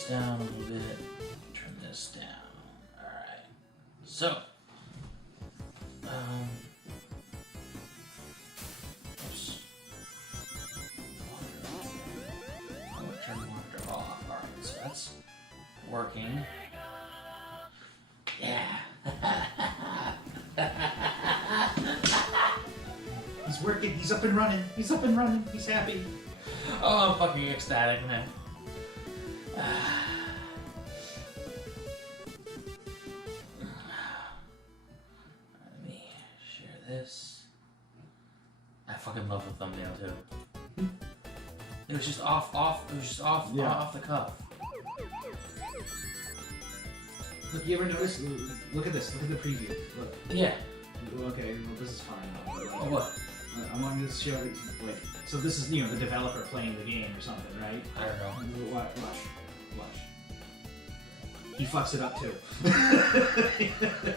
this down a little bit. Turn this down. Alright. So. Oops. I'm going to turn monitor off. Alright, so that's working. Yeah. He's working. He's up and running. He's up and running. He's happy. Oh, I'm fucking ecstatic, man. Let me share this. I fucking love the thumbnail too. It was just off. It was just off the cuff. Look, you ever notice? Look at this. Look at the preview. Look. Yeah. Okay, well, this is fine. Oh, what? I want you to show it, like, so this is, you know, the developer playing the game or something, right? I don't know. Watch. He fucks it up too.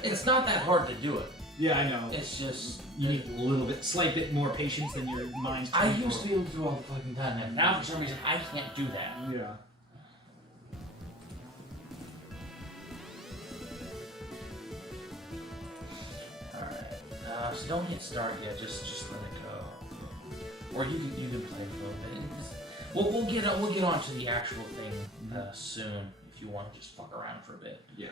It's not that hard to do it. Yeah, I know. It's just you need a little bit, slight bit more patience than your mind's. I used to be able to do all the fucking time, and now for some reason I can't do that. Yeah. So don't hit start yet. Just let it go. Or you can play for a little bit. We'll get on to the actual thing soon. If you want to just fuck around for a bit. Yeah.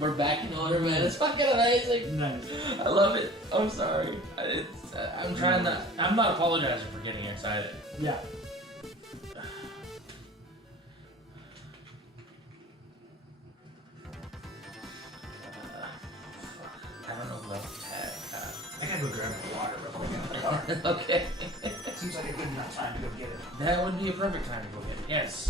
We're back in order, man. It's fucking amazing. Nice. I love it. I'm sorry. I'm trying to. I'm not apologizing for getting excited. Yeah. I don't know who else had. I gotta go grab my water real quick. Okay. Seems like a good enough time to go get it. That would be a perfect time to go get it. Yes.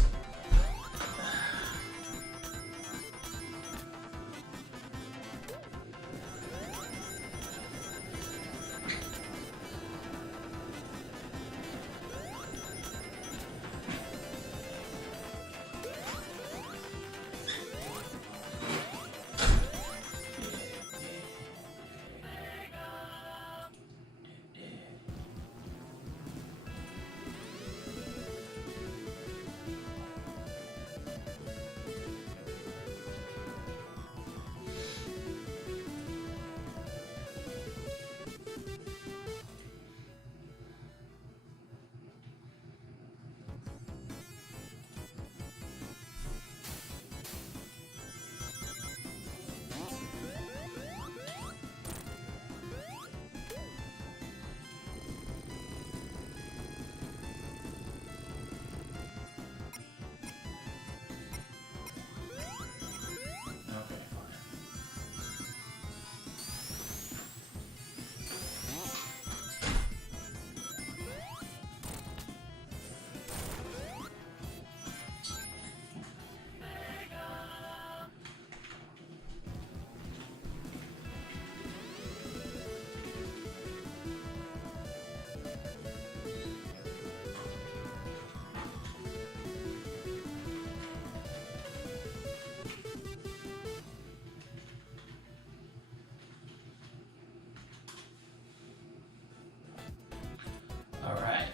Alright.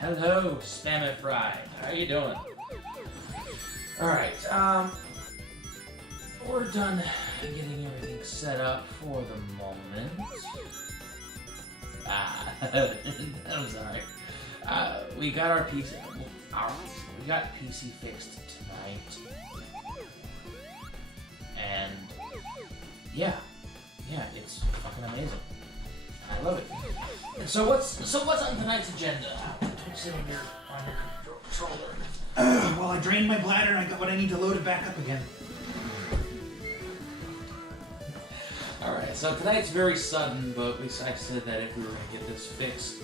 Hello, Spam It Fried. How you doing? Alright, we're done getting everything set up for the moment. I'm sorry. We got our PC. We got PC fixed tonight. And yeah, it's fucking amazing. I love it. So what's on tonight's agenda? What's on your controller? Well, I drained my bladder and I got what I need to load it back up again. Alright, so tonight's very sudden, but I said that if we were going to get this fixed,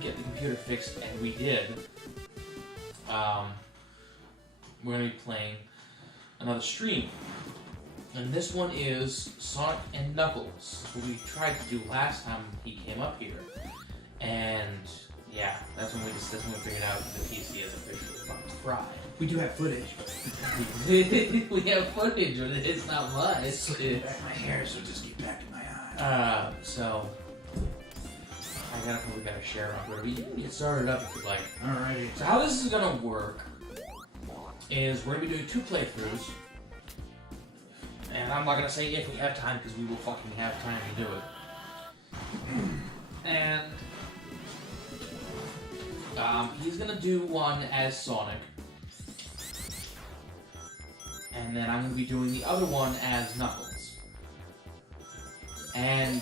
get the computer fixed, and we did, we're going to be playing another stream. And this one is Sonic and Knuckles. That's what we tried to do last time he came up here. And yeah, that's when we figured out the PC is officially fucking fried. We do have footage. We have footage, but it's not much. Back my hair, so just get back to my eye. So I probably gotta share it on Twitter. You can get started up if you like. Alrighty. So how this is gonna work is we're gonna be doing 2 playthroughs. And I'm not gonna say if we have time, because we will fucking have time to do it. And he's gonna do one as Sonic. And then I'm gonna be doing the other one as Knuckles. And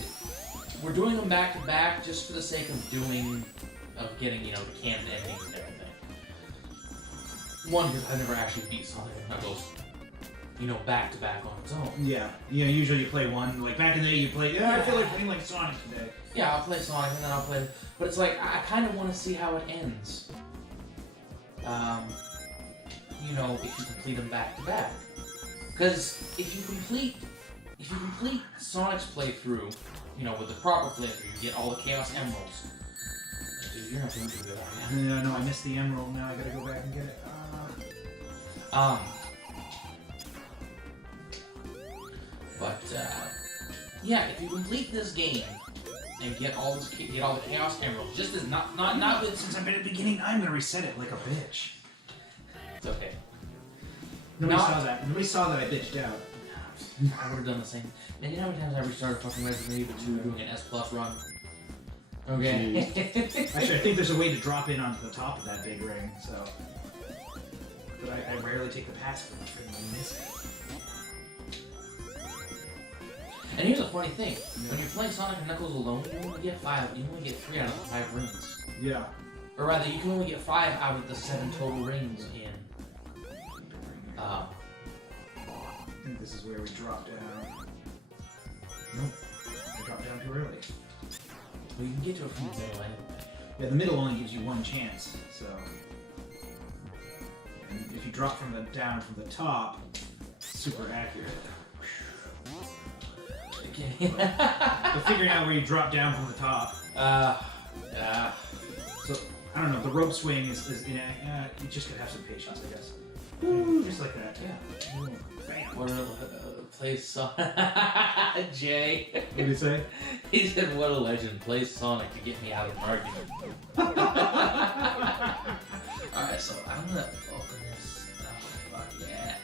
we're doing them back to back just for the sake of getting, you know, the canon endings and everything. One, because I never actually beat Sonic and Knuckles, you know, back to back on its own. Yeah. You know, usually you play one, like back in the day you play, I feel like playing like Sonic today. Yeah, I'll play Sonic and then I'll play, but it's like, I kind of want to see how it ends. You know, if you complete them back to back. Because if you complete Sonic's playthrough, you know, with the proper playthrough, you get all the Chaos Emeralds. Dude, you're not doing too good on that. No, I missed the emerald, now I gotta go back and get it. Yeah, if you complete this game and get all the Chaos Emeralds, just as not with. Since I've been at the beginning, I'm gonna reset it like a bitch. It's okay. Nobody saw that. Nobody saw that I bitched out. I would have done the same. Man, you know how many times I restarted fucking Resident Evil 2 doing an S+ run? Okay. Actually, I think there's a way to drop in onto the top of that big ring, so. But I rarely take the pass for the freaking miss it. And here's a funny thing: when you're playing Sonic and Knuckles alone, you only get 5. You only get 3 out of the 5 rings. Yeah. Or rather, you can only get 5 out of the 7 total rings in. I think this is where we drop down. Nope. We drop down too early. Well, you can get to it from the middle anyway. Yeah, the middle only gives you 1 chance, so. And if you drop down from the top, super accurate. Okay. But figuring out where you drop down from the top. So, I don't know, the rope swing is you just gotta have some patience, I guess. Woo, just like that. Yeah. Bam. What a plays Sonic. Jay. What did he say? He said, "What a legend plays Sonic to get me out of an argument." All right, so I'm gonna open this. Oh fuck yeah!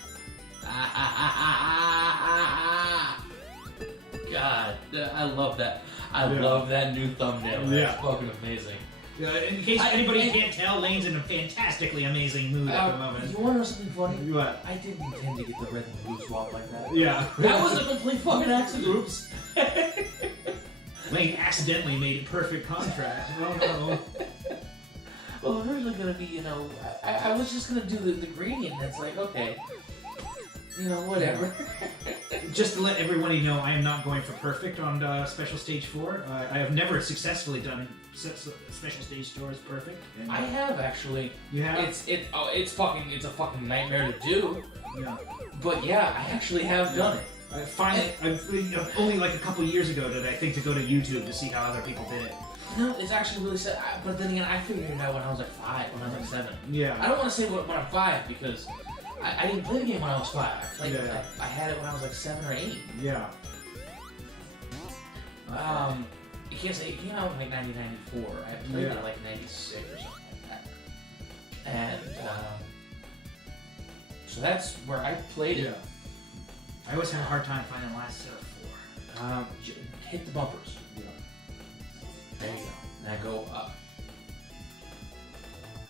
God, I love that. I love that new thumbnail. Yeah. It's fucking amazing. In case anybody can't tell, Lane's in a fantastically amazing mood at the moment. You want to know something funny? What? I didn't intend to get the red and blue swap like that. Yeah. That was a complete fucking accident. Oops. Lane accidentally made it perfect contrast. Oh no. Well, originally gonna be, you know, I was just gonna do the gradient. And it's like, okay, you know, whatever. Just to let everybody know, I am not going for perfect on Special Stage 4. I have never successfully done Special Stage 4's perfect. And, I have actually. You have? It's a fucking nightmare to do. Yeah. But yeah, I actually have done it. Only like a couple years ago did I think to go to YouTube to see how other people did it. No, it's actually really sad. But then again, I figured it out when I was like 5, when I was like 7. Yeah. I don't want to say when I'm 5 because I didn't play the game when I was 5. I played it. Yeah. I had it when I was like 7 or 8. Yeah. You can't say it came out in like 1994. I played it in like 96 or something like that. And so that's where I played it. I always have a hard time finding the last set of 4. Hit the bumpers. Yeah. There you go. Now go up.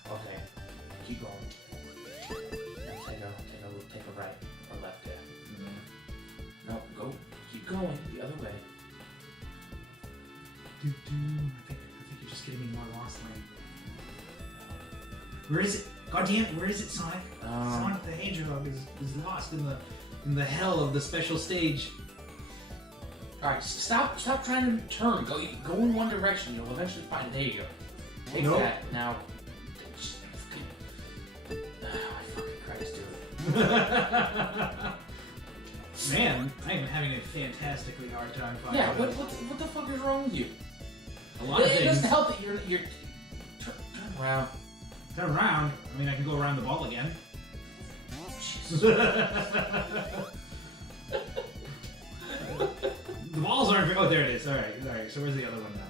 Okay. Keep going. Now take a right or left there. Mm-hmm. No, go. Keep going the other way. I think you're just getting me more lost, Lane. Where is it? God damn it, where is it, Sonic? Sonic the Hedgehog is lost in the hell of the special stage. Alright, stop trying to turn. Go in one direction. You'll eventually find it. There you go. Take that. Now. Oh, my fucking Christ, dude. Man, I am having a fantastically hard time finding Yeah, what the fuck is wrong with you? a lot of It things. doesn't help that you're turn around. Turn around. I mean, I can go around the ball again. Jesus. The balls aren't. Oh, there it is. All right. So where's the other one now?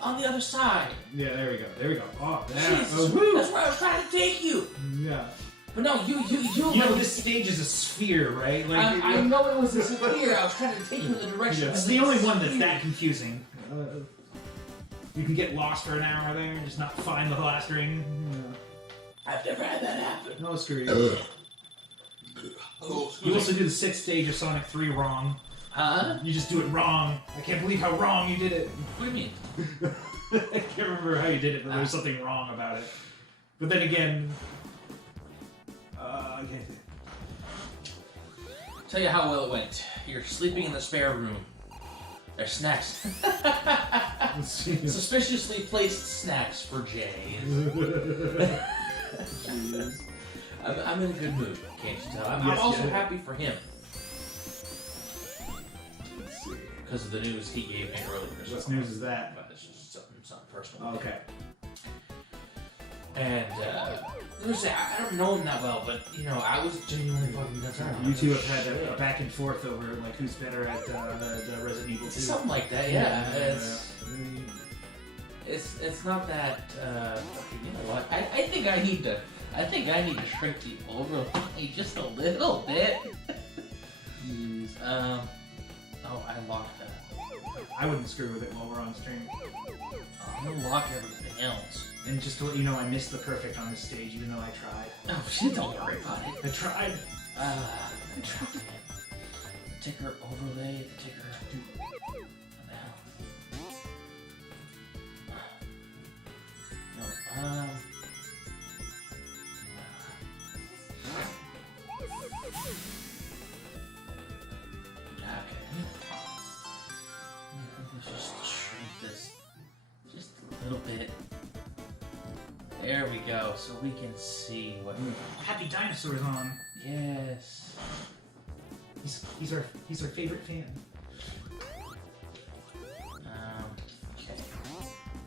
On the other side. Yeah, there we go. Oh, there. Jesus, Oh, woo. that's where I was trying to take you. Yeah. But no, you You know, this stage is a sphere, right? Like, I know it was a sphere. I was trying to take you in the direction. It's the only one that's that confusing. You can get lost for an hour there and just not find the last ring. I've never had that happen. No, screw you. You also do the 6th stage of Sonic 3 wrong. Huh? You just do it wrong. I can't believe how wrong you did it. What do you mean? I can't remember how you did it, but there was something wrong about it. But then again... okay. Tell you how well it went. You're sleeping in the spare room. There's snacks. Suspiciously placed snacks for Jay. I'm in a good mood, can't you tell? I'm also happy for him. Because of the news he gave me earlier. What news is that? But it's just something personal. Okay. And, I don't know him that well, but, you know, I was genuinely fucking concerned. You two have had a back and forth over, like, who's better at the Resident Evil 2. Something like that, yeah. It's not that, you know what, I think I need to shrink the overlay just a little bit. Oh, I locked that. I wouldn't screw with it while we're on stream. I'm gonna lock everything else. And just to let you know, I missed the perfect on this stage, even though I tried. Oh, shit, don't worry about it. I tried. I tried. The ticker overlay, the ticker. No, let's just shrink this just a little bit. There we go, so we can see what. Happy Dinosaur's on. Yes. He's our favorite fan. Okay.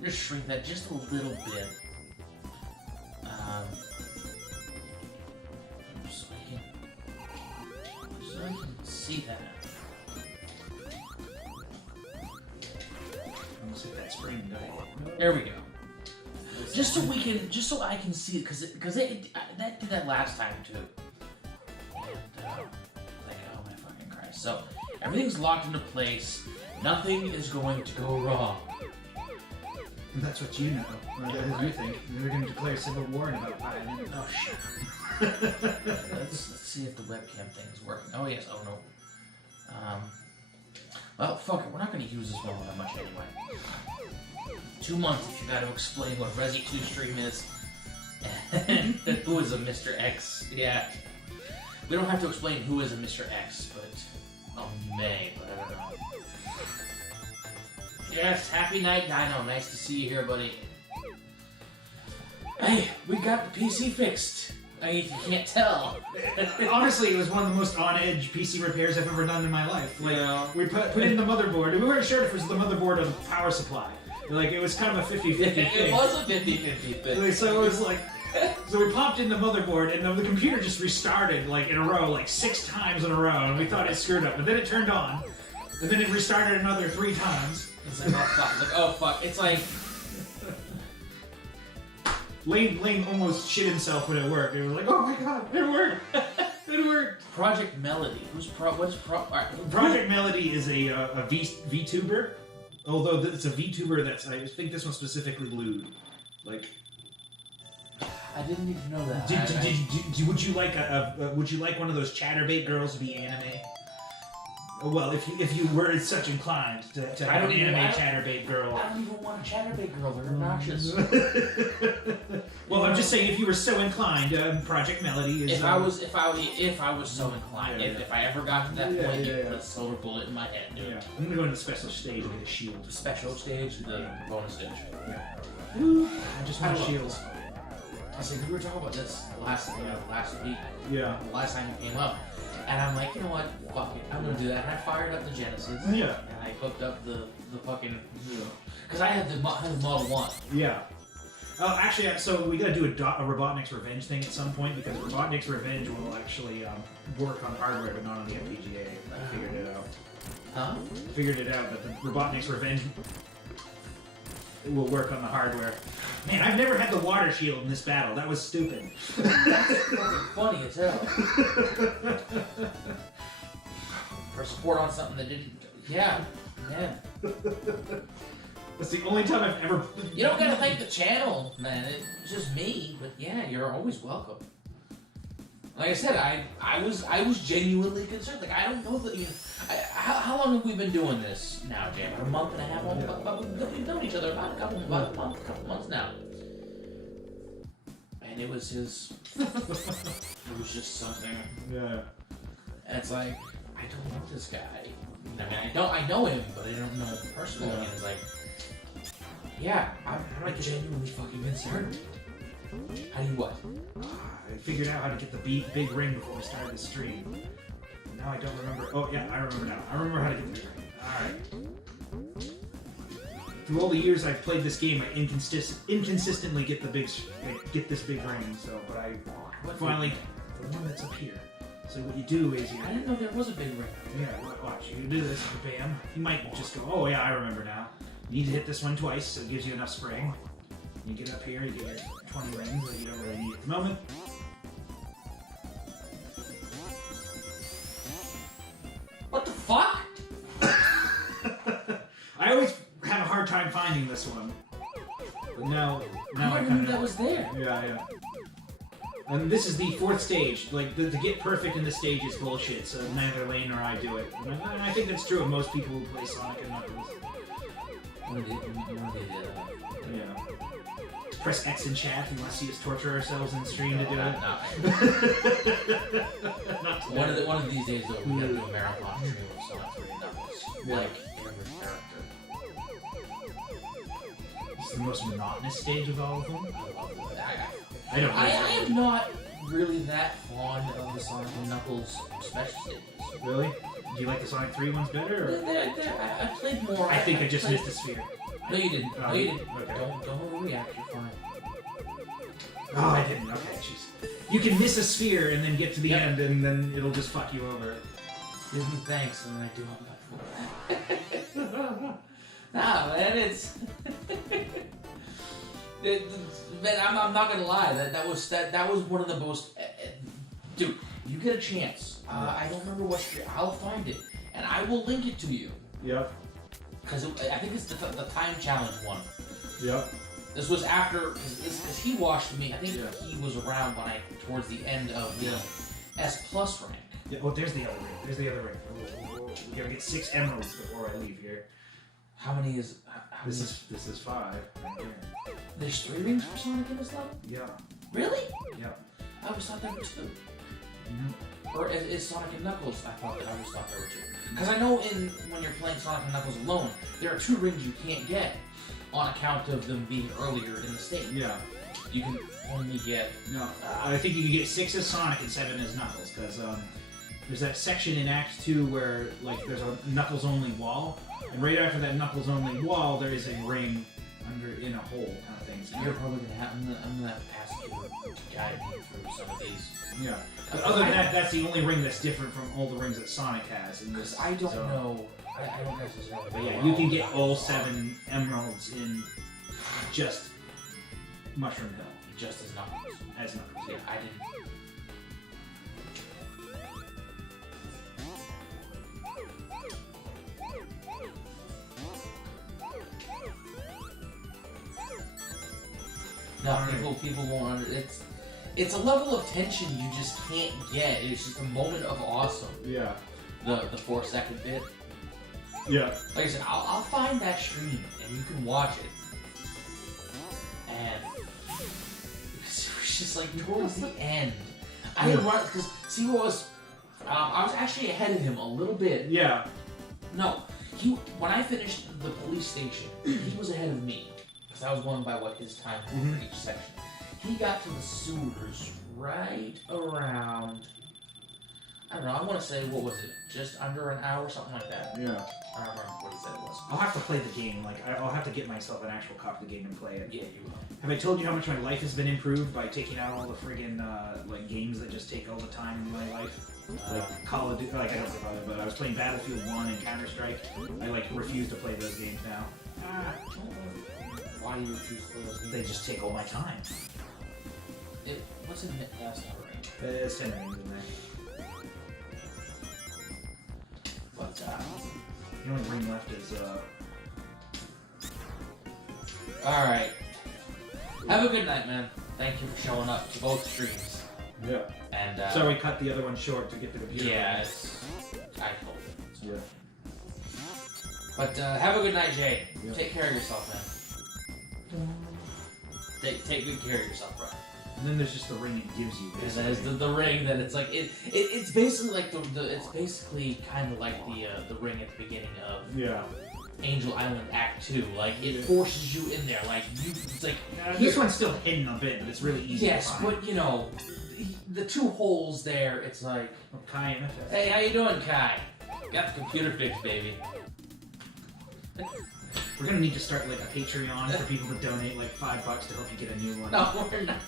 Just shrink that just a little bit. So I can see that. Almost hit that spring and died. There we go. Just so I can see it, because that did that last time too. And like, oh my fucking Christ! So everything's locked into place. Nothing is going to go wrong. And that's what you know. Or that is you think. They're going to declare civil war in about 5 minutes. Oh shit. Let's see if the webcam thing is working. Oh yes. Oh no. Well, fuck it. We're not going to use this one that much anyway. 2 months if you got to explain what Resi 2 stream is. And who is a Mr. X. Yeah. We don't have to explain who is a Mr. X, but... Oh, you may, but I don't know. Yes, happy night, Dino. Nice to see you here, buddy. Hey, we got the PC fixed. I mean, if you can't tell. Honestly, it was one of the most on-edge PC repairs I've ever done in my life. Like, Yeah. we put in the motherboard, and we weren't sure if it was the motherboard or the power supply. Like, it was kind of a 50-50 thing. It was a 50-50 thing. Like, so it was like... So we popped in the motherboard, and the computer just restarted, like, in a row, like 6 times in a row, and we thought it screwed up. But then it turned on, and then it restarted another 3 times. It's like, oh fuck. Like, oh fuck. It's like... Lane almost shit himself when it worked. It was like, oh my god, it worked! It worked! Project Melody. Project Melody is a VTuber, although it's a VTuber that's, I think this one's specifically lewd. Like... I didn't even know that. Would you like would you like one of those chatterbait girls to be anime? Well, if you were such inclined to have an anime chatterbait girl. I don't even want a chatterbait girl. They're obnoxious. Well, I'm just saying, if you were so inclined, Project Melody is. If I was so inclined, if I ever got to that point, you put a silver bullet in my head, dude. Yeah. I'm gonna go into the special stage and get a shield. The special stage, the bonus stage. Yeah. I just want shields. I was like, we were talking about this last week. Yeah. The last time you came up. And I'm like, you know what? Fuck it. I'm gonna do that. And I fired up the Genesis. Yeah. And I hooked up the fucking. Because I had the Model 1. Yeah. Actually, so we gotta do a Robotnik's Revenge thing at some point, because Robotnik's Revenge will actually work on hardware but not on the FPGA. I figured it out. Huh? Figured it out that the Robotnik's Revenge will work on the hardware. Man, I've never had the water shield in this battle. That was stupid. That's fucking funny as hell. For support on something that didn't. Yeah. That's the only time I've ever. You don't gotta thank the channel, man. It's just me. But yeah, you're always welcome. Like I said, I was genuinely concerned. Like, I don't know that. How long have we been doing this now, Jam? A month and a half? We've known each other about a couple months now. And it was his. It was just something. Yeah. And it's like, I don't know this guy. I mean, I know him, but I don't know him personally. And it's like, yeah, I'm like genuinely fucking concerned. How do you what? I figured out how to get the big ring before we started the stream. Now I don't remember. Oh yeah, I remember now. I remember how to get the big ring. Alright. Through all the years I've played this game, I inconsistently get this big ring. So, but I finally the one that's up here. So what you do is you. I didn't know there was a big ring. Yeah, watch. You do this, bam. You might just go. Oh yeah, I remember now. You need to hit this one twice, so it gives you enough spring. You get up here, you get your 20 rings that you don't really need at the moment. What the fuck? I always have a hard time finding this one. But now I knew that was there. Yeah. And this is the 4th stage. Like, to get perfect in this stage is bullshit, so neither Lane nor I do it. And I think that's true of most people who play Sonic and Knuckles. Yeah. Press X in chat if you want to see us torture ourselves in stream to do it. Not one of these days, though, we gotta do a marathon stream of Sonic 3 and Knuckles. Yeah. Like, every character. It's the most monotonous stage of all of them. I am not really that fond of the Sonic and Knuckles special stages. Really? Do you like the Sonic 3 ones better? Or? I played more. I think I just missed a sphere. No, you didn't. No, you didn't. Okay. Don't overreact. You're fine. Oh, I didn't. Okay, jeez. You can miss a sphere and then get to the end, and then it'll just fuck you over. Give me thanks, and then I do all that for that. Nah, man, it's. Man, I'm not gonna lie. That was one of the most. Dude, you get a chance. I don't remember what stream. I'll find it, and I will link it to you. Yep. Because I think it's the time challenge one. Yep. This was after, because he watched me. I think he was around towards the end of the S+ rank. Yeah. Oh, there's the other ring. There's the other ring. We gotta get 6 emeralds before I leave here. How many is? This is 5. Right here. There's 3 rings for Sonic in this level? Yeah. Really? Yep. I always thought there were 2. Mm-hmm. Or is Sonic and Knuckles? I always thought there were 2. Because I know when you're playing Sonic and Knuckles alone, there are 2 rings you can't get on account of them being earlier in the stage. Yeah. You can only get. No. I think you can get 6 as Sonic and 7 as Knuckles, because there's that section in Act 2 where there's a Knuckles only wall, and right after that Knuckles only wall, there is a ring in a hole kind of thing. So you're probably gonna have. I'm gonna ask you to guide me through some of these. Yeah. But other than that, that's the only ring that's different from all the rings that Sonic has. Because I don't know. I don't necessarily. But yeah, you can get all 7 emeralds in just Mushroom Hill. Just as Knuckles. As Knuckles. Yeah, I didn't. No, people won't. It's a level of tension you just can't get. It's just a moment of awesome. Yeah. the 4-second bit. Yeah. Like I said, I'll find that stream and you can watch it. And it's just like towards the end, I had run because see what was I was actually ahead of him a little bit. Yeah. No, when I finished the police station, he was ahead of me because I was going by what his time was for each section. He got to the sewers right around, I don't know, I want to say, what was it, just under an hour, something like that. Yeah. I don't remember what he said it was. I'll have to play the game. Like, I'll have to get myself an actual copy of the game and play it. Yeah, you will. Have I told you how much my life has been improved by taking out all the friggin' like games that just take all the time in my life? Like Call of Duty, like I don't know about it, but I was playing Battlefield 1 and Counter-Strike. I like refuse to play those games now. Why do you refuse to play those games? They just take all my time. What's in it? That's not right. There's 10 games in there. But, The only ring left is, alright. Have a good night, man. Thank you for showing up to both streams. Yeah. And, sorry, we cut the other one short to get the computer. Yeah, I told you. Yeah. But, have a good night, Jay. Yeah. Take care of yourself, man. Take good care of yourself, bro. And then there's just the ring it gives you. And there's the ring that it's like it's basically like it's basically kind of like the ring at the beginning of Angel Island Act 2. Like it forces you in there. Like it's like this one's still hidden a bit, but it's really easy. Yes, to find. but you know the 2 holes there. It's like Kai and FF. hey, how you doing, Kai? Got the computer fixed, baby. We're gonna need to start like a Patreon for people to donate like $5 to help you get a new one. No, we're not.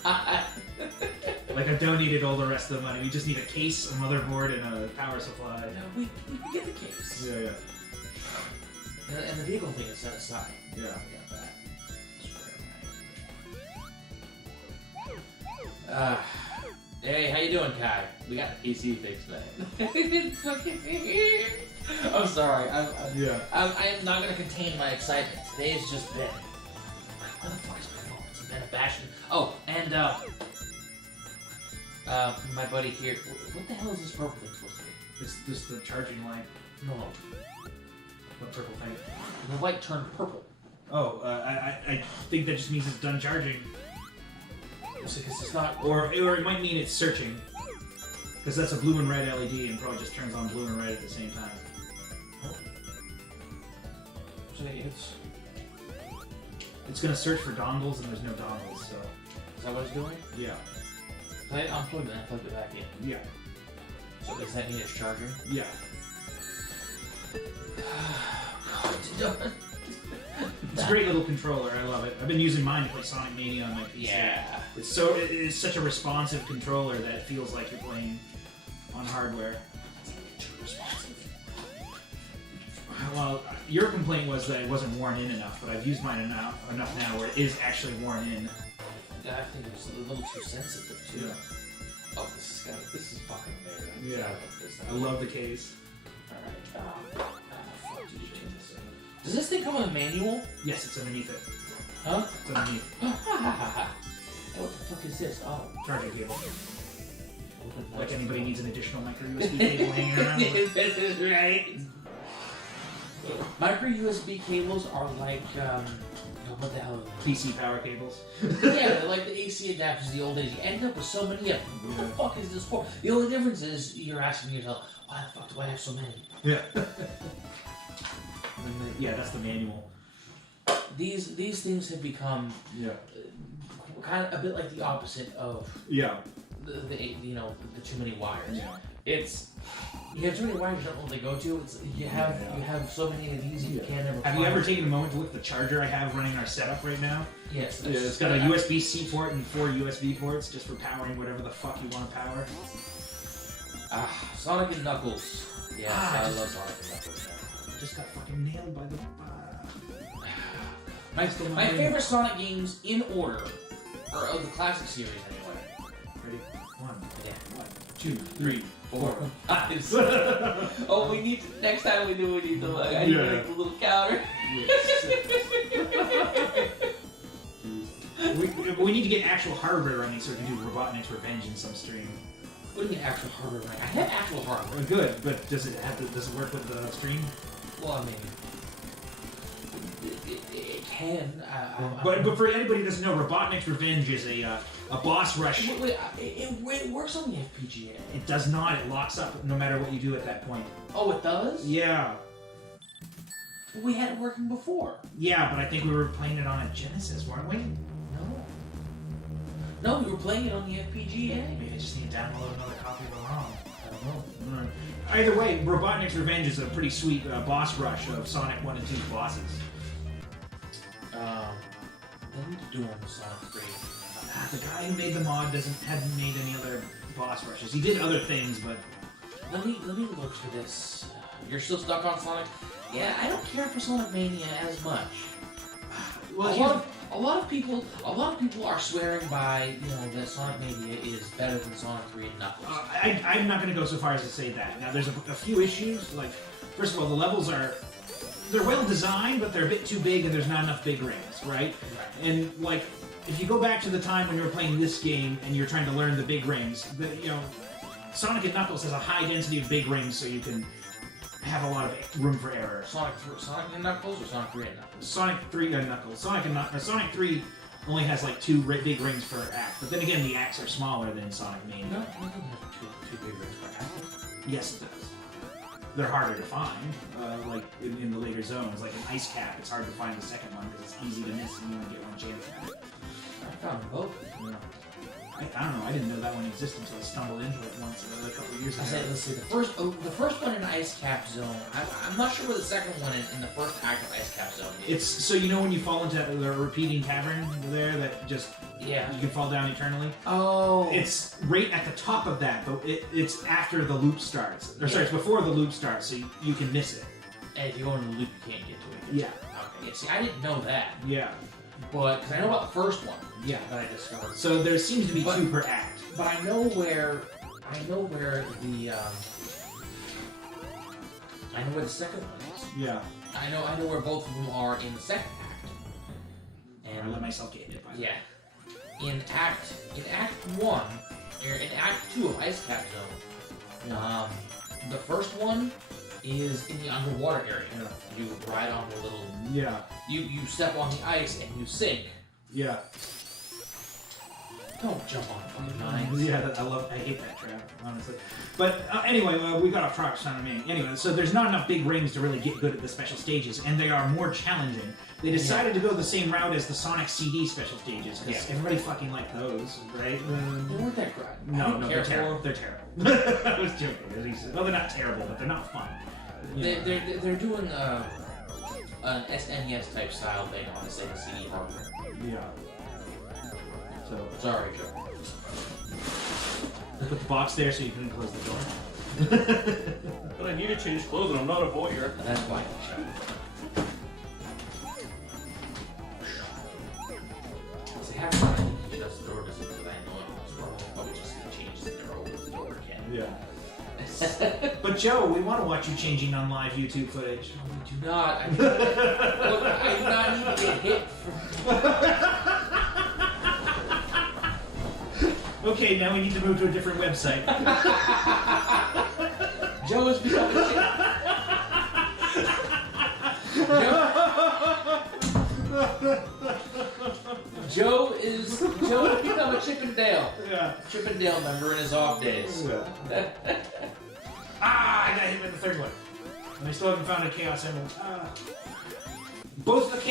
Like I've donated all the rest of the money. We just need a case, a motherboard, and a power supply. No, we can get the case. Yeah. And the vehicle thing is set aside. Yeah. We got that. Hey, how you doing, Kai? We got the PC fixed, man. I'm sorry. I am not gonna contain my excitement. Today's just been like, what the fuck is my phone? It's been a bashing. Oh, and my buddy here. What the hell is this purple thing supposed to be? It's just the charging light. No, What purple thing? the light turned purple. Oh, I think that just means it's done charging. Because it's not. Or it might mean it's searching. Because that's a blue and red LED and probably just turns on blue and red at the same time. So it's gonna search for dongles and there's no dongles, so. is that what it's doing? Yeah. I unplugged it and I plugged it back in. Yeah. So does that mean it's charging? Yeah. It's a great little controller, I love it. I've been using mine to play Sonic Mania on my PC. Yeah. It's such a responsive controller that it feels like you're playing on hardware. Well, your complaint was that it wasn't worn in enough, but I've used mine enough now where it is actually worn in. I think it was a little too sensitive too. Yeah. Oh, this is fucking amazing. Yeah. I love the case. Alright, fuck, did you turn this in? Does this thing come with a manual? Yes, it's underneath it. Huh? It's underneath. Hey, what the fuck is this? Oh. Charging cable. Open Like that. anybody needs an additional micro USB cable hanging around. This is right. Micro USB cables are like, what the hell are they? PC power cables. Yeah, they're like the AC adapters the old days. You end up with so many of them. What the fuck is this for? The only difference is you're asking yourself, why the fuck do I have so many? Yeah. Yeah, that's the manual. These things have become kind of a bit like the opposite of the too many wires. Yeah. It's you have too many wires, you don't know what they go to. It's you have so many of these you can't ever. Have you ever taken a moment to look at the charger I have running our setup right now? Yes. Yeah, it's got a USB-C port and 4 USB ports just for powering whatever the fuck you want to power. Sonic and Knuckles. Yeah, I love Sonic and Knuckles. Just got fucking nailed by the. My favorite Sonic games in order are of the classic series anyway. Ready? 1, Yeah. 2, 3, 4. 5. Oh, we need to, next time we need to look. I need to make a little counter. we need to get actual hardware running so we can do Robotnik's Revenge in some stream. What do you mean actual hardware running? I have actual hardware. Good, but does it work with the stream? Well, I mean, it can. But for anybody who doesn't know, Robotnik's Revenge is a boss rush. Wait, it works on the FPGA. It does not. It locks up no matter what you do at that point. Oh, it does? Yeah. We had it working before. Yeah, but I think we were playing it on a Genesis, weren't we? No, we were playing it on the FPGA. Maybe I just need to download another copy of the ROM. I don't know. Either way, Robotnik's Revenge is a pretty sweet boss rush of Sonic 1 and 2's bosses. They need to do on Sonic 3. The guy who made the mod hadn't made any other boss rushes. He did other things, but... Let me look for this. You're still stuck on Sonic? Yeah, I don't care for Sonic Mania as much. Well, a lot of people are swearing by, that Sonic Mania is better than Sonic 3 and Knuckles. I'm not going to go so far as to say that. Now, there's a few issues. Like, first of all, the levels they're well designed, but they're a bit too big, and there's not enough big rings, right? And like, if you go back to the time when you were playing this game and you're trying to learn the big rings, Sonic and Knuckles has a high density of big rings, so you can have a lot of room for error. Sonic and Knuckles or Sonic 3 and Knuckles? Sonic 3 and Knuckles. Sonic 3 only has like 2 big rings per act, but then again, the acts are smaller than Sonic Mania. No, it doesn't have two big rings per act. Yes, it does. They're harder to find, like in the later zones. Like an ice cap, it's hard to find the second one because it's easy to miss and you only get one chance at it. I found them both. Yeah. I don't know. I didn't know that one existed until I stumbled into it once a couple of years ago. Let's see. The first one in Ice Cap Zone. I'm not sure where the second one in the first act of Ice Cap Zone is. It's so when you fall into the repeating cavern there that just you can fall down eternally. Oh. It's right at the top of that, but it's after the loop starts. Or sorry, it's before the loop starts, so you can miss it. And if you go into the loop, you can't get to it. Yeah. Okay. Yeah. See, I didn't know that. Yeah. But because I know about the first one. Yeah. That I discovered. So there seems to be 2 per act. But I know where the second one is. Yeah. I know where both of them are in the second act. And I let myself get hit by that. Yeah. In Act 1, or in Act 2 of Ice Cap Zone, the first one is in the underwater area. You ride on the little... Yeah. You step on the ice and you sink. Yeah. Don't jump on fucking mines. Yeah, I hate that trap, honestly. But anyway, we got off track, Sonic Mania. Anyway, so there's not enough big rings to really get good at the special stages, and they are more challenging. They decided to go the same route as the Sonic CD special stages, because everybody fucking liked those, right? They weren't that great. No, they're terrible. They're terrible. I was joking. Well, they're not terrible, but they're not fun. They're doing an SNES type style thing on the Sega CD hardware. Yeah. So sorry, Joe. Put the box there so you can close the door. But I need to change clothes and I'm not a voyeur. That's fine. See, half the time I think he shuts the door because I know it was wrong. Probably just changes the door, opens the door again. Yeah. But Joe, we want to watch you changing on live YouTube footage. No, we do not. I do not need to get hit for... Okay, now we need to move to a different website. Joe has become a Joe has become a Chip and Dale. Yeah. Chip and Dale member in his off days. Yeah. I got hit with the third one. And I still haven't found a Chaos Emerald. Both of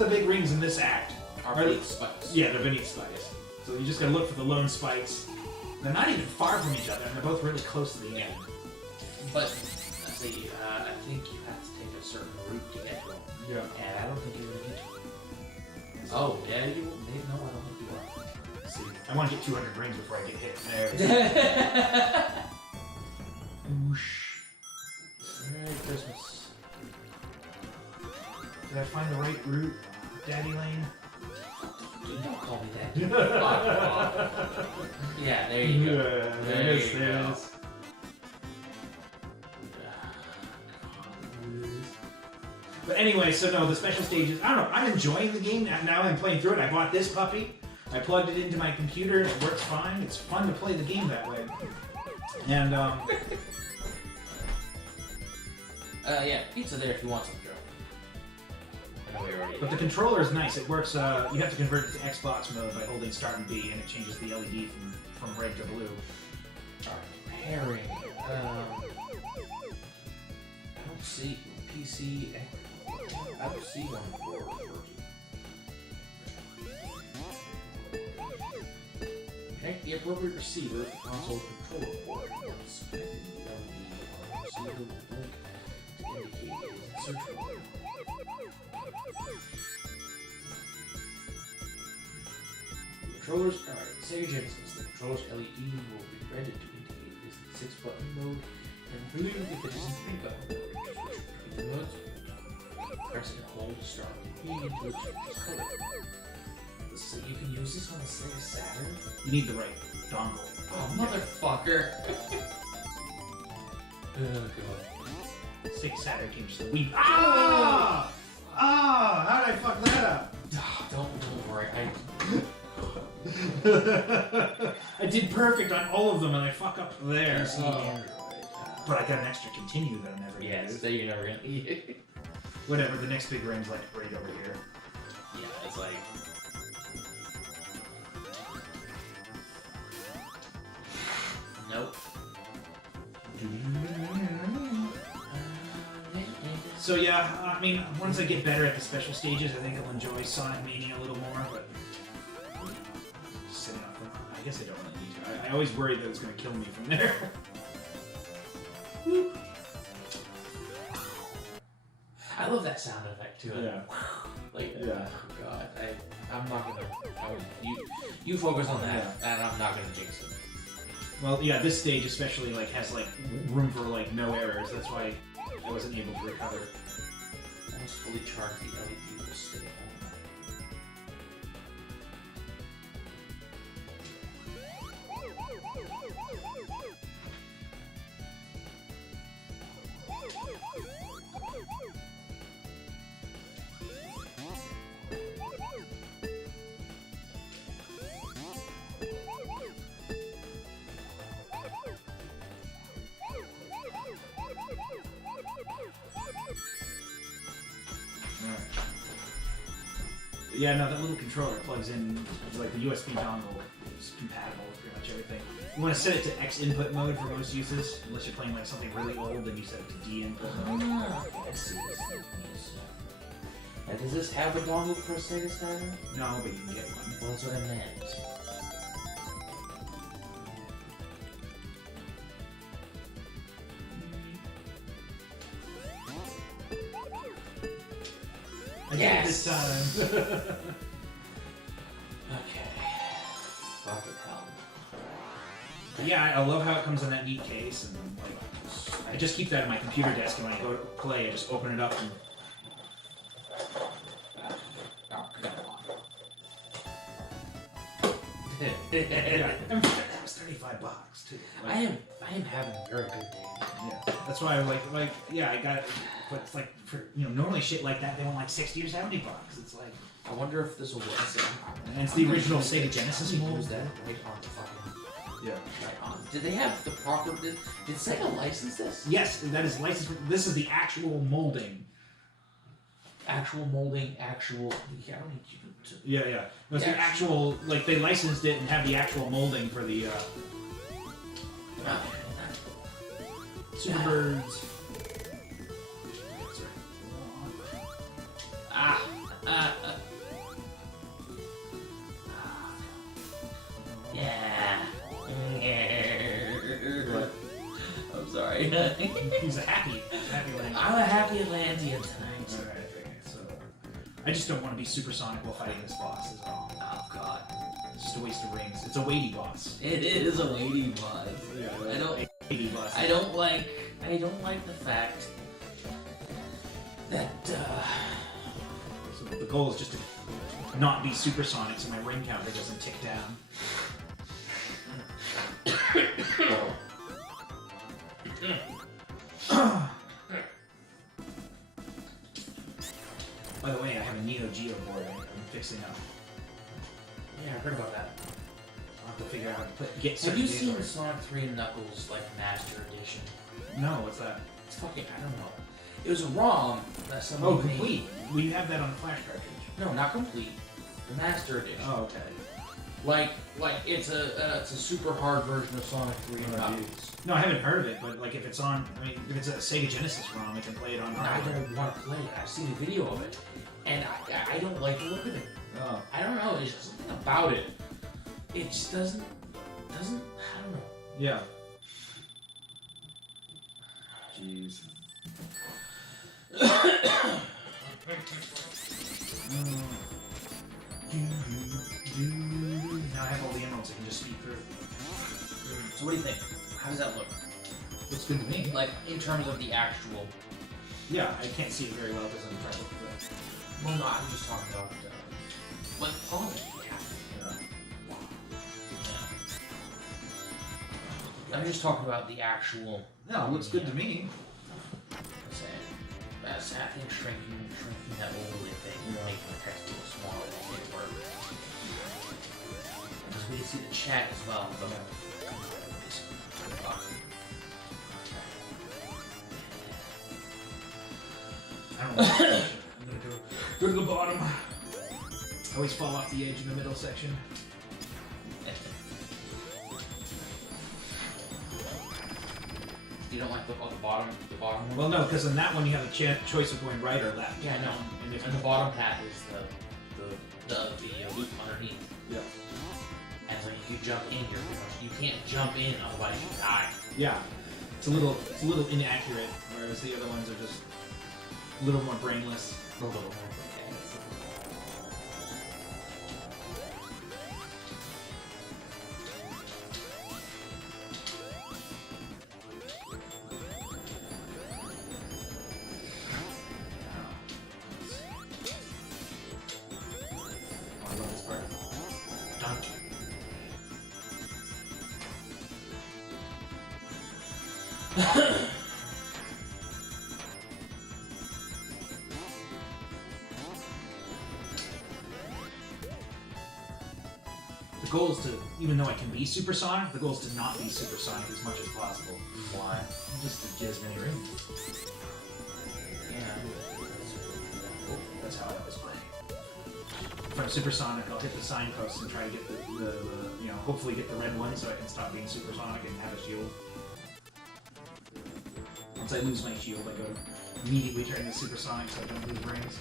the big rings in this act are beneath spikes. Yeah, they're beneath spikes. So you just gotta look for the lone spikes. They're not even far from each other, and they're both really close to the end. But, let's see, I think you have to take a certain route to get to them. Yeah. And I don't think you're gonna get to them. Oh, yeah, you will. No, I don't think you will. Let's see, I want to get 200 rings before I get hit. There. Whoosh. Merry Christmas. Did I find the right route? Daddy Lane? Dude, don't call me that. Yeah, there you go. There you go. But anyway, so no, the special stages, I don't know, I'm enjoying the game. Now I'm playing through it. I bought this puppy. I plugged it into my computer and it works fine. It's fun to play the game that way. And, yeah, pizza there if you want some, Joe. I know we already. but the controller is nice. It works, you have to convert it to Xbox mode by holding Start and B, and it changes the LED from red to blue. Pairing. I don't see PC. I don't see one for connect the appropriate receiver to console controller port. Once connected, the LED on the receiver will blink to indicate it is in search mode. The controllers, alright, Sega Genesis. The controller's LED will be red to indicate it is in 6-button mode, and blue if it is in 3-button mode. Just switch between the modes. Press and hold to start the key until it changes color. So you can use this on the Sega Saturn? You need the right dongle. Oh, motherfucker! Oh, God. Sega Saturn came just the Wii. Ah! Ah! How did I fuck that up? Don't worry. I did perfect on all of them and I fuck up there. PC Android. But I got an extra continue that I'm never gonna Yes, use. that you're never gonna eat. Whatever, the next big ring's like right over here. Yeah, it's like. Nope. So yeah, I mean, once I get better at the special stages, I think I'll enjoy Sonic Mania a little more, but just sitting up from, I guess I don't really need to. I always worried that it was going to kill me from there. I love that sound effect too. Yeah. Like, Yeah. oh God, I'm not gonna. You focus on that, and I'm not gonna jinx it. Well, yeah, this stage especially like has like room for like no errors. That's why I wasn't able to recover. Almost fully charged the LED will stay on. Yeah, no, that little controller plugs in, like the USB dongle is compatible with pretty much everything. You want to set it to X input mode for most uses, unless you're playing like something really old, then you set it to D input mode. I see this thing is. Now, does this have a dongle for Sega Saturn? No, but you can get one. Well, that's what I meant. I did it this time. Okay. Fucking hell. Yeah, I love how it comes in that neat case, and like, I just keep that in my computer desk, and when I go to play, I just open it up and. Oh, come Yeah, that was $35 too. Like, I am having a very good day. yeah, that's why I yeah, I got it, but it's like for normally shit like that they want like $60 or $70. It's like, I wonder if this will work. and it's the original Sega Genesis mold. Use that right on the fucking. Yeah. Right on. Did they have the proper? Did Sega license this? Yes, that is licensed. This is the actual molding. Actual molding, actual. Yeah, I don't need you to. Yeah, yeah. That's the actual. Like they licensed it and have the actual molding for the Superbirds. Yeah. I'm sorry. He's a happy Atlantean. I'm a happy Atlantean tonight. Alright, okay, so I just don't want to be supersonic while fighting this boss. Is all. Oh God. It's just a waste of rings. It's a weighty boss. It is a lady boss. Yeah, I don't. weighty boss. I don't like the fact that. So the goal is just to not be supersonic, so my ring counter doesn't tick down. By the way, I have a Neo Geo board I'm fixing up. Yeah, I heard about that. I'll have to figure out how to get Have certain you games seen right. Sonic 3 and Knuckles, like, Master Edition? No, what's that? It's fucking, I don't know. It was a ROM that somebody Oh, made. complete. We have that on the flash cartridge. No, not complete. The Master Edition. Oh, okay. Like it's a super hard version of Sonic 3 and Knuckles. No, I haven't heard of it, but like if it's on, I mean, if it's a Sega Genesis ROM, I can play it on. I don't want to play it. I've seen a video of it, and I don't like the look of it. Oh. I don't know. There's something about it. It just doesn't. I don't know. Yeah. Jeez. Now I have all the emeralds I can just speed through. So what do you think? How does that look? Looks good to me. Like in terms of the actual. Yeah, I can't see it very well because I'm trying to look for it. Well, no, I'm just talking about like on it. Yeah. I'm just talking about the actual. No, it looks good to me. Let's say that's that thing shrinking that overlay thing, making the text a little smaller. That work. Because we can see the chat as well. But I don't know. I'm gonna go to the bottom. I always fall off the edge in the middle section. You don't like the bottom one? Well, no, because in that one you have a choice of going right or left. Yeah, no. And if And the bottom path is the loop underneath. Yeah. And so if you jump in, you can't jump in, otherwise you die. Yeah. It's a little inaccurate, whereas the other ones are just a little more brainless. A little more. I love this part. Done. The goal is to, even though I can be supersonic, the goal is to not be supersonic as much as possible. Why? Just to get as many rings. Yeah. That's how I always play. If I'm supersonic, I'll hit the signpost and try to get the hopefully get the red one so I can stop being supersonic and have a shield. Once I lose my shield, I go to immediately turn to supersonic so I don't lose rings.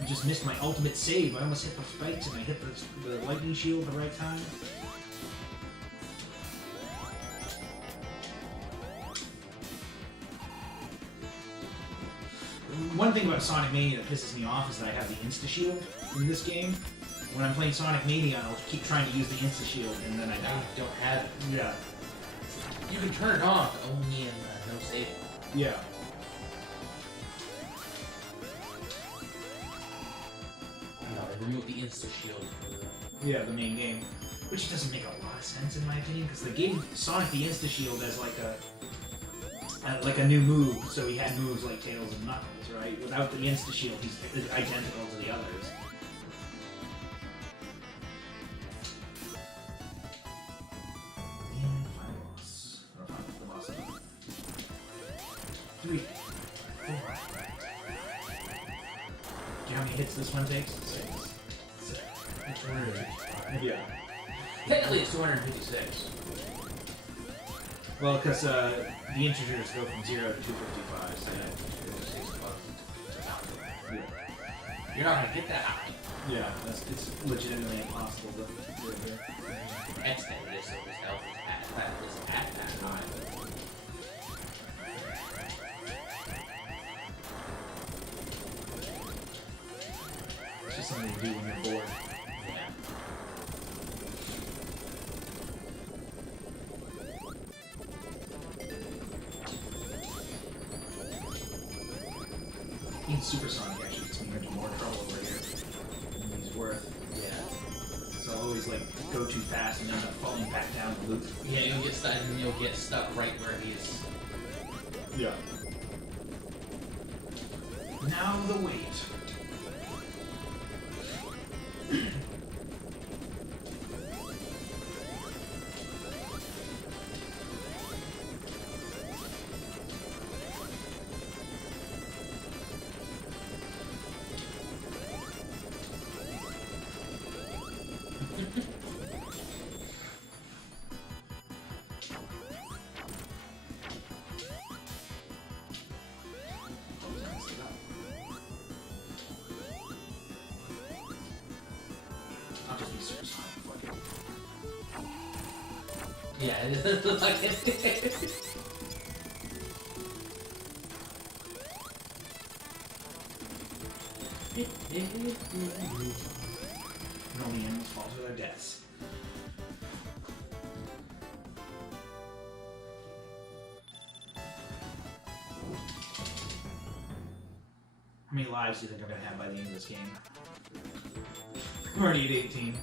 You just missed my ultimate save. I almost hit the spikes and I hit the lightning shield at the right time. One thing about Sonic Mania that pisses me off is that I have the Insta-Shield in this game. When I'm playing Sonic Mania, I'll keep trying to use the Insta-Shield and then I I die. don't have it. Yeah. You can turn it on only in no save. Yeah. No, they removed the insta shield for the. Yeah, the main game. Which doesn't make a lot of sense in my opinion, because they gave Sonic the Insta-Shield as like a new move, so he had moves like Tails and Knuckles, right? Without the Insta-Shield, he's identical to the others. And final boss. Or final boss. 3, 4. Do you know how many hits this one takes? 6. Yeah. Technically, it's 256. Well, because the integers go from 0 to 255, so yeah. You're not gonna get that high. Yeah, it's legitimately impossible to do it here. X thing is so his health is at that high. It's just something to do when you're bored. Yeah. Being supersonic actually gets me into more trouble over here than he's worth. Yeah. So I'll always like go too fast and end up falling back down the loop. Yeah, you'll get stuck right where he's. Yeah. Now the wait. I'll just be supersonic. Fuck it. Yeah, it is like And all the animals fall to their deaths. How many lives do you think I'm gonna have by the end of this game? I'm already at 18.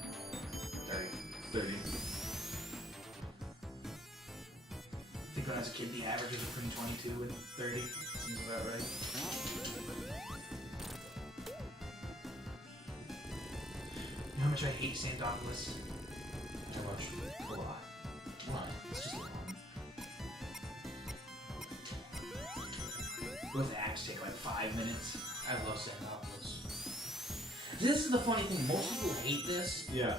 30. I think when I was a kid, the average was between 22 and 30. Seems about right. You know how much I hate Sandopolis? how much? A lot. Why? It's just long. Both acts take like 5 minutes. I love Sandopolis. This is the funny thing. Most people hate this. Yeah.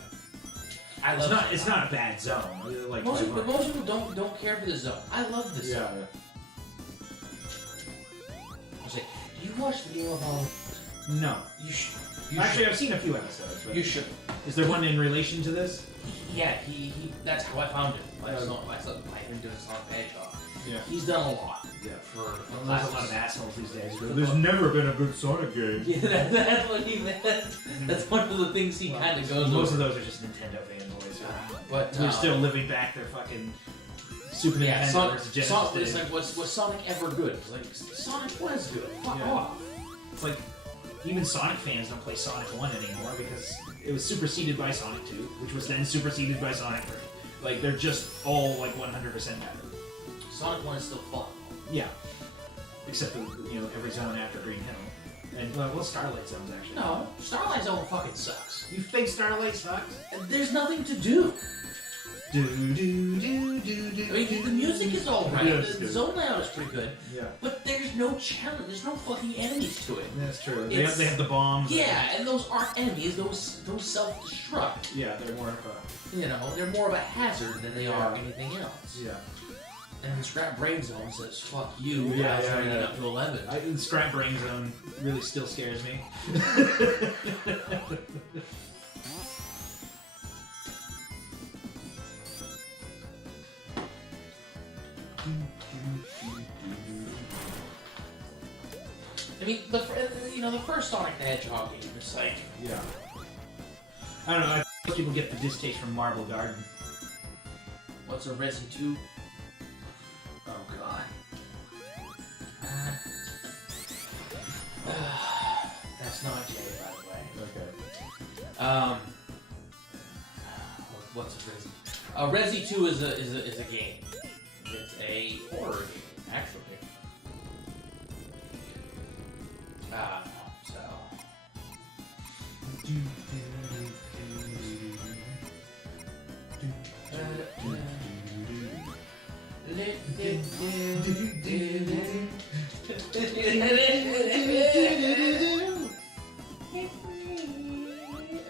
I It's love. it's not a bad zone. Like Most people don't care for this zone. I love this Yeah. zone. I say, do you watch video about? No. You should. Actually, I've seen a few episodes. But You should. is there one in relation to this? Yeah, he that's how I found him. I Yeah. saw him doing Sonic the Hedgehog. Yeah. He's done a lot. Yeah. For There's a lot of assholes these days. For There's the- never been a good Sonic game. Yeah, that's what he meant. That's one of the things he kind of goes Most over. of those are just Nintendo fanboys. But They're still living back their fucking Super yeah, Nintendo Sonic, versus Genesis. Sonic, it's days. like was Sonic ever good? It's like Sonic was good. Fuck Yeah. off. It's like even Sonic fans don't play Sonic 1 anymore because it was superseded by Sonic 2, which was then superseded by Sonic 3. Like they're just all like 100% better. Sonic 1 is still fun. Yeah. Except the, every zone after Green Hill. And well, Starlight Zone's actually. No, Starlight Zone fucking sucks. You think Starlight sucks? There's nothing to do. Do do do do do. I mean, the music is alright. Yeah, it's The good. zone layout is pretty good. Yeah. But there's no challenge. There's no fucking enemies to it. That's true. They It's- have the bombs. Yeah, and those aren't enemies. Those self-destruct. Yeah, they're more of a. They're more of a hazard than they are Yeah. anything else. Yeah. And Scrap Brain Zone says, fuck you, Yeah, guys yeah, turning it yeah. up to 11. Scrap Brain Zone really still scares me. I mean, the first Sonic the Hedgehog game, it's like, Yeah. I don't know. I think people get the distaste from Marble Garden. what's a Resi 2? Oh, God. That's not Jay, by the way. Okay. What's a Resi? Resi 2 is a game. It's a horror game, actually. So.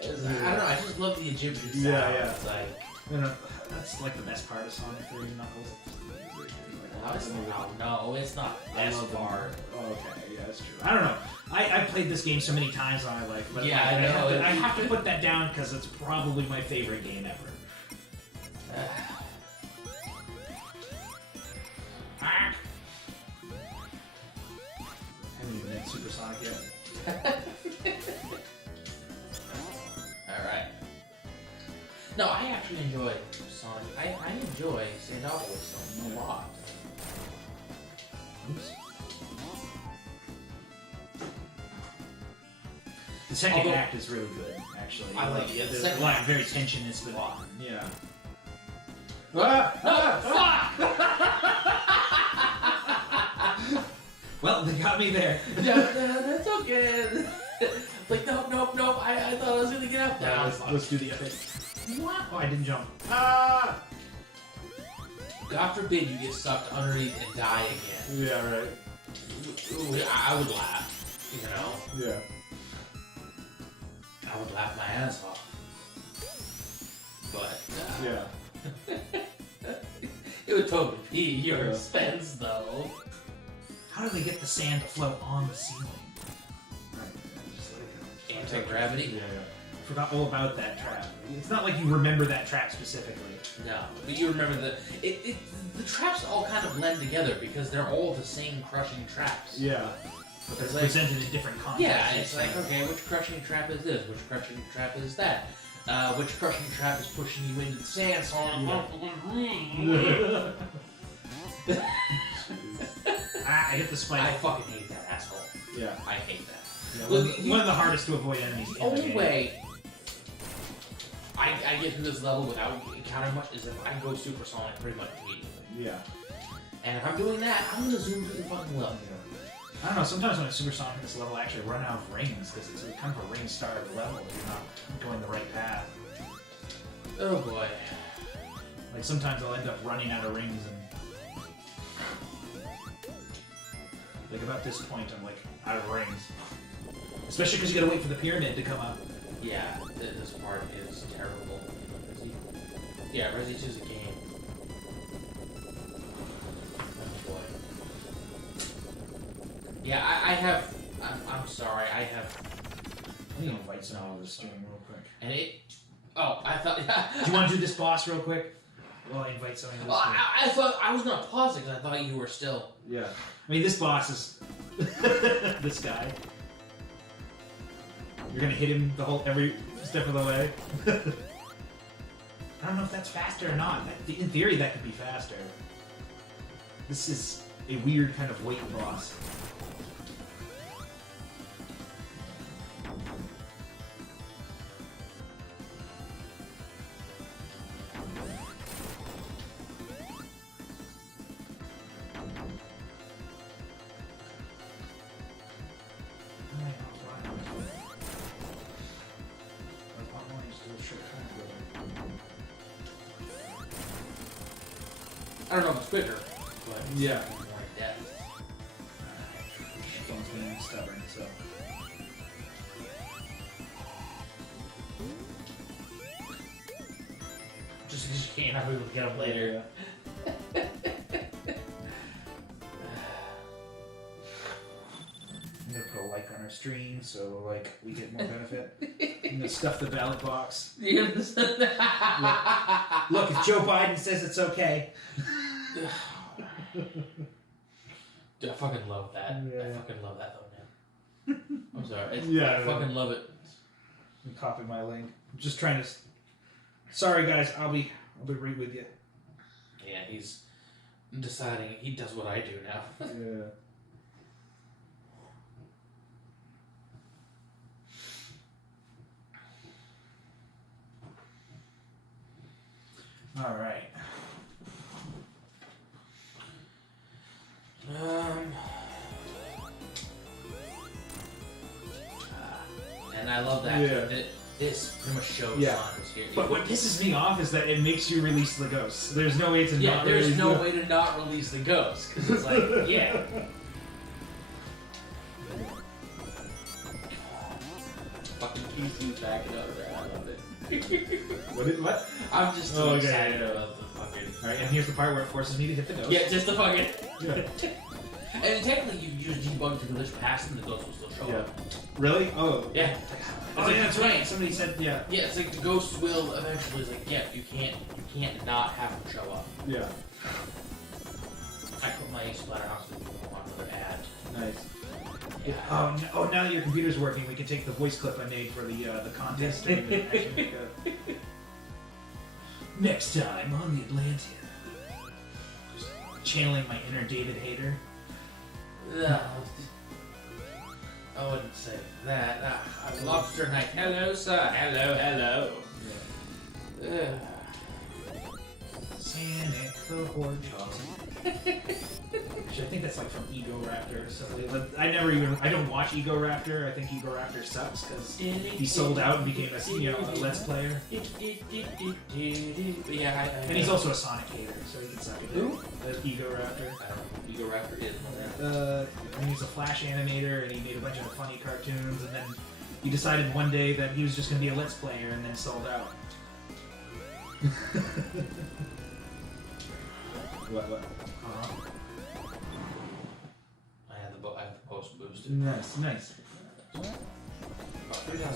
I don't know, I just love the Egyptian sound. Yeah, yeah. It's like, That's like the best part of Sonic 3 and Knuckles. no, it's not the I best love the part. Oh, okay, yeah, that's true. I don't know. I played this game so many times in my life, but Yeah, like, I know. I have to put that down because it's probably my favorite game ever. I haven't even had Super Sonic yet. Alright. No, I actually enjoy Sonic. I enjoy Sandopolis a lot. Oops. The second Although- act is really good, actually. I like it. The There's second a lot act of very tensionous, but yeah. No, fuck! Well, they got me there. Yeah, that's okay. Like, no, nope. I thought I was gonna get up Yeah, now. let's do the epic. What? Oh, I didn't jump. Ah! God forbid you get sucked underneath and die again. Yeah, right. Ooh, I would laugh. You know? Yeah. I would laugh my ass off. But Yeah. it would totally be your expense, though. How do they get the sand to float on the ceiling? Right, just let it go. Anti-gravity? Yeah. Forgot all about that trap. It's not like you remember that trap specifically. No, but you remember the traps all kind of blend together because they're all the same crushing traps. Yeah. But they're It's like- presented in different contexts. Yeah, it's like, okay, which crushing trap is this? Which crushing trap is that? Which crushing trap is pushing you into the sand? So I hit the spike. I fucking hate that asshole. Yeah. I hate that. Yeah, Well, one of the hardest to avoid enemies. The only way I get through this level without encountering much is if I go supersonic pretty much immediately. Yeah. And if I'm doing that, I'm gonna zoom through the fucking level. I don't know, sometimes when I supersonic this level I actually run out of rings, because it's kind of a ring-starved level if you're not going the right path. Oh boy. Like sometimes I'll end up running out of rings and... Like about this point I'm like out of rings. Especially because you gotta wait for the pyramid to come up. Yeah, this part is terrible. Yeah, Resi 2 is a game. Oh boy. Yeah, I have. I'm sorry, I have. Let me invite someone to the stream real quick. And it. Oh, I thought. Do you want to do this boss real quick? Well, I invite someone to the Well, stream. I thought I was gonna pause it because I thought you were still. Yeah. I mean, this boss is this guy. You're gonna hit him every step of the way. I don't know if that's faster or not. In theory, that could be faster. This is a weird kind of weight boss. I don't know if it's quicker, but Yeah. it's more in depth. My phone's being stubborn, so. Just because you can't, I'll be able to get them later. I'm gonna put a like on our stream so like we get more benefit. I'm gonna stuff the ballot box. You understand? Look, if Joe Biden says it's okay. Dude, I fucking love that. Yeah. I fucking love that though, man. I'm sorry. Yeah, I fucking love it. Let me copy my link. I'm just trying to. Sorry guys, I'll be right with you. Yeah, he's deciding he does what I do now. Yeah. All right. And I love that. Yeah. This pretty much shows Yeah. Sonic here. But what pisses me off is that it makes you release the ghosts. There's no way to Yeah, not there's release no the... way to not release the ghost because it's like, yeah. Fucking QC's backing up there. I love it. What? I'm just too Okay, excited yeah. about the fucking. Alright, and here's the part where it forces me to hit the ghost. Yeah, just the fucking. Yeah. And technically, you just debug the glitch past and the ghost will still show Yeah. up. Really? Oh. Yeah. Oh, It's yeah, like that's the right. train. Somebody said, yeah. Yeah, it's like the ghost will eventually. It's like, yeah, you can't not have them show up. Yeah. I put my Splatterhouse on another ad. Nice. Yeah. Oh, now that your computer's working, we can take the voice clip I made for the contest and actually make a... Next time on the Atlantean. Just channeling my inner David hater. No, I wouldn't say that. Lobster night. Hello, sir. Hello. Sonic the Hedgehog. Which I think that's like from Ego Raptor. So I don't watch Ego Raptor. I think Ego Raptor sucks because he sold out and became a a Let's Player. Yeah, And he's also a Sonic hater, so he can suck it. Who? Ego Raptor. I don't know who Ego Raptor is. And he's a Flash animator, and he made a bunch of funny cartoons, and then he decided one day that he was just going to be a Let's Player, and then sold out. What? I have the post boosted. Nice.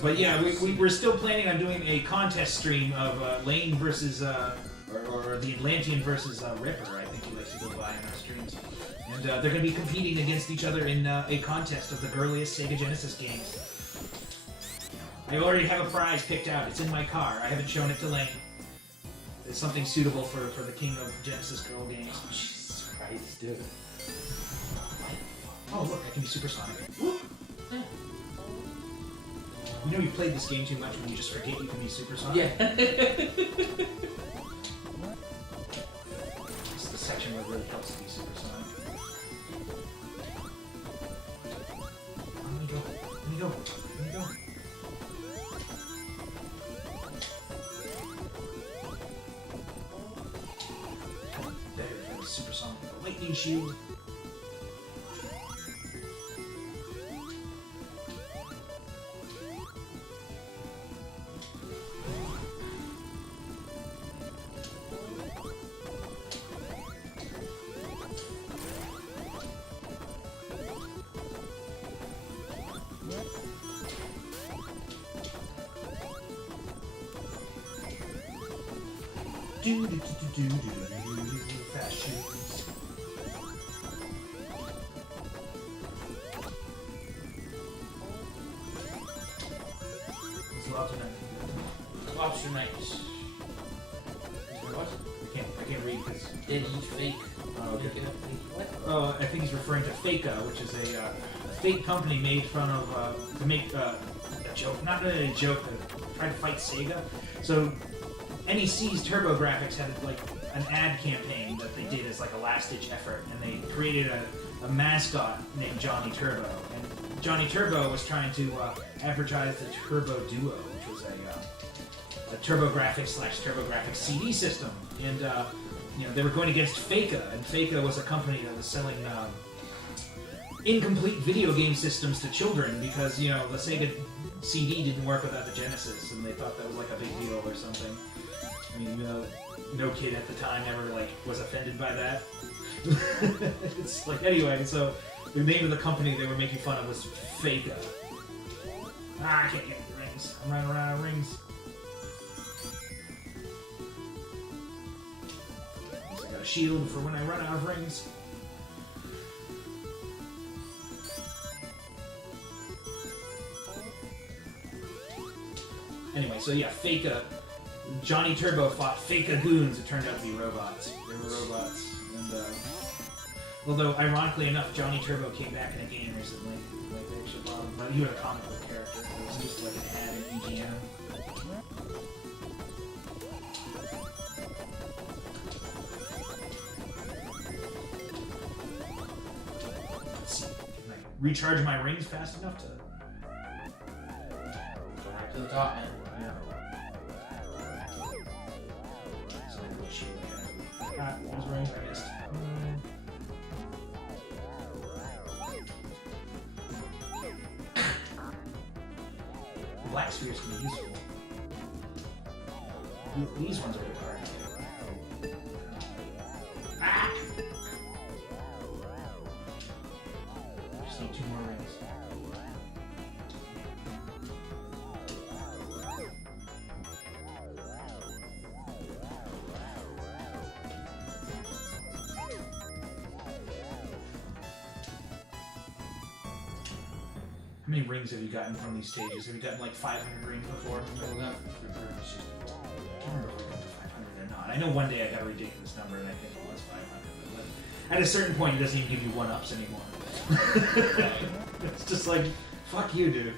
But yeah, we're still planning on doing a contest stream of Lane versus, or the Atlantean versus Ripper, I think he likes to go by in our streams. And they're going to be competing against each other in a contest of the girliest Sega Genesis games. I already have a prize picked out. It's in my car. I haven't shown it to Lane. It's something suitable for the king of Genesis girl games. Oh, Jesus Christ, dude. Oh, look, I can be supersonic. You know you played this game too much when you just forget you can be supersonic? Yeah. It's the section where it really helps to be supersonic. Let me go. Better if I was supersonic. Lightning shield. Fast shoes. It's lobster night. Lobster nights. What? I can't read because. Did he fake? Oh, okay. What? I think he's referring to Faker, which is a fake company made fun of to make a joke, not really a joke, to try to fight Sega. So NEC's TurboGrafx had like an ad campaign that they did as like a last-ditch effort, and they created a mascot named Johnny Turbo. And Johnny Turbo was trying to advertise the Turbo Duo, which was a TurboGrafx/TurboGrafx CD system, and they were going against Faker, and Faker was a company that was selling incomplete video game systems to children because the Sega CD didn't work without the Genesis, and they thought that was like a big deal or something. I mean, no kid at the time ever was offended by that. It's like anyway, so the name of the company they were making fun of was Faker. I can't get the rings. I'm running around out of rings. So I got a shield for when I run out of rings. Anyway, so yeah, Faker. Johnny Turbo fought Faker goons. It turned out to be robots. They were robots. And although, ironically enough, Johnny Turbo came back in a game recently. Like they actually bought him, but he was a comic book character. It was just like an ad in EGM. Let's see. Can I recharge my rings fast enough to? Go right to the top, man. Yeah. Those rings I missed. Black spheres can be useful. These ones are hard. Ah! Just need 2 more rings. How many rings have you gotten from these stages? Have you gotten like 500 rings before? I can't remember if we got to 500 or not. I know one day I got a ridiculous number and I think it was 500. But at a certain point, it doesn't even give you 1-ups anymore. It's just like, fuck you, dude.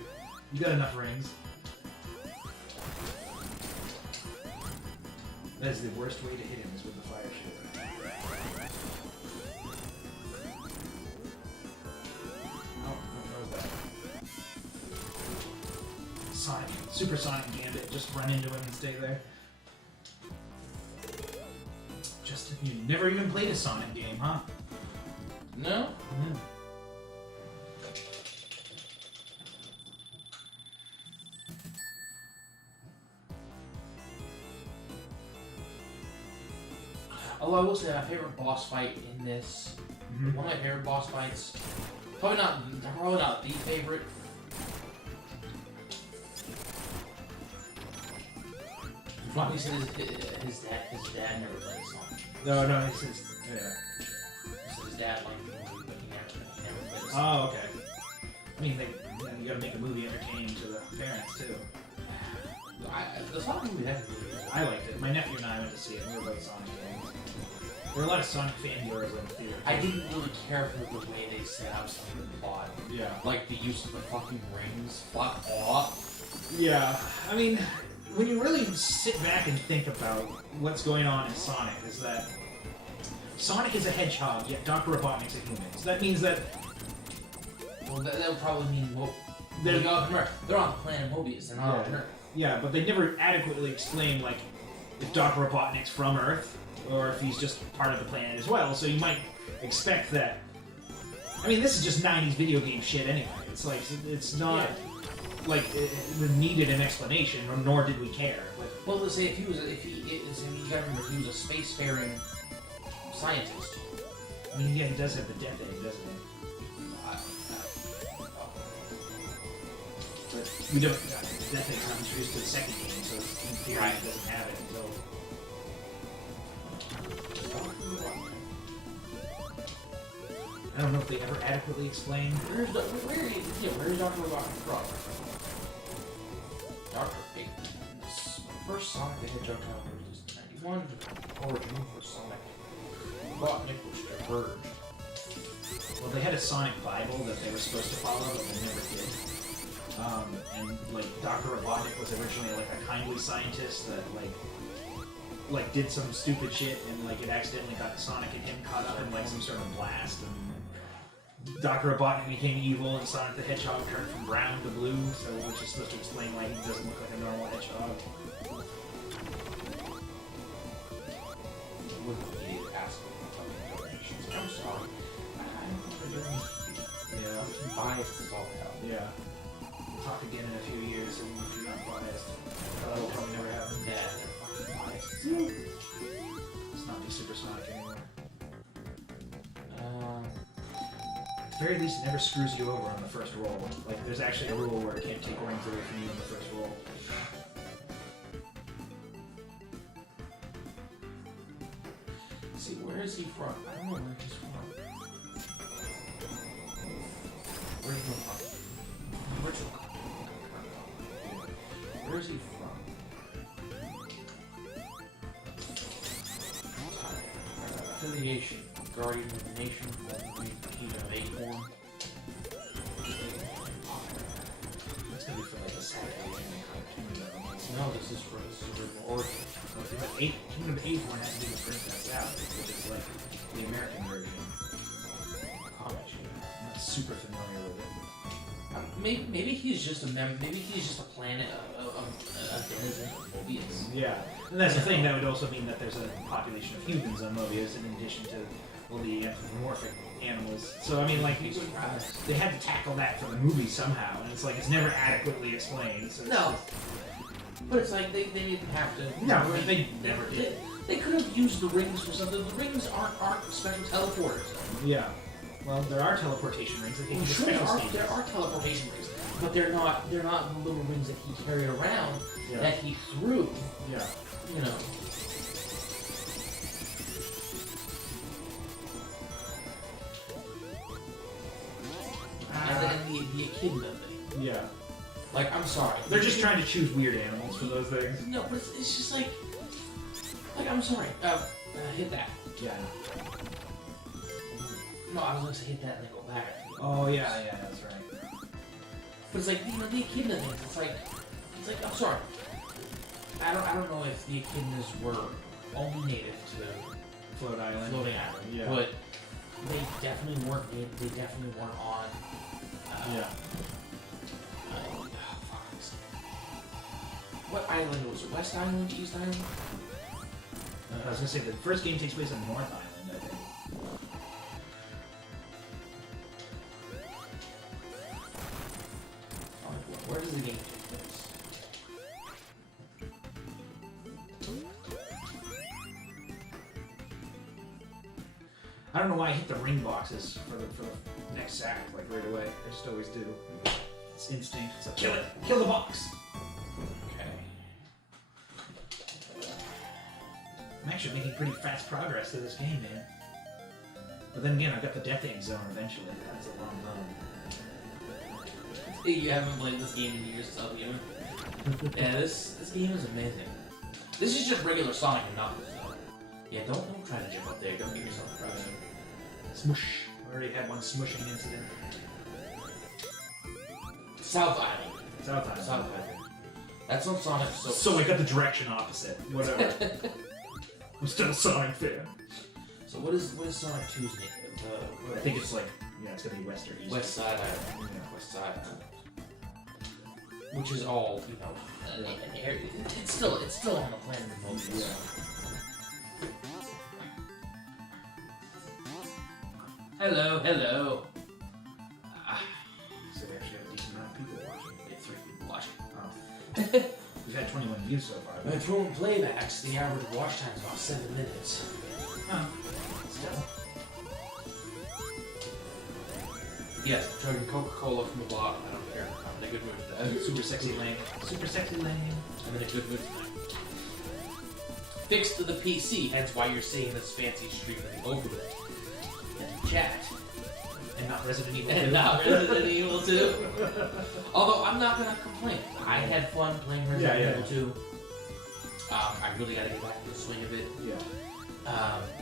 You got enough rings. That is the worst way to hit him, is with the fire shooter. Sonic, Super Sonic Gambit, just run into him and stay there. Justin, you never even played a Sonic game, huh? No? Mm. Although I will say my favorite boss fight in this, Mhm. one of my favorite boss fights, probably not the favorite. He said his dad never played Sonic. No, it's his, yeah. He said his dad liked the movie, but he never played Sonic. Oh, okay. I mean, you gotta make a movie entertaining to the parents, too. The Sonic movie had a movie. I liked it. My nephew and I went to see it. We were both Sonic fans. There were a lot of Sonic fanboys in the theater. I didn't really care for the way they set up some of the plot. Yeah. Like the use of the fucking rings. Fuck off. Yeah. I mean, when you really sit back and think about what's going on in Sonic, is that Sonic is a hedgehog, yet Dr. Robotnik's a human. So that means that Well, that would probably mean They're- they're on Earth. They're on the planet Mobius. They're not on Earth. yeah, but they never adequately explain like if Dr. Robotnik's from Earth or if he's just part of the planet as well. So you might expect that. I mean, this is just '90s video game shit anyway. It's like it's not like it needed an explanation, nor did we care. But, Well, let's say you gotta remember he was a spacefaring scientist. I mean, yeah, he does have the Death Egg, doesn't he? But we don't. Death Egg's not introduced to the second game, so in theory Right. it doesn't have it until. I don't know if they ever adequately explain. Where's Dr. Robotnik from? Dr. Fate. First Sonic the Hedgehog title was 91. Origin for Sonic Robotnik was diverged. Well, they had a Sonic Bible that they were supposed to follow, but they never did. And like Dr. Robotnik was originally like a kindly scientist that like did some stupid shit, and like it accidentally got Sonic and him caught up in like some sort of blast, and Dr. Robotnik became evil, and Sonic the Hedgehog turned from brown to blue, so which is supposed to explain why he doesn't look like a normal hedgehog. I'm sorry. Yeah. Biased is all hell. Yeah. We'll talk again in a few years, and if you're not biased, that will probably never happen. Yeah, they're fucking biased. It's not be supersonic anymore. Um, At the very least, it never screws you over on the first roll. Like, there's actually a rule where it can't take rings away from you on the first roll. see, where is he from? I don't know where he's from. Where's the original? Where is he from? Affiliation. Guardian of the Nation. Kingdom of Acorn. That's gonna be for like a Saturday evening cartoon. No, this is original origin. But Kingdom of Acorn has to do with Princess Out, which is like the American version. Comic sheet. I'm not super familiar with it. Maybe he's just a maybe he's just a planet of a denizen of Mobius. Yeah, and that's the thing. That would also mean that there's a population of humans on Mobius, in addition to all the anthropomorphic animals. So I mean, like they had to tackle that for the movie somehow, and it's like it's never adequately explained. So it's No. just- But it's like they didn't have to. No, they never did. They could have used the rings for something. The rings aren't special teleporters. Yeah. Well, there are teleportation rings that can Well, use sure, special stages. there are teleportation rings, but they're not the little rings that he carried around Yeah. that he threw. Yeah. You know. And then the echidna thing. Yeah. Like, I'm sorry. They're just trying to choose weird animals for those things. No, but it's just like I'm sorry. Hit that. Yeah. No, I was gonna say hit that and then go back. Oh yeah, that's right. But it's like, the echidna things. It's like I'm sorry. I don't know if the echidnas were only native to Float Island. Floating Island, Yeah. but they definitely weren't. They definitely weren't on. Yeah. What island was it? West Island? East Island? I was gonna say the first game takes place on North Island, I think. Where does the game take place? I don't know why I hit the ring boxes for the next sack like right away. I just always do. It's instinct. It's like kill it, kill the box. Okay. I'm actually making pretty fast progress through this game, man. But then again, I've got the Death Egg Zone eventually. That's a long zone. You haven't played this game in years, so you know. Yeah, this game is amazing. This is just regular Sonic and Knuckles, though. Yeah, don't try to jump up there. Don't get yourself crushed. Smush. I already had one smushing incident. South Island. South Island. South Island. That's on Sonic. So I got the direction opposite. Whatever. I'm still a Sonic fan. So what is Sonic 2's name? I think it's like, yeah, it's gonna be west or east. West Side Island. Yeah. West Side Island. Which is all, you know, an area. It's still on the planet of Mobius. Yeah. Hello. So we actually have a decent amount of people watching. We have 3 people watching. Oh. We've had 21 views so far. By throwing playbacks, the average watch time is about 7 minutes. Oh. Still. Yes, I'm chugging Coca-Cola from the bottom. I don't care. I'm in a good mood today. Super sexy lane. Super sexy lane. I'm in a good mood tonight. Fixed to the PC, hence why you're seeing this fancy stream in the overlay. And chat. And not Resident Evil 2. And not Resident Evil 2. Although, I'm not gonna complain. I had fun playing Resident Evil 2. I really gotta get back in the swing of it. Yeah.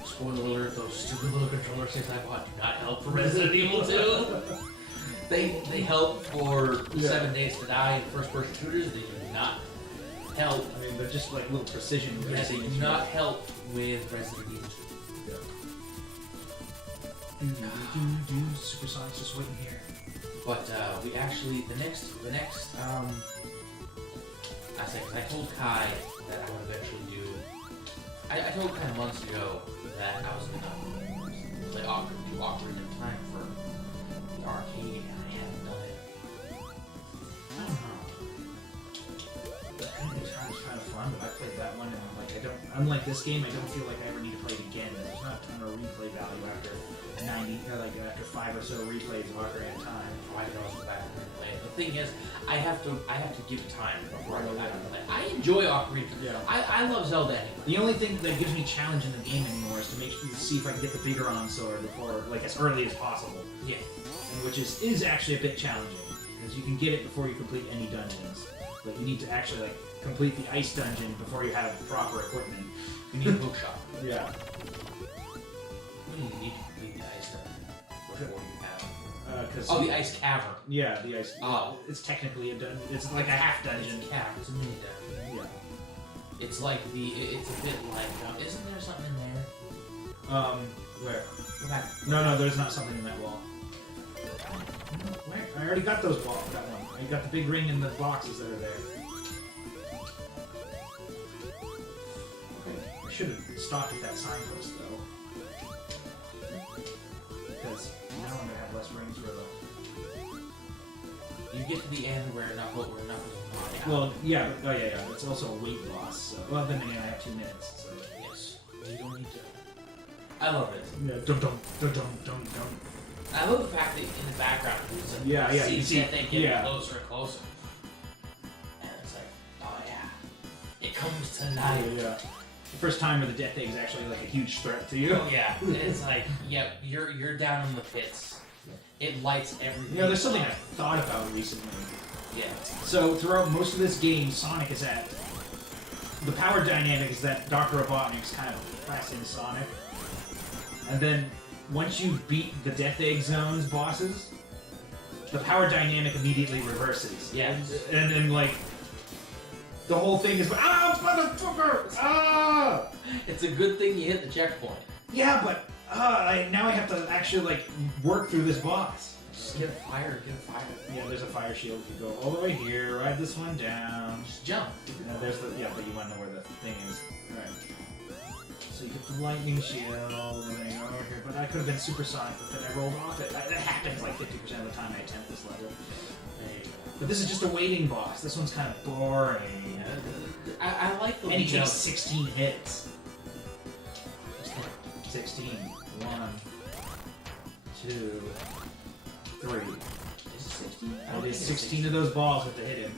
Spoiler alert, those stupid little controller sticks I bought do not help for Resident Evil 2. They help for 7 Days to Die in first-person shooters. They do not help. I mean, they're just like little precision. Yes, they do not help with Resident Evil 2. Supersonic's just waiting here. But we actually the next I said, because I told Kai that I would eventually do. I told Kai months ago that I was gonna play Ocarina of Time for the arcade, and I haven't done it. I don't know. Ocarina of Time is kind of fun, but I played that one and like I don't. Unlike this game, I don't feel like I ever need to play it again. There's not a ton of replay value after 90, after 5 or so replays of Ocarina of Time. I can always go back and play it. The thing is, I have to give it time before I go back and play it. I enjoy Ocarina. Yeah. I love Zelda anyway. The only thing that gives me challenge in the game anymore is to see if I can get the bigger on sword before, like, as early as possible. Yeah. And which is actually a bit challenging because you can get it before you complete any dungeons, but you need to actually like complete the ice dungeon before you have proper equipment. You need a bookshop. Yeah. What do you need to complete the ice dungeon before you have? Cause The ice cavern. Yeah, the ice. Oh. It's technically a dungeon. It's like a half dungeon. It's a cavern. It's a mini dungeon. Yeah. It's like it's a bit like, isn't there something in there? Where? Go back. No, there's not something in that wall. Where? I already got those walls. That one. I got the big ring and the boxes that are there. I should have stopped at that signpost though, because now I'm gonna have less rings for the. You get to the end where Knuckles is not out. Well, yeah, but, yeah. It's also a weight loss. So. Well, then again, I have 2 minutes. So. Yes. You don't need to. I love it. Yeah. Don't. I love the fact that in the background you see that thing getting closer and closer. And it's like, oh yeah, it comes tonight. Yeah. The first time where the Death Egg is actually like a huge threat to you. Oh yeah. It's like, yep, you're down in the pits. It lights everything. You know, there's something I've thought about recently. Yeah. So throughout most of this game, Sonic is at the power dynamic is that Dr. Robotnik's kind of pressing Sonic, and then once you beat the Death Egg Zone's bosses, the power dynamic immediately reverses. Yeah. And then like the whole thing is motherfucker! Ah! It's a good thing you hit the checkpoint. Yeah, but now I have to actually like work through this boss. Just get a fire. Yeah, there's a fire shield if you go all the way here, ride this one down. Just jump. There's the, yeah, but you want to know where the thing is. Alright. So you get the lightning shield, and then you go over here, but I could have been supersonic, but then I rolled off it. That happens like 50% of the time I attempt this level. But this is just a waiting boss. This one's kind of boring. I like the And he lead takes up. 16 hits. 16. 1, 2, 3. Is it 16? I don't It is think it's 16 of those balls have to hit him.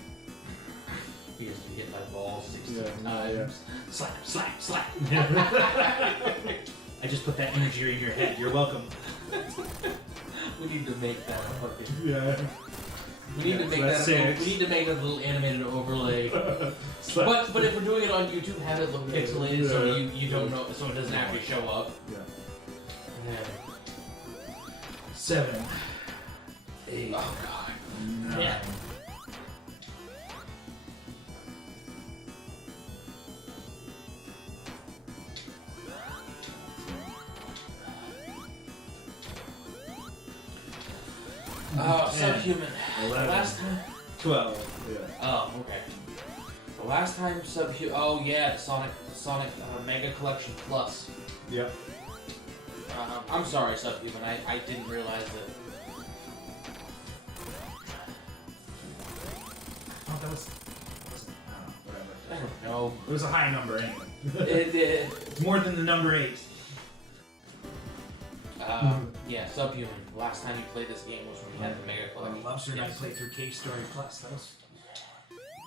He has to hit my balls 16 Yeah, times. Slap, slap, slap. I just put that energy in your head. You're welcome. We need to make that a fucking. Yeah. We need to make that. We need to make a little animated overlay. But if we're doing it on YouTube, have it look pixelated so you don't know, so it doesn't actually show up. Yeah. Yeah. 7. 8. Oh god. 9. Yeah. Subhuman. 11. Last time. 12. Yeah. Oh, okay. The last time Subhuman. Oh yeah, Sonic Mega Collection Plus. Yep. I'm sorry, Subhuman. I didn't realize that. Oh, that was whatever. I don't know. It was a high number anyway. It. It's more than the number 8. Yeah, Subhuman. The last time you played this game was when you had the Mega Collection. Lobster and I Yes. played through Cave Story Plus. That was...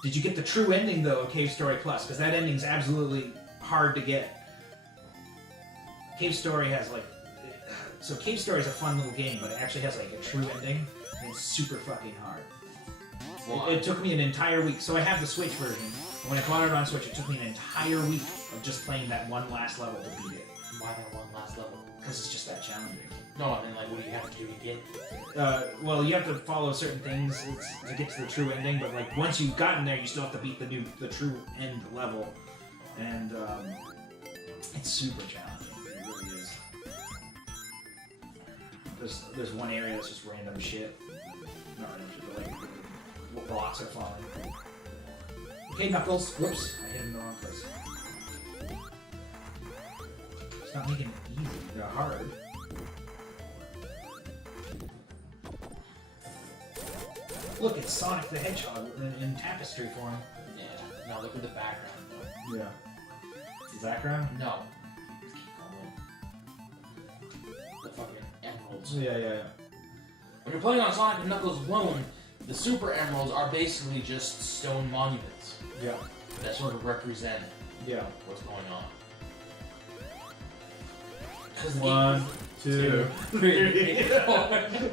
Did you get the true ending though of Cave Story Plus? Because that ending's absolutely hard to get. Cave Story has like... So Cave Story is a fun little game, but it actually has like a true ending, and it's super fucking hard. Why? It took me an entire week. So I have the Switch version. When I bought it on Switch, it took me an entire week of just playing that one last level to beat it. Why that one last level? Because it's just that challenging. No, I mean, like, what do you have to do to get? Well, you have to follow certain things to get to the true ending, but like once you've gotten there, you still have to beat the true end level, and it's super challenging. It really is. There's one area that's just random shit. Not random shit, but like blocks are falling. Okay, Knuckles. Whoops, I hit him in the wrong place. It's not making it easy. They're hard. Look, it's Sonic the Hedgehog in tapestry form. Yeah. No, look at the background. Though. Yeah. The background? No. Keep going. The fucking emeralds. Yeah. When you're playing on Sonic and Knuckles alone, the Super Emeralds are basically just stone monuments Yeah. that sort of represent Yeah. what's going on. 1, 2, 3.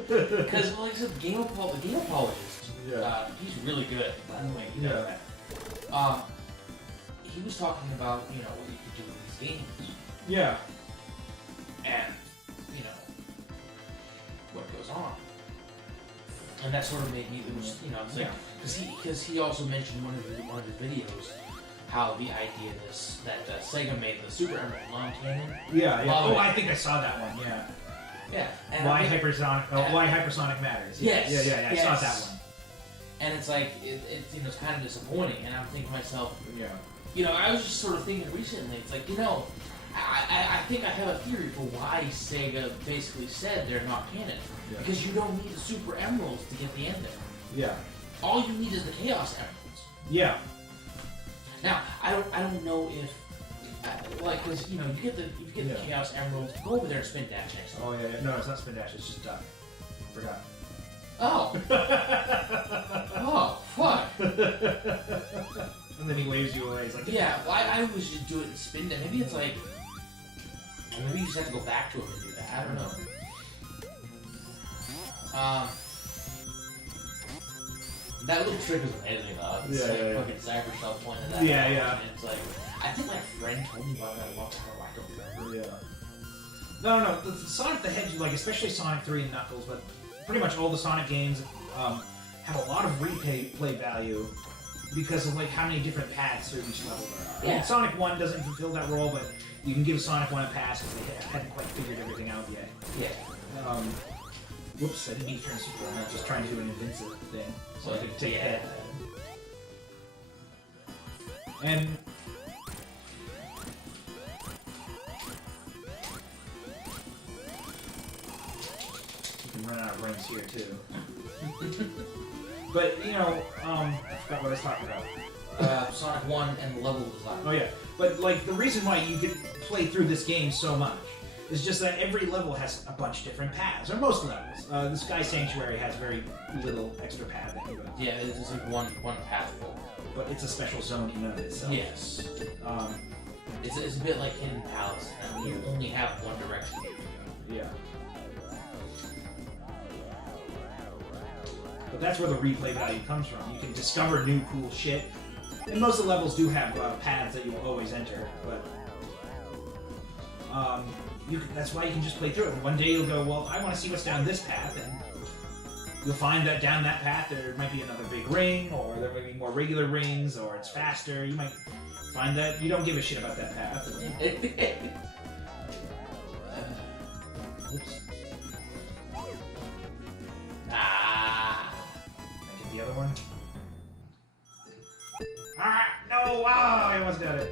Because, like I said, the game apologist, he's really good. By the way, he does that. He was talking about, what you could do with these games. Yeah. And, what goes on. And that sort of made me, it's like, because he also mentioned one of his videos how the idea that Sega made the Super Emerald non-canon. Yeah. Oh, I think I saw that one. Yeah. Yeah. And Why hypersonic matters. Yes. Yeah. I saw that one. And it's like it's kind of disappointing. And I'm thinking to myself, Yeah. I was just sort of thinking recently. It's like I think I have a theory for why Sega basically said they're not canon. Yeah. Because you don't need the Super Emeralds to get the ending. Yeah. All you need is the Chaos Emeralds. Yeah. Now, I don't know if, because you get the Chaos Emeralds, go over there and spin dash next time. Oh yeah. No, it's not spin dash. It's just duck. Forgot. Oh. Oh, fuck. And then he waves you away. He's like, Yeah, well, I always just do it in spin dash. Maybe it's like, maybe you just have to go back to him and do that. I don't know. That little trick was amazing though. It's fucking Cyber Shelf pointed that out. Yeah. And it's like, I think my friend told me about that a long time ago. I don't remember. Yeah. No. The Sonic the Hedgehog, especially Sonic 3 and Knuckles, but pretty much all the Sonic games have a lot of replay value because of how many different paths through each level there are. Yeah. I mean, Sonic 1 doesn't fulfill that role, but you can give Sonic 1 a pass because they hadn't quite figured everything out yet. Yeah. Whoops, I didn't mean to turn super. I'm just trying to do an invincive thing. So I could take that. And... you can run out of rings here, too. But, you know, I forgot what I was talking about. Sonic 1 and level design. Oh yeah, but like the reason why you can play through this game so much is just that every level has a bunch of different paths, or most levels. The Sky Sanctuary has very little extra path that you go. Yeah, it's like one path full. But it's a special zone in and of itself. Yes. It's a bit like Hidden Palace. Now you only have one direction. Yeah. But that's where the replay value comes from. You can discover new cool shit. And most of the levels do have paths that you will always enter, but that's why you can just play through it. One day you'll go, well, I want to see what's down this path, and you'll find that down that path there might be another big ring, or there might be more regular rings, or it's faster. You might find that you don't give a shit about that path. Oops. Ah. Can I get the other one? Ah, no! Wow, I almost got it.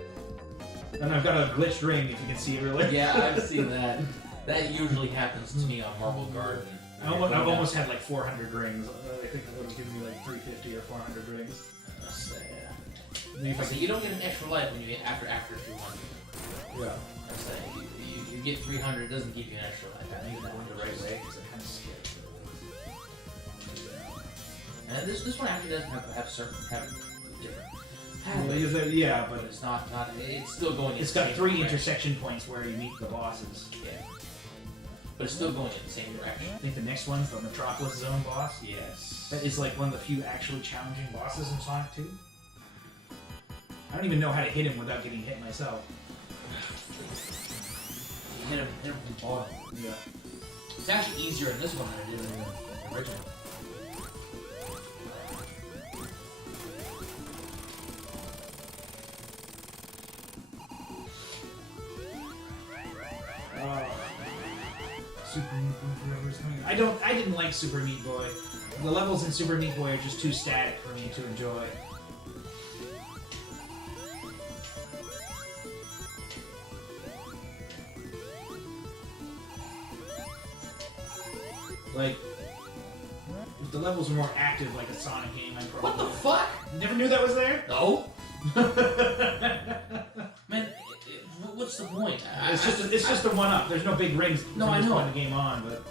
And I've got a glitched ring, if you can see it really. Yeah, I've seen that. That usually happens to me on Marble Garden. I've almost had like 400 rings. I think that would have given me like 350 or 400 rings. You don't get an extra life when you get after 200. Yeah. I'm saying you get 300, it doesn't give you an extra life. I think that went the right way because I kind of skipped. And this one actually doesn't have certain different pathways. Yeah, but it's not. It's still going. It's got 3 intersection points where you meet the bosses. Yeah. But it's still going in the same direction. I think the next one's the Metropolis Zone boss. Yes. That is like one of the few actually challenging bosses in Sonic 2. I don't even know how to hit him without getting hit myself. You hit him from the bottom. Yeah. It's actually easier in this one than it is in the original. Super Meat Boy Forever's coming. I didn't like Super Meat Boy. The levels in Super Meat Boy are just too static for me to enjoy. Like, if the levels were more active like a Sonic game, I'd probably... What the fuck? You never knew that was there? No. Man, what's the point? It's just a one-up. There's no big rings No, from I this know. point in the game on, but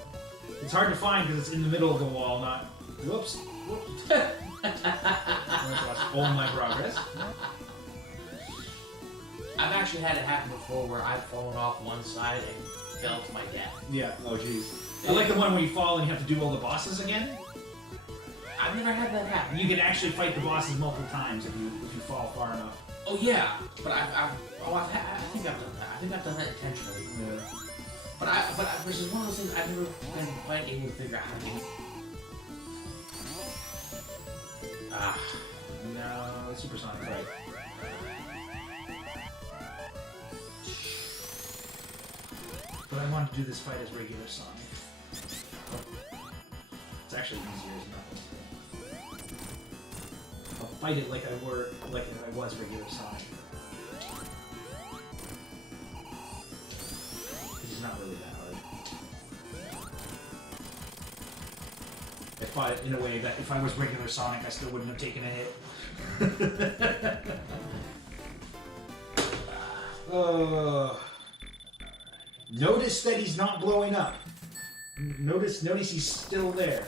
it's hard to find because it's in the middle of the wall, not... Whoops. Whoops. Lost all my progress. I've actually had it happen before where I've fallen off one side and fell to my death. Yeah, oh jeez. I like the one where you fall and you have to do all the bosses again. I've never had that happen. You can actually fight the bosses multiple times if you fall far enough. Oh yeah, but I think I've done that. I think I've done that intentionally. Yeah. But this is one of those things I've never been quite able to figure out how to do. Ah. No, Super Sonic fight. But I want to do this fight as regular Sonic. It's actually easier as Knuckles. I'll fight it like if I was regular Sonic. It's not really that hard. I fought it in a way that if I was regular Sonic, I still wouldn't have taken a hit. Notice that he's not blowing up. Notice he's still there.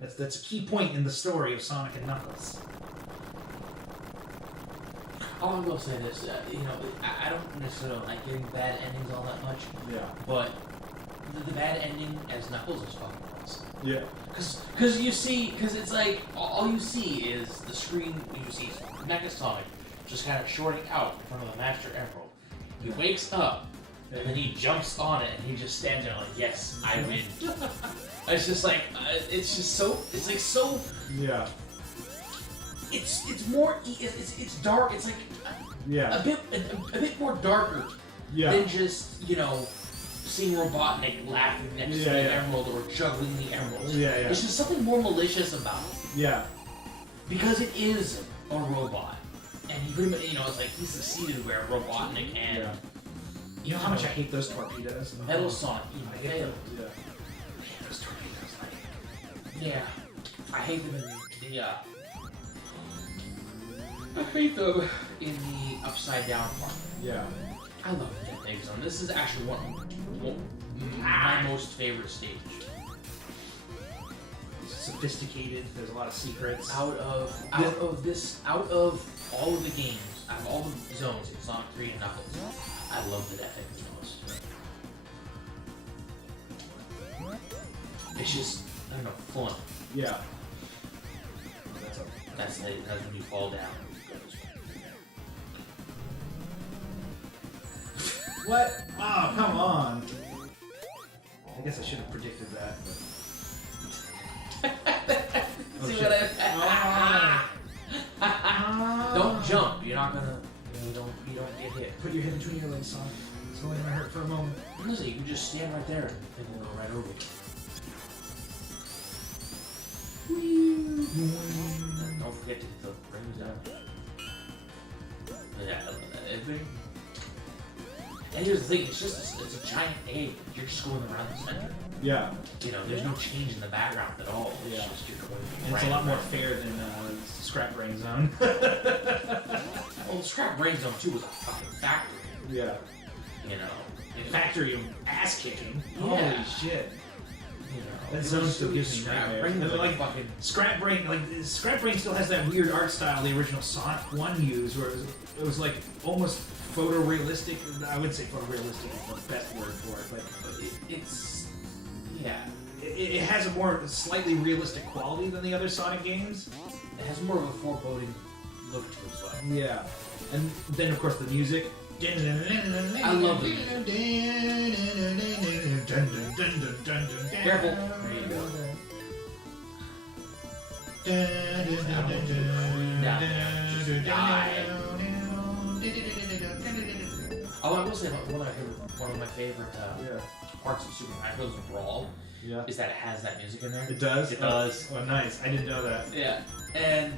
That's a key point in the story of Sonic and Knuckles. All I will say this, I don't necessarily like getting bad endings all that much. Yeah. But the bad ending as Knuckles is fucking awesome. Yeah. Because it's like, all you see is the screen, you see Mecha Sonic just kind of shorting out in front of the Master Emerald. He wakes up, and then he jumps on it, and he just stands there like, yes, I win. It's just like, it's like so... Yeah. It's more, it's dark, it's like yeah. a bit more darker yeah. than just, seeing Robotnik laughing next to the emerald or juggling the emeralds. Yeah, yeah. There's just something more malicious about it. Yeah. Because it is a robot. And he pretty much, it's like he succeeded where Robotnik and... Yeah. You know how much I hate those torpedoes? Metal Sonic I even hate failed. those, I hate those torpedoes. Yeah. I hate them in the, I hate them in the upside down part. Yeah. I love the Jet Egg Zone. This is actually my most favorite stage. It's sophisticated. There's a lot of secrets. Out of all of the games, out of all the zones in Sonic 3 and Knuckles, I love the Jet Egg the most. It's just, I don't know, fun. Yeah. That's when you fall down. What? Oh, come on. I guess I should have predicted that. See shit. what I... Don't jump. You're not gonna... You don't get hit. Put your head between your legs, son. It's only gonna hurt for a moment. Listen, you can just stand right there and the thing will go right over you. Don't forget to get the rings down. Yeah, I love that thing. And here's the thing, it's a giant egg. You're just going around the center. Yeah. There's no change in the background at all. It's just you're going And it's a lot more fair than Scrap Brain Zone. Well, Scrap Brain Zone 2 was a fucking factory. Yeah. Factory of ass kicking. Yeah. Holy shit. That zone still gives me nightmares. Scrap Brain still has that weird art style the original Sonic 1 used, where it was like almost photorealistic. I would say photorealistic is the best word for it, but it has a more slightly realistic quality than the other Sonic games. It has more of a foreboding look to it as well. Yeah, and then of course the music. I love the music. Careful. There you go. Just die. Oh, I will say one of my favorite parts of Super Smash Bros. Brawl is that it has that music in there. It does? It does. Oh, nice. I didn't know that. Yeah. And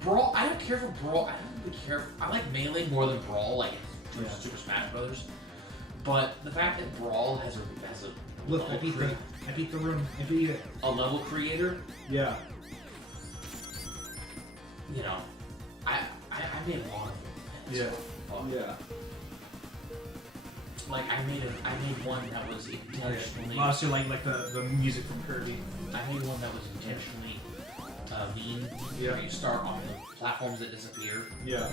Brawl, I don't care for Brawl. I don't really care. I like Melee more than Brawl, like in terms of Super Smash Brothers. But the fact that Brawl has a look, I beat the room. I beat it. A level creator. Yeah. I made a lot of them. Yeah. Yeah. Like I made one that was intentionally. Oh, so like the music from Kirby. I made one that was intentionally mean. Yeah. Where you start on the platforms that disappear. Yeah.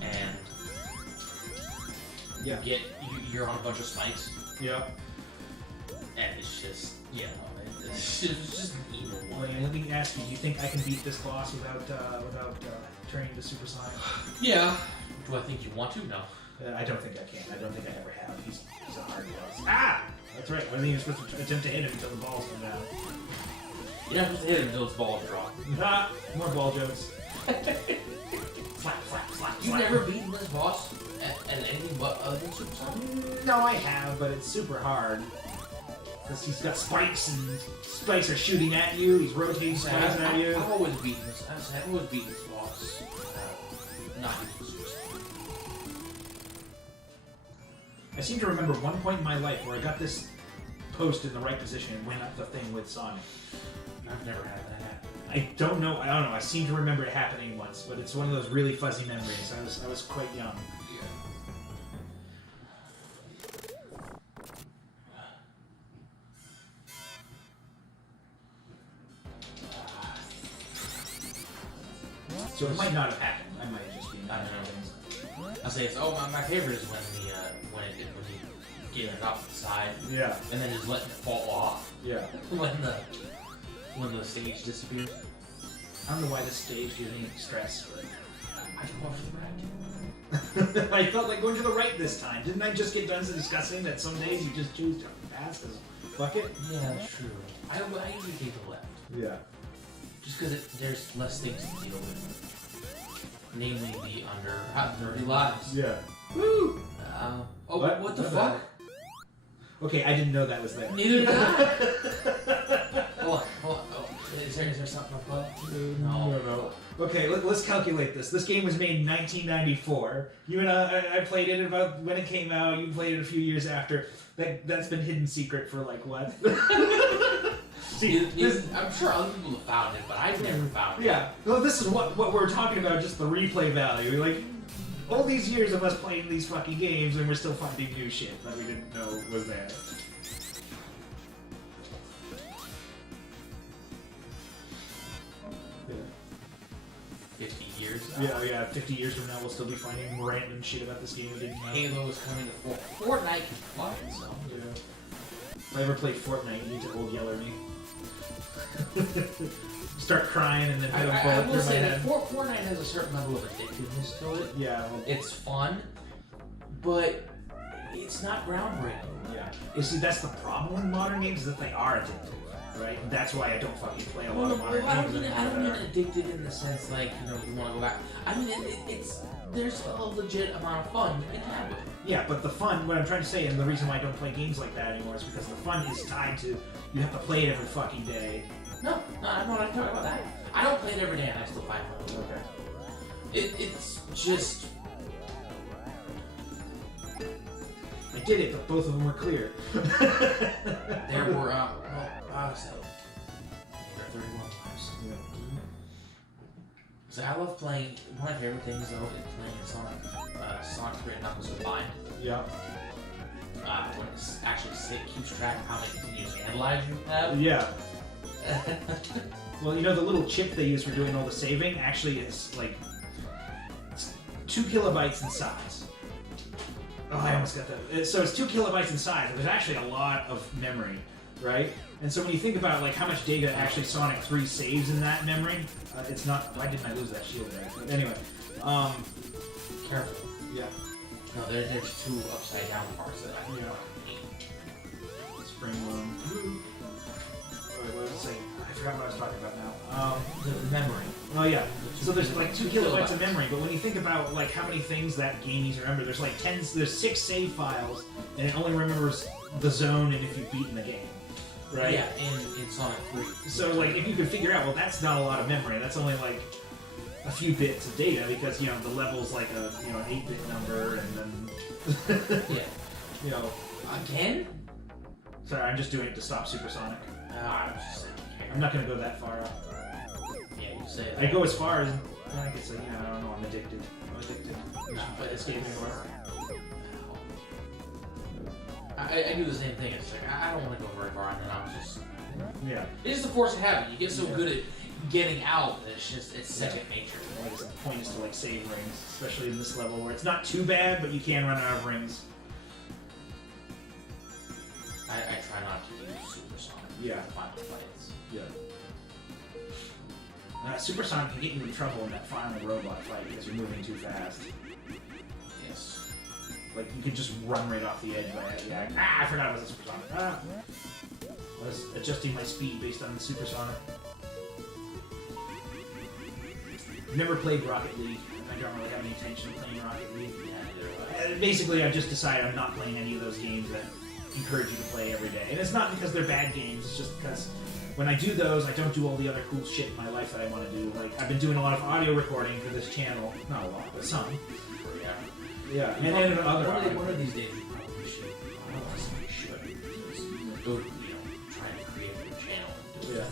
And you're on a bunch of spikes. Yeah. And it's just it's just an evil one. Let me ask you: do you think I can beat this boss without turning into Super Sonic? Yeah. Do I think you want to? No. I don't think I can. I don't think I ever have. He's a hard boss. Ah! That's right. I think you're supposed to attempt to hit him until the balls come down. You're not supposed to hit him until his balls drop. Ah! More ball jokes. Slap, slap, slap. You've never beaten this boss at anything but other than Super Sonic? No, I have, but it's super hard. Because he's got spikes, and spikes are shooting at you. He's rotating spikes at you. I've always beaten this. I've always beaten this boss. Not using Super Sonic. I seem to remember one point in my life where I got this post in the right position and went up the thing with Sonic. I've never had that happen. I don't know. I seem to remember it happening once, but it's one of those really fuzzy memories. I was quite young. So it might not have happened. I might just be. I don't know. I'll say it's my favorite is when you get it off the side. Yeah. And then just letting it fall off. Yeah. when the stage disappears. I don't know why this stage gives me stress. I can watch the right. I felt like going to the right this time. Didn't I just get done discussing that some days you just choose to pass because fuck it? Yeah, that's true. I usually take the left. Yeah. Just because there's less things to deal with. Namely the under 30 lives. Yeah. Woo! What the fuck? Okay, I didn't know that was there. Neither did I. Hold on. Oh, is there something above? No. Okay, let's calculate this. This game was made in 1994. You and I played it about when it came out. You played it a few years after. That's been hidden secret for like what? See, I'm sure other people have found it, but I've never found it. Yeah. Well, this is what we're talking about. Just the replay value. Like all these years of us playing these fucking games, and we're still finding new shit that we didn't know was there. Yeah. 50 years. Yeah. 50 years from now, we'll still be finding random shit about this game we didn't know. Halo is coming to Fortnite can fly it, so. Yeah. If I ever play Fortnite, you need to old yeller me. Start crying and then hit a I bullet will through my say that head. Fortnite has a certain level of addictiveness to it. Yeah. Well, It's fun, but it's not groundbreaking. yeah. You see, that's the problem with modern games is that they are addictive, right? And that's why I don't fucking play a lot of modern I games don't anymore. mean addicted in the sense like, you know, you want to go back. I mean, there's a legit amount of fun you can have with it. Yeah, but the fun, what I'm trying to say, and the reason why I don't play games like that anymore is because the fun is tied to, you have to play it every fucking day. No, I'm not talking about that. I don't play it every day and I still find fun. Okay. It's just... I did it, but both of them were clear. There were, so... There are 31 times. Yeah. So I love playing, one of my favorite things though is playing Sonic 3 and Knuckles Combined. Yeah. When it's actually keeps track of how many continuous analyze you have. Yeah. Well, you know, the little chip they use for doing all the saving actually is like it's 2 kilobytes in size. Oh, I almost got that. So it's 2 kilobytes in size, but there's actually a lot of memory, right? And so when you think about like how much data actually Sonic 3 saves in that memory, it's not. Why didn't I lose that shield there? But anyway, Careful. yeah. No, there's 2 upside down parts that I need. Spring one. What was I saying? I forgot what I was talking about now. The memory. Oh yeah. So there's like 2 kilobytes of memory, but when you think about like how many things that game needs to remember, there's like there's 6 save files, and it only remembers the zone and if you've beaten the game, right? Yeah, in Sonic 3. So like if you could figure out, well, that's not a lot of memory. That's only like a few bits of data because you know the level's like an 8-bit number, and then Yeah. you know. Again? Sorry, I'm just doing it to stop Supersonic. I was just saying. I'm not gonna go that far up. Yeah, you say that. I go as far as I guess like, I don't know. I'm addicted. I'm addicted. Nah, but This game anymore. I do the same thing. It's like, I don't want to go very far, and then I'm just... Yeah. It's just a force of habit. You get so good at getting out that it's second nature. I guess the point is to like save rings, especially in this level where it's not too bad, but you can run out of rings. I try not to use Supersonic. Yeah. Final fights. Yeah. Supersonic can get you in trouble in that final robot fight because you're moving too fast. Yes. Like you could just run right off the edge by it. Yeah. I forgot it was a Supersonic. I was adjusting my speed based on the Supersonic. Never played Rocket League. I don't really have any intention of playing Rocket League. Basically, I've just decided I'm not playing any of those games that encourage you to play every day. And it's not because they're bad games, it's just because when I do those, I don't do all the other cool shit in my life that I want to do. Like, I've been doing a lot of audio recording for this channel. Not a lot, but some. Yeah. Yeah, and then other audio. One of these days we probably should. I don't know if we should. Because go, try and create your channel and do it.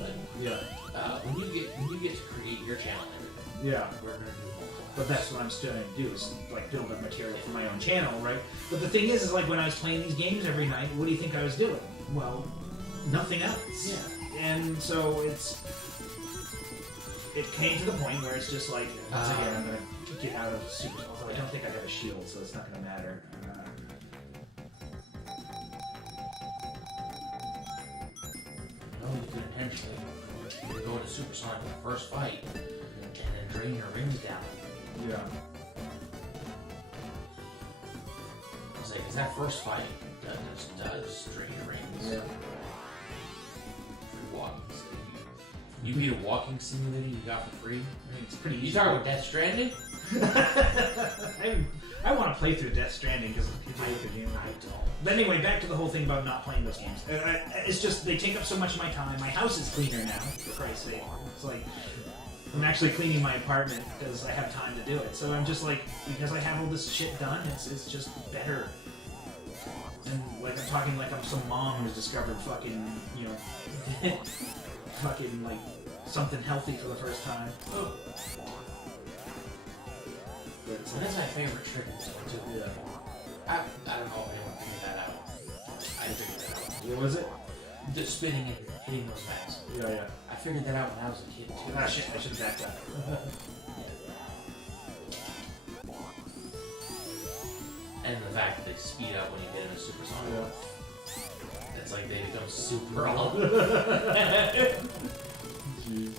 But, Yeah. when you get to create your channel and everything, Yeah. we're gonna do more. But that's what I'm starting to do, is like build up material for my own channel, right? But the thing is like when I was playing these games every night, what do you think I was doing? Well, nothing else. Yeah. And so it came to the point where it's just like, once again, I'm gonna get out of Super. Although I don't think I have a shield, so it's not gonna matter. No, you can intentionally go into Supersonic in the first fight and then drain your rings down. Yeah. It's like, 'cause that first fight does drain your rings. Yeah. Free walking simulator. You beat a walking simulator you got for free? I mean, it's pretty easy. You talking about Death Stranding? I want to play through Death Stranding because it's a game. I don't. But anyway, back to the whole thing about not playing those games. It's just, they take up so much of my time. My house is cleaner now, for Christ's sake. It's like, I'm actually cleaning my apartment because I have time to do it. So I'm just like, because I have all this shit done, it's just better. And like, I'm talking like I'm some mom who's discovered fucking, you know, fucking like something healthy for the first time. But, So that's my favorite trick in this one, too. yeah. I don't know if anyone figured that out. I figured that out. What was it? The spinning and hitting those mats. Yeah. I figured that out when I was a kid, too. Ah, shit, I should have backed up. And the fact that they speed up when you get in a supersonic. It's like they become super long. Jeez.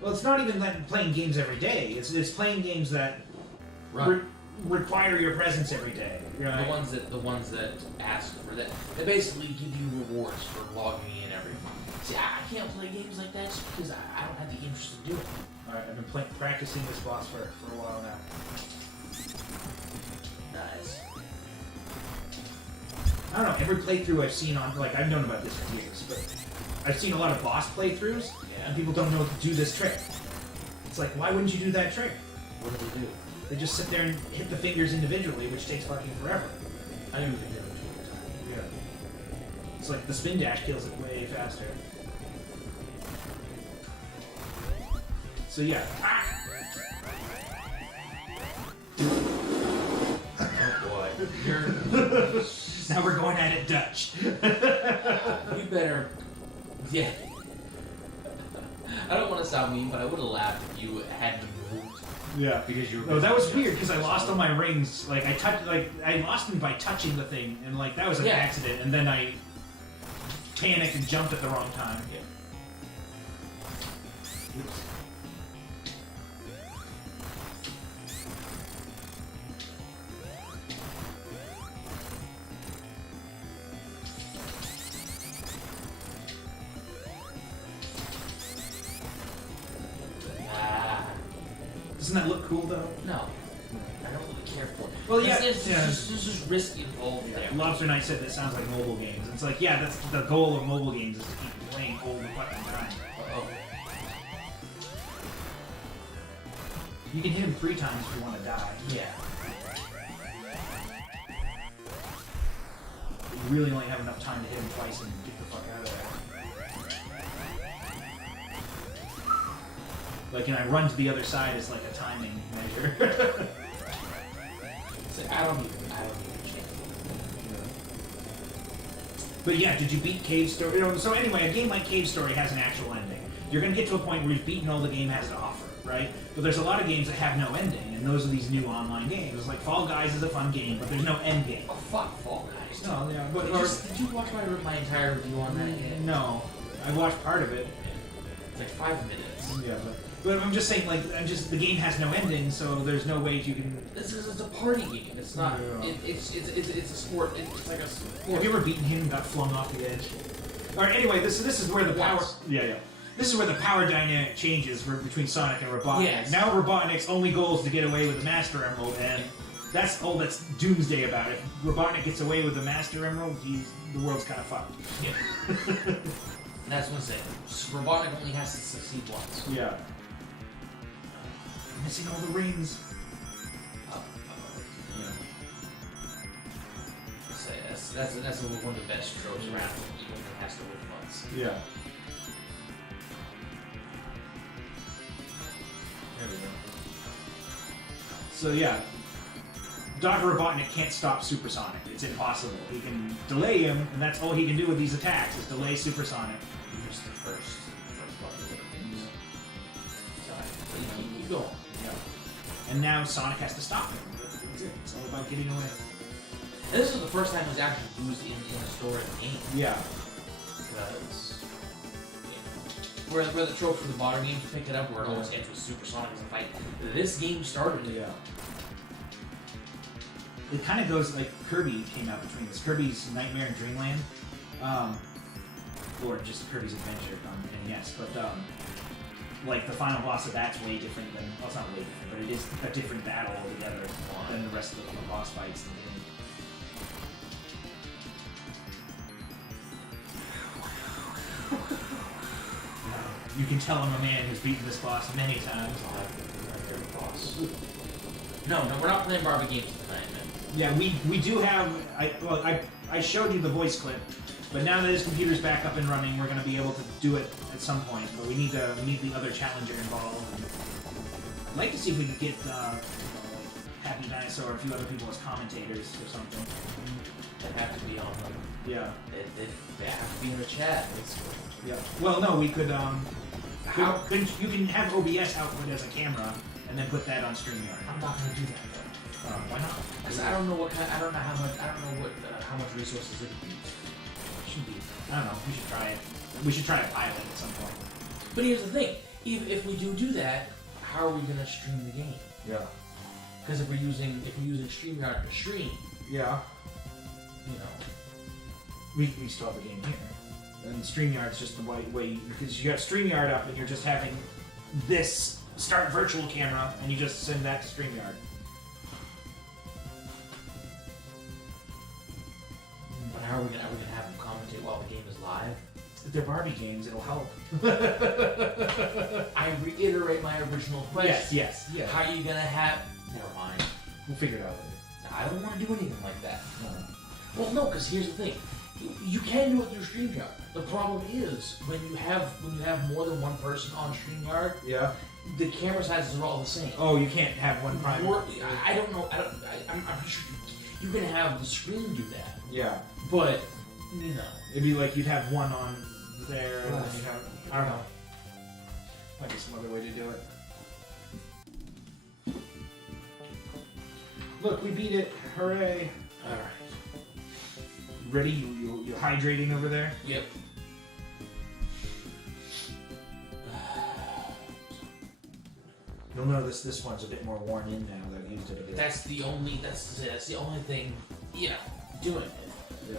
Well, it's not even that playing games every day. It's playing games that require your presence every day. Right? The ones that ask for that. They basically give you rewards for logging in every month. See, I can't play games like that just because I don't have the interest to do it. Alright, I've been practicing this boss for a while now. Nice. I don't know, every playthrough I've seen on, like, I've known about this for years, but I've seen a lot of boss playthroughs, and people don't know how to do this trick. It's like, why wouldn't you do that trick? What do they do? They just sit there and hit the fingers individually, which takes fucking forever. I don't even think they're doing it. Yeah. It's like the spin dash kills it way faster. So yeah. Oh boy. You're... Now we're going at it Dutch. You better... Yeah. I don't want to sound mean, but I would have laughed if you had them moved. Yeah. Because you were... No, that was weird because I lost all my rings. Like I lost them by touching the thing, and like that was an accident. And then I panicked and jumped at the wrong time. Yeah. Oops. Doesn't that look cool though? No. I don't really care for it. Well, yeah, There's just risk involved there. Lobster Knight said that sounds like mobile games. It's like, yeah, that's the goal of mobile games is to keep playing all the fucking time. Uh-oh. You can hit him 3 times if you want to die. Yeah. You really only have enough time to hit him twice and get the fuck out of there. Like, and I run to the other side as like a timing measure. It's like, I don't even change. But yeah, did you beat Cave Story? You know, so anyway, a game like Cave Story has an actual ending. You're gonna get to a point where you've beaten all the game has to offer, right? But there's a lot of games that have no ending, and those are these new online games. It's like Fall Guys is a fun game, but there's no end game. Oh, fuck Fall Guys. No, yeah, but Did you watch my entire review on that game? no, I watched part of it. It's like 5 minutes. Yeah, but I'm just saying, like, the game has no ending, so there's no way you can. It's a party game. It's not. Yeah. It's a sport. It's like a sport. Have you ever beaten him and got flung off the edge? Alright, anyway, this is where the power. Yes. Yeah. This is where the power dynamic changes between Sonic and Robotnik. Yes. Now Robotnik's only goal is to get away with the Master Emerald, and that's doomsday about it. If Robotnik gets away with the Master Emerald, the world's kind of fucked. Yeah. That's what I'm saying. Robotnik only has to succeed once. Yeah. I'm missing all the rings. Yeah. That's one of the best tropes around. He only has to win once. Yeah. There we go. So yeah, Dr. Robotnik can't stop Supersonic. It's impossible. He can delay him, and that's all he can do with these attacks is delay Supersonic. Here's the first button. So you keep going. Yeah. And now Sonic has to stop him. That's it. It's all about getting away. And this is the first time it was actually used in the story of the game. Yeah. Because where the tropes from the modern games picked it up, where it always ends with Supersonic as a fight. This game started it. Yeah. It kind of goes like Kirby came out between this. Kirby's Nightmare and Dreamland, or just Kirby's Adventure on NES. But like the final boss of that's way different than. Well, it's not way different, but it is a different battle altogether. rest of the boss fights in the game. You can tell I'm a man who's beaten this boss many times. Boss. No, we're not playing Barbie games tonight, man. Yeah, we do have. I showed you the voice clip, but now that his computer's back up and running, we're gonna be able to do it at some point. But we need the other challenger involved. I'd like to see if we could get Happy Dinosaur or a few other people as commentators or something. They have to be on them. Yeah. They have to be in the chat. Yeah. Well, no, we could. You can have OBS output as a camera and then put that on StreamYard. I'm not gonna do that though. Why not? Because I don't know how much resources it needs. Should be. I don't know. We should try it. We should try a pilot at some point. But here's the thing: if we do that, how are we gonna stream the game? Yeah. Because if we're using StreamYard to stream, Yeah. you know, We still have the game here. And StreamYard's just the right way, because you got StreamYard up and you're just having this start virtual camera and you just send that to StreamYard. but how are we gonna have them commentate while the game is live? If they're Barbie games, it'll help. I reiterate my original question. Yes. How are you gonna have? Never mind. We'll figure it out later. I don't want to do anything like that. No. Well, no, because here's the thing: you can do it through StreamYard. The problem is when you have more than one person on StreamYard, Yeah. the camera sizes are all the same. Oh, you can't have one prime. I don't know. I'm pretty sure you can have the screen do that, Yeah. but you know. It'd be like you'd have one on there and then Right. you'd have. I don't know. Might be some other way to do it. Look, we beat it. Hooray. All right. Ready? You hydrating over there? Yep. You'll notice this one's a bit more worn in now that I've used it a bit. That's the only thing. You know, doing it. Yeah.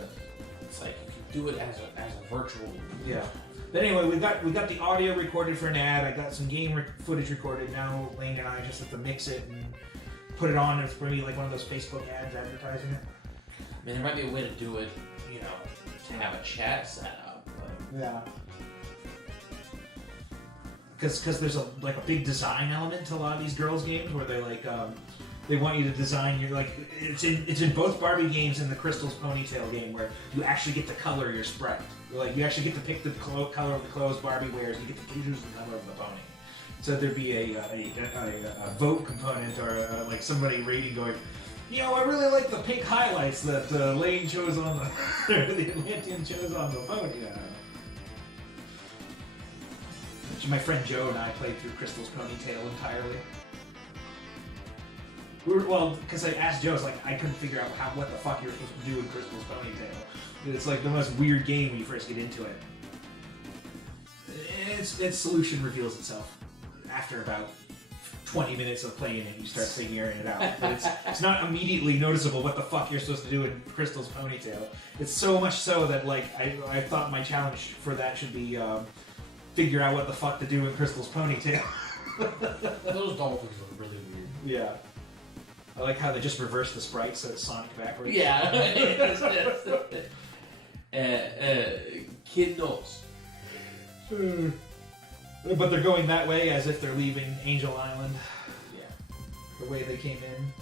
It's like you can do it as a virtual. Yeah. But anyway, we got the audio recorded for an ad. I got some game footage recorded. Now Lane and I just have to mix it and put it on. It's pretty like one of those Facebook ads advertising it. I mean, there might be a way to do it. You know, to have a chat set up. But Yeah. Because there's a big design element to a lot of these girls games where they they want you to design your it's in both Barbie games and the Crystal's Ponytail game where you actually get to color your sprite. You actually get to pick the color of the clothes Barbie wears. You get to choose the color of the pony. So there'd be a vote component or like somebody rating going, I really like the pink highlights that Lane chose on the the Atlantean chose on the pony. My friend Joe and I played through Crystal's Ponytail entirely. Because I asked Joe, I couldn't figure out what the fuck you're supposed to do in Crystal's Ponytail. It's like the most weird game when you first get into it. Its solution reveals itself after about 20 minutes of playing it. You start figuring it out, but it's not immediately noticeable what the fuck you're supposed to do in Crystal's Ponytail. It's so much so that I thought my challenge for that should be. Figure out what the fuck to do in Crystal's Ponytail. those dolphins look really weird. Yeah. I like how they just reverse the sprite so it's Sonic backwards. Yeah. Kid knows. But they're going that way as if they're leaving Angel Island. Yeah. The way they came in.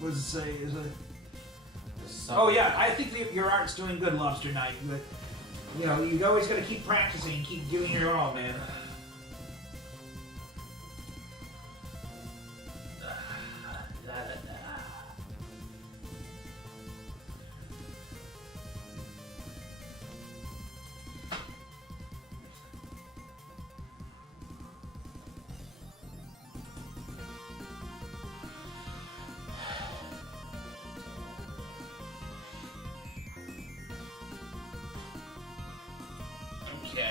What does it say? Is it... Oh yeah, I think your art's doing good, Lobster Knight. But, you always got to keep practicing, keep giving your all, man. Okay.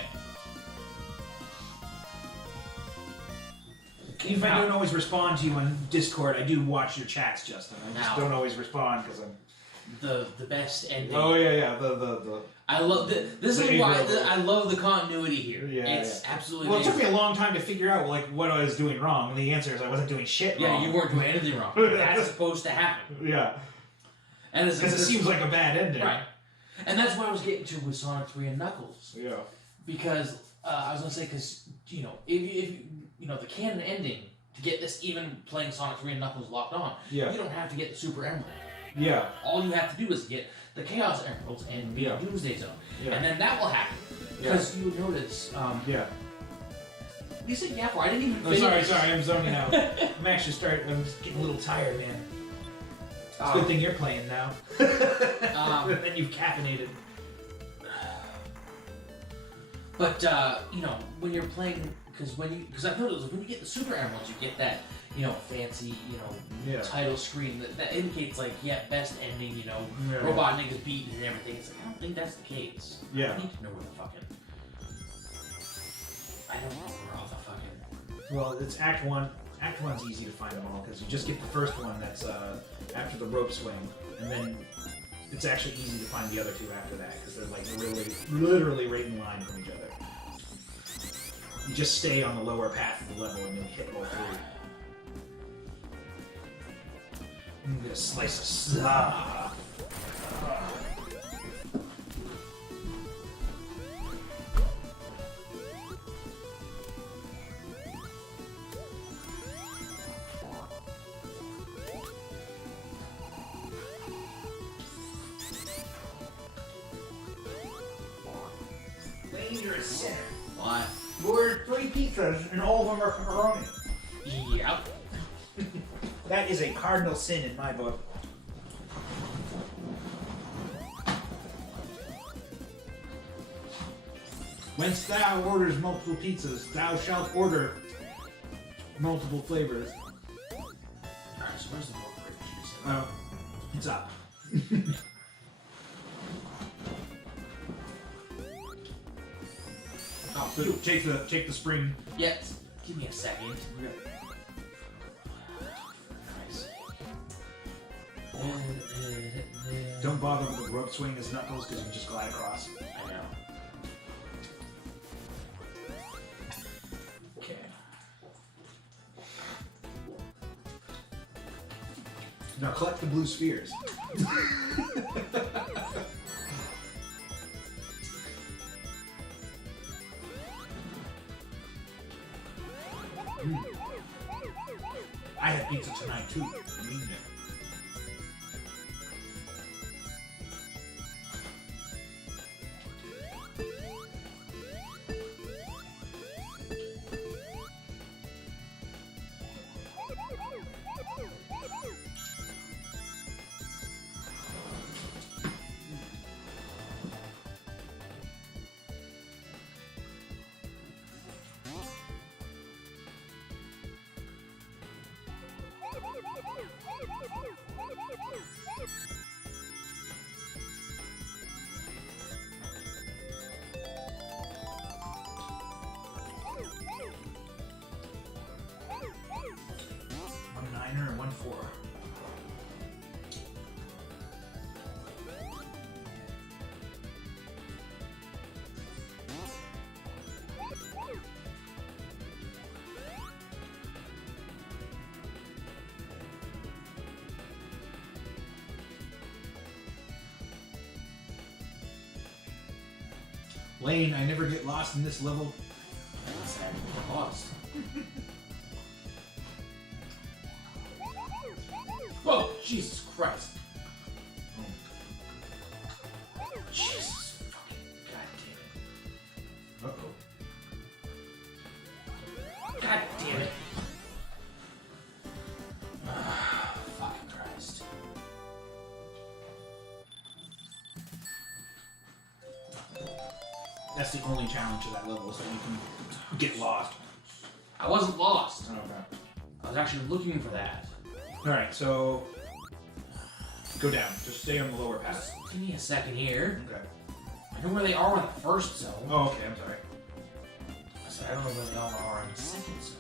Even if I don't always respond to you on Discord, I do watch your chats, Justin. I just Now. don't always respond because I'm the best ending. Oh yeah. The I love this The is why April. I love the continuity here. Yeah, It's absolutely Well, it took amazing. me a long time to figure out like what I was doing wrong, and the answer is I wasn't doing shit Yeah, wrong. you weren't doing anything wrong. That's supposed to happen. Yeah, And it's because it seems like a bad ending. right. And that's what I was getting to with Sonic 3 and Knuckles. Yeah. Because I was gonna say, because if you know the canon ending to get this even playing Sonic 3 and Knuckles locked on, Yeah. you don't have to get the Super Emerald. Yeah. All you have to do is get the Chaos Emeralds and be Yeah. in Doomsday Zone, Yeah. and then that will happen. Because you notice, Yeah. you said yeah for I didn't even. Oh, finish. sorry, I'm zoning out. I'm just getting a little tired, man. It's a good thing you're playing now. And you've caffeinated. But when you're playing, because I've noticed when you get the Super Emeralds, you get that fancy Yeah. title screen that indicates like best ending, Yeah. Robotnik is beaten and everything. It's like I don't think that's the case. Yeah. I need to know where the fucking. I don't know where all the fucking. Well, it's Act 1. Act 1's easy to find them all because you just get the first one that's after the rope swing, and then it's actually easy to find the other two after that because they're like literally right in line from each other. You just stay on the lower path of the level and you'll hit all three. Get a slice of slaw. Lane, you're a sinner. Why? You ordered 3 pizzas and all of them are pepperoni. Yep. That is a cardinal sin in my book. Whence thou orders multiple pizzas, thou shalt order multiple flavors. Alright, so where's the milk break? Oh, it's up. Oh, So take the spring. yeah. Give me a second. Don't bother with the rope swing as Knuckles because you can just glide across. I know. Okay. Now collect the blue spheres. I had pizza tonight too. I mean it. One niner and 1-4. Lane, I never get lost in this level. That's sad. I lost. Whoa! Jesus Christ! Jesus fucking god damn it! Uh-oh. God damn it! Fucking Christ! That's the only challenge of that level, so you can get lost. I wasn't lost. Okay. I was actually looking for that. Alright, so go down. Just stay on the lower path. Just give me a second here. Okay. I know where they are in the first zone. Oh, okay, I'm sorry. I said I don't know where they all are in the second zone.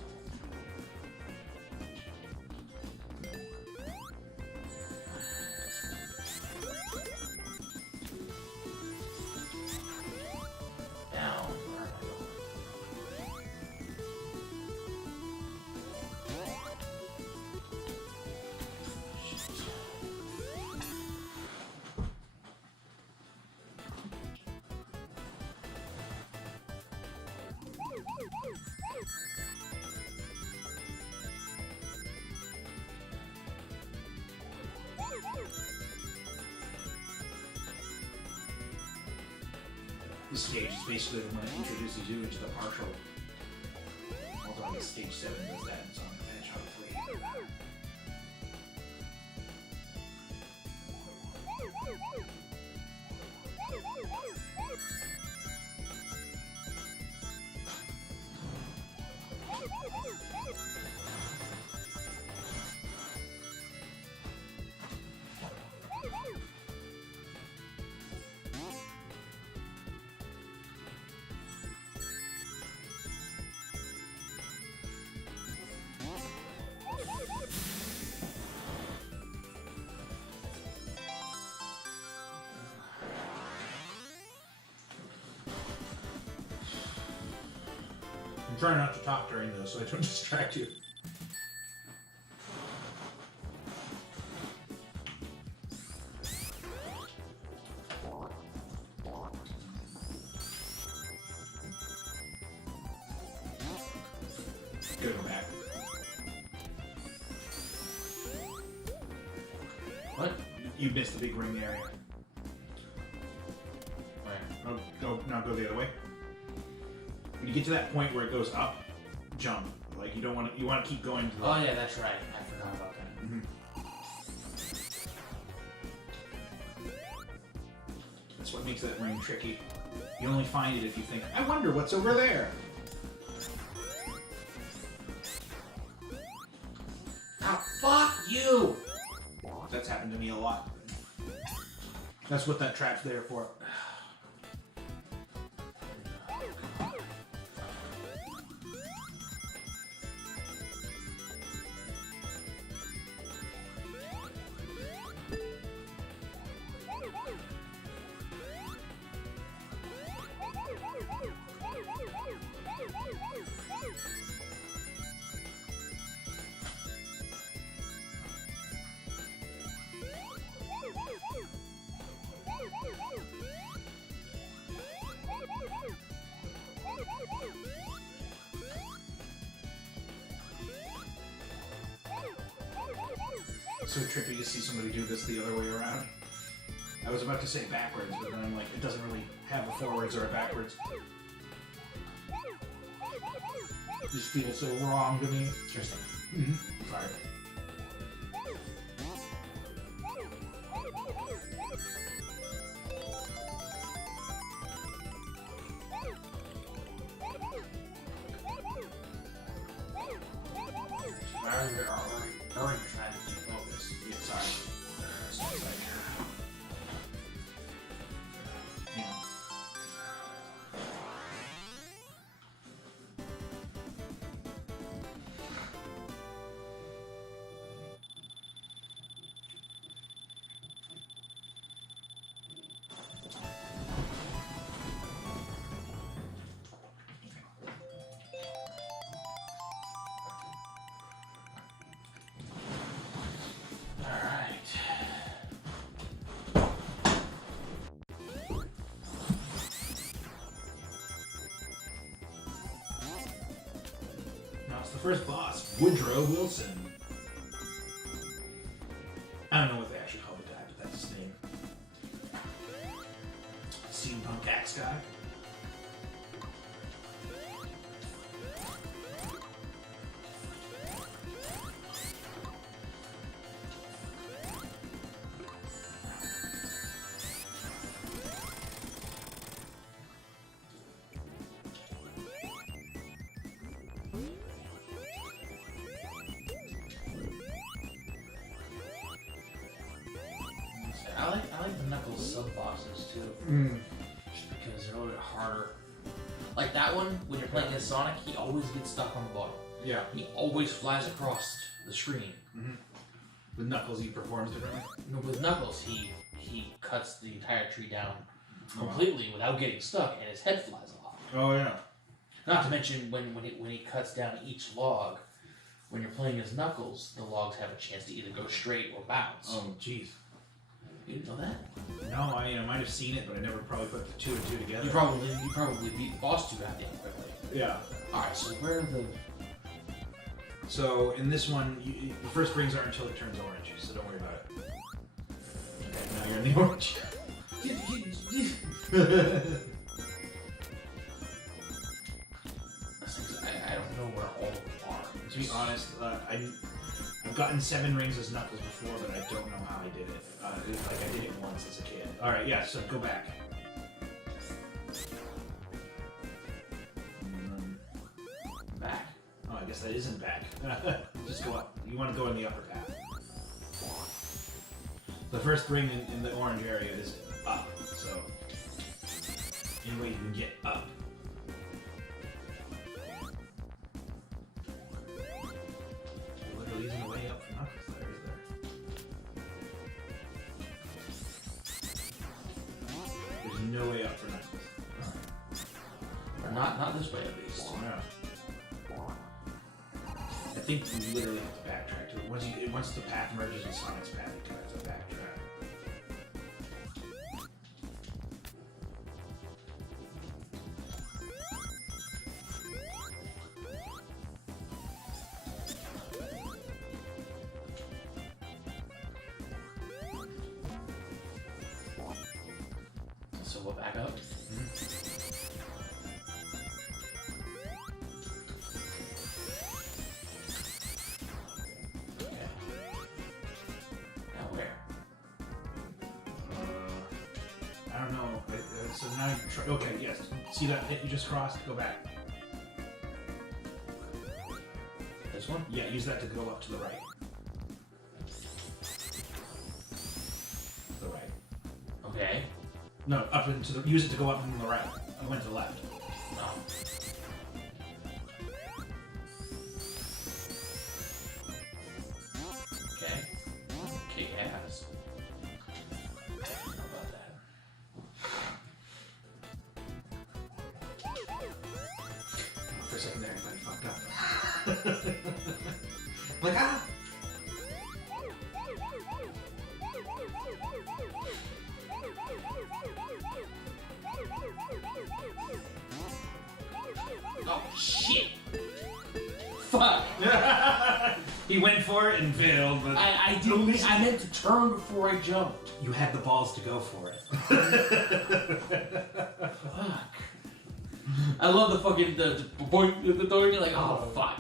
This stage is basically the one that introduces you into the partial. Although I guess stage 7 does that in Sonic the Hedgehog 3. I'm trying not to talk during those so I don't distract you. Gotta go back. What? You missed the big ring area. Right. Oh, go the other way. When you get to that point where it goes up, jump. Like you don't want to. You want to keep going to the. Oh yeah, that's right. I forgot about that. Mm-hmm. That's what makes that ring tricky. You only find it if you think, I wonder what's over there. Ah, fuck you! That's happened to me a lot. That's what that trap's there for. So trippy to see somebody do this the other way around. I was about to say backwards, but then I'm like, it doesn't really have a forwards or a backwards. Just feels so wrong to me. Interesting. Sorry. You're already trying to keep focus. Yeah, sorry. Yeah. First boss, Woodrow Wilson. I don't know what they actually call the guy, but that's his name. Steampunk axe guy. I like the Knuckles sub-bosses too. Just because they're a little bit harder. Like that one, when you're playing as Sonic, he always gets stuck on the bottom. Yeah. He always flies across the screen. With Knuckles, he performs differently. No, with Knuckles, he cuts the entire tree down completely without getting stuck, and his head flies off. Oh yeah. Not to mention when he cuts down each log, when you're playing as Knuckles, the logs have a chance to either go straight or bounce. Oh jeez. You didn't know that? No, I might have seen it, but I never probably put the two and two together. You probably beat the boss too goddamn quickly. Yeah. Alright, so where are the... So in this one, the first rings aren't until it turns orange, so don't worry about it. Okay, now you're in the orange. To be honest, I've gotten 7 rings as Knuckles before, but I don't know how I did it. Like I did it once as a kid. All right, yeah. So go back. Back. Oh, I guess that isn't back. Just go up. You want to go in the upper path. The first ring in the orange area is up, so any way you can get up. There literally isn't a way up for Knuckles there, is there? There's no way up for Knuckles. Or not this way at least. Oh, yeah. I think you literally have to backtrack to it. Once the path merges with Sonic's path, you kind of have to backtrack. So we'll back up. Okay. Now where? I don't know. So now you try. Okay, yes. See that hit you just crossed? Go back. This one? Yeah, use that to go up to the right. The right. Okay. No, up into the. Use it to go up and to the right. I went to the left. No. Okay. Kick ass. How about that? For a second there, I thought you fucked up. Like, ah! Oh shit! Fuck! He went for it and failed, but I didn't. I meant to turn before I jumped. you had the balls to go for it. Fuck. I love the fucking the boing, the door. You're like, oh fuck.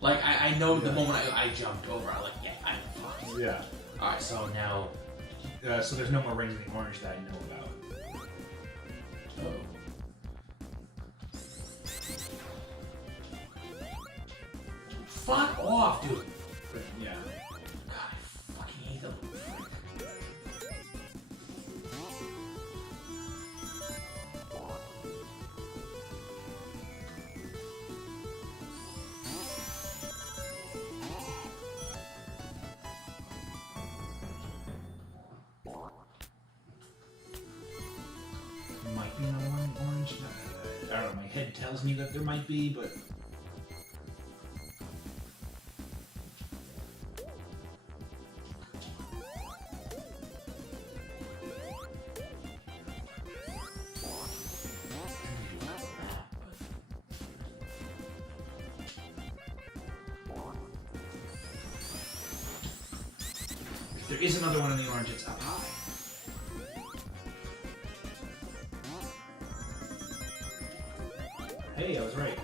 Like I know the moment I jumped over. I'm like, yeah, I'm fucked. Yeah. All right, so now. So there's no more rings in the orange that I know about. Oh. Fuck off, dude. But yeah. God, I fucking hate them. Might be another one in orange. I don't know. My head tells me that there might be, but. There is another one in the orange. It's up high. Hey, I was right.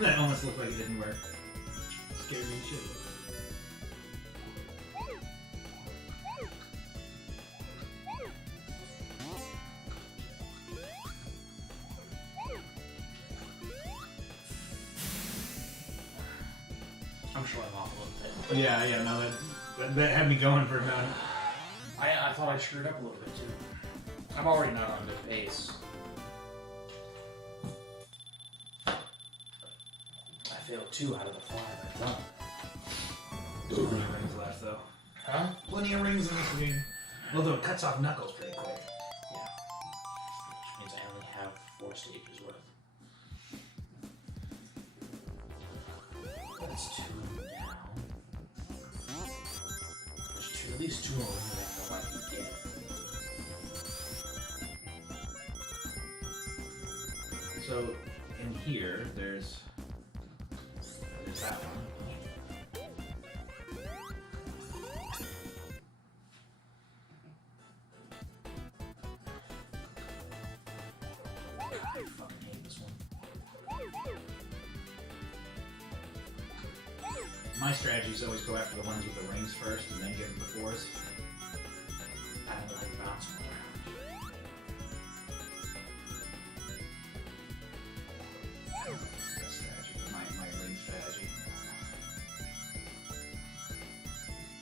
That almost looked like it didn't work. Scared me shit. I'm showing off a little bit. Yeah, no, that had me going for a minute. I thought I screwed up a little bit too. I'm already not on good pace. I failed 2 out of the 5 I've done. There's plenty of rings left, though. Huh? Plenty of rings in this game. Although it cuts off Knuckles pretty quick. Yeah. Which means I only have 4 stages worth. That's 2 now. There's 2, at least 2 more rings that I can get. So, in here, there's that one. I fucking hate this one. My strategy is always go after the ones with the rings first and then give them the 4s. I don't like bouncing around. I don't know if it's the best strategy, but my ring strategy.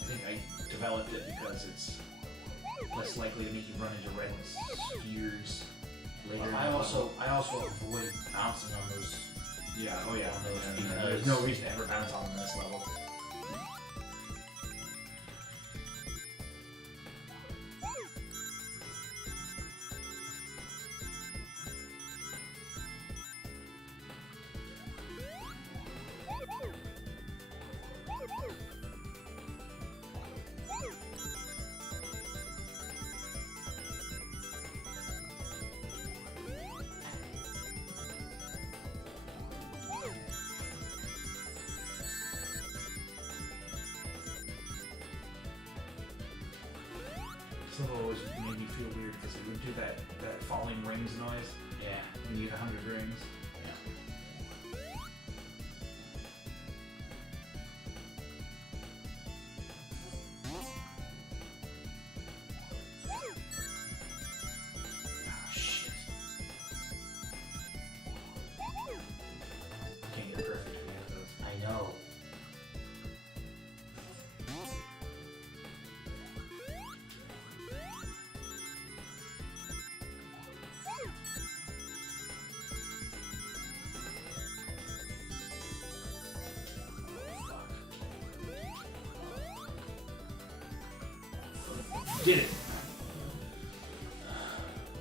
I think I developed it because it's less likely to make you run into red spheres later. Well, I also avoid bouncing on those. Yeah, oh yeah. on those Yeah, because there's no reason to ever bounce on them this level. This level always made me feel weird because it would do that falling rings noise yeah. when you get 100 rings. Oh shit. Can't get perfect if you have those. I know. Did it!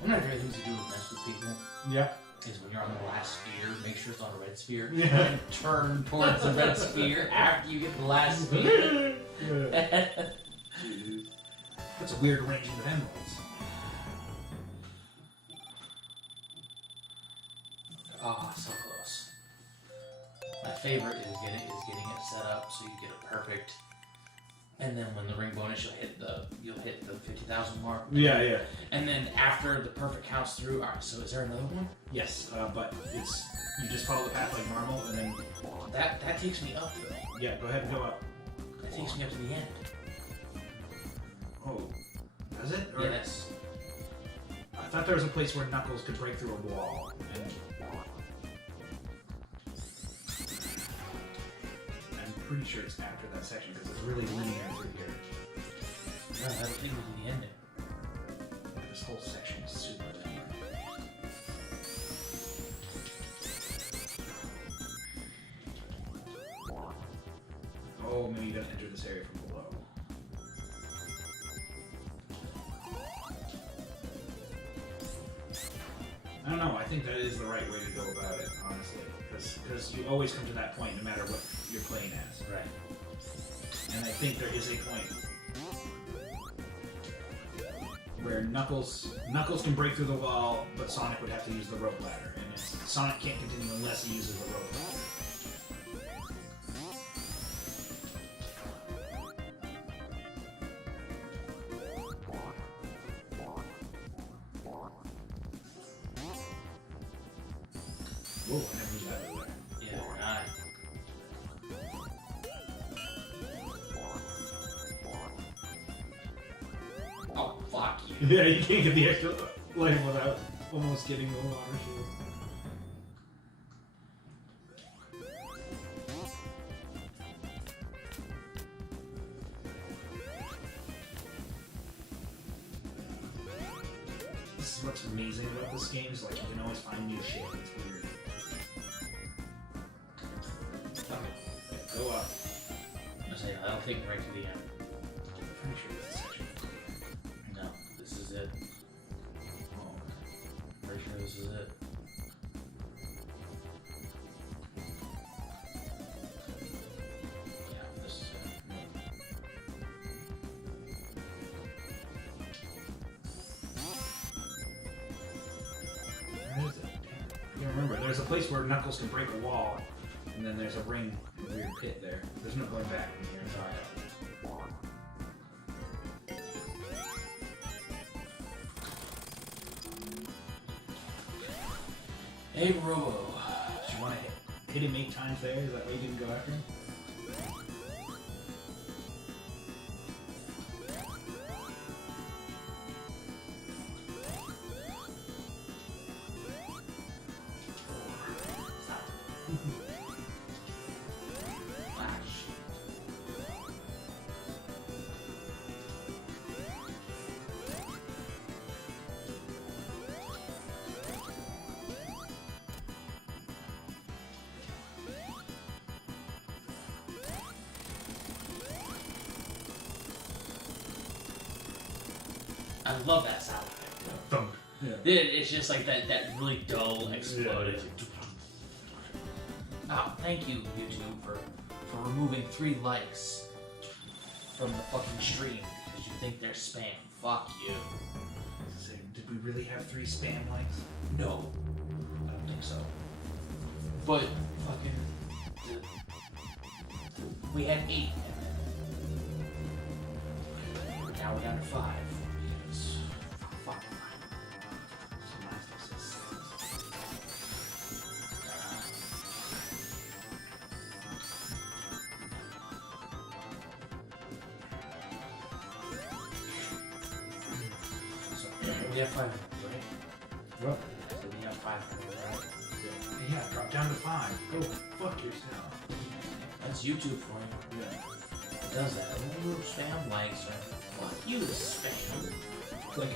One of my favorite things to do with mess with people Yeah. is when you're on the last sphere, make sure it's on a red sphere, Yeah. and turn towards the red sphere after you get the last sphere. That's a weird arrangement of emeralds. Oh, so close. My favorite is getting it set up so you get a perfect, and then when the ring bonus you'll hit the 50,000 mark. Yeah. And then after the perfect counts through, alright, so is there another one? Yes, but it's you just follow the path like normal, and then That takes me up though. yeah, go ahead and go up. That takes me up to the end. Oh, does it? Or- Yeah, that's. I thought there was a place where Knuckles could break through a wall. And I'm pretty sure it's after that section because it's really linear through here. No, that would take me to the ending. This whole section is super linear. Oh, maybe you gotta enter this area from below. I don't know, I think that is the right way to go about it, honestly. Because you always come to that point no matter what you're playing as. Right. And I think there is a point where Knuckles can break through the wall, but Sonic would have to use the rope ladder. And Sonic can't continue unless he uses the rope ladder. Whoa, I never used that over there. Yeah, Yeah, you can't get the extra life without almost getting the water shield. This is what's amazing about this game is like you can always find new shit. It's weird. Okay, go up. I say I'll take it right to the end. I'm pretty sure this is section 3. No, this is it. Oh, Pretty sure this is it. Yeah, this is it. where is it? I can't remember. There's a place where Knuckles can break a wall, and then there's a ring, a weird pit there. There's no going back from here. Hey, Robo. Do you want to hit him 8 times there? Is that why you didn't go after him? I love that sound effect. Thump. Yeah. It's just like that really dull exploded. Oh, thank you, YouTube, for removing 3 likes from the fucking stream because you think they're spam. Fuck you. So, did we really have 3 spam likes? No, I don't think so. but fucking, we had 8. Now we're down to 5. Because, fuck. So last I said 6. So, we have 500, right? What? So we have 500, right? Yeah, drop down to 5. Go fuck yourself. That's YouTube for you. Yeah. It does that. Remove spam likes or fuck you, spam. Like,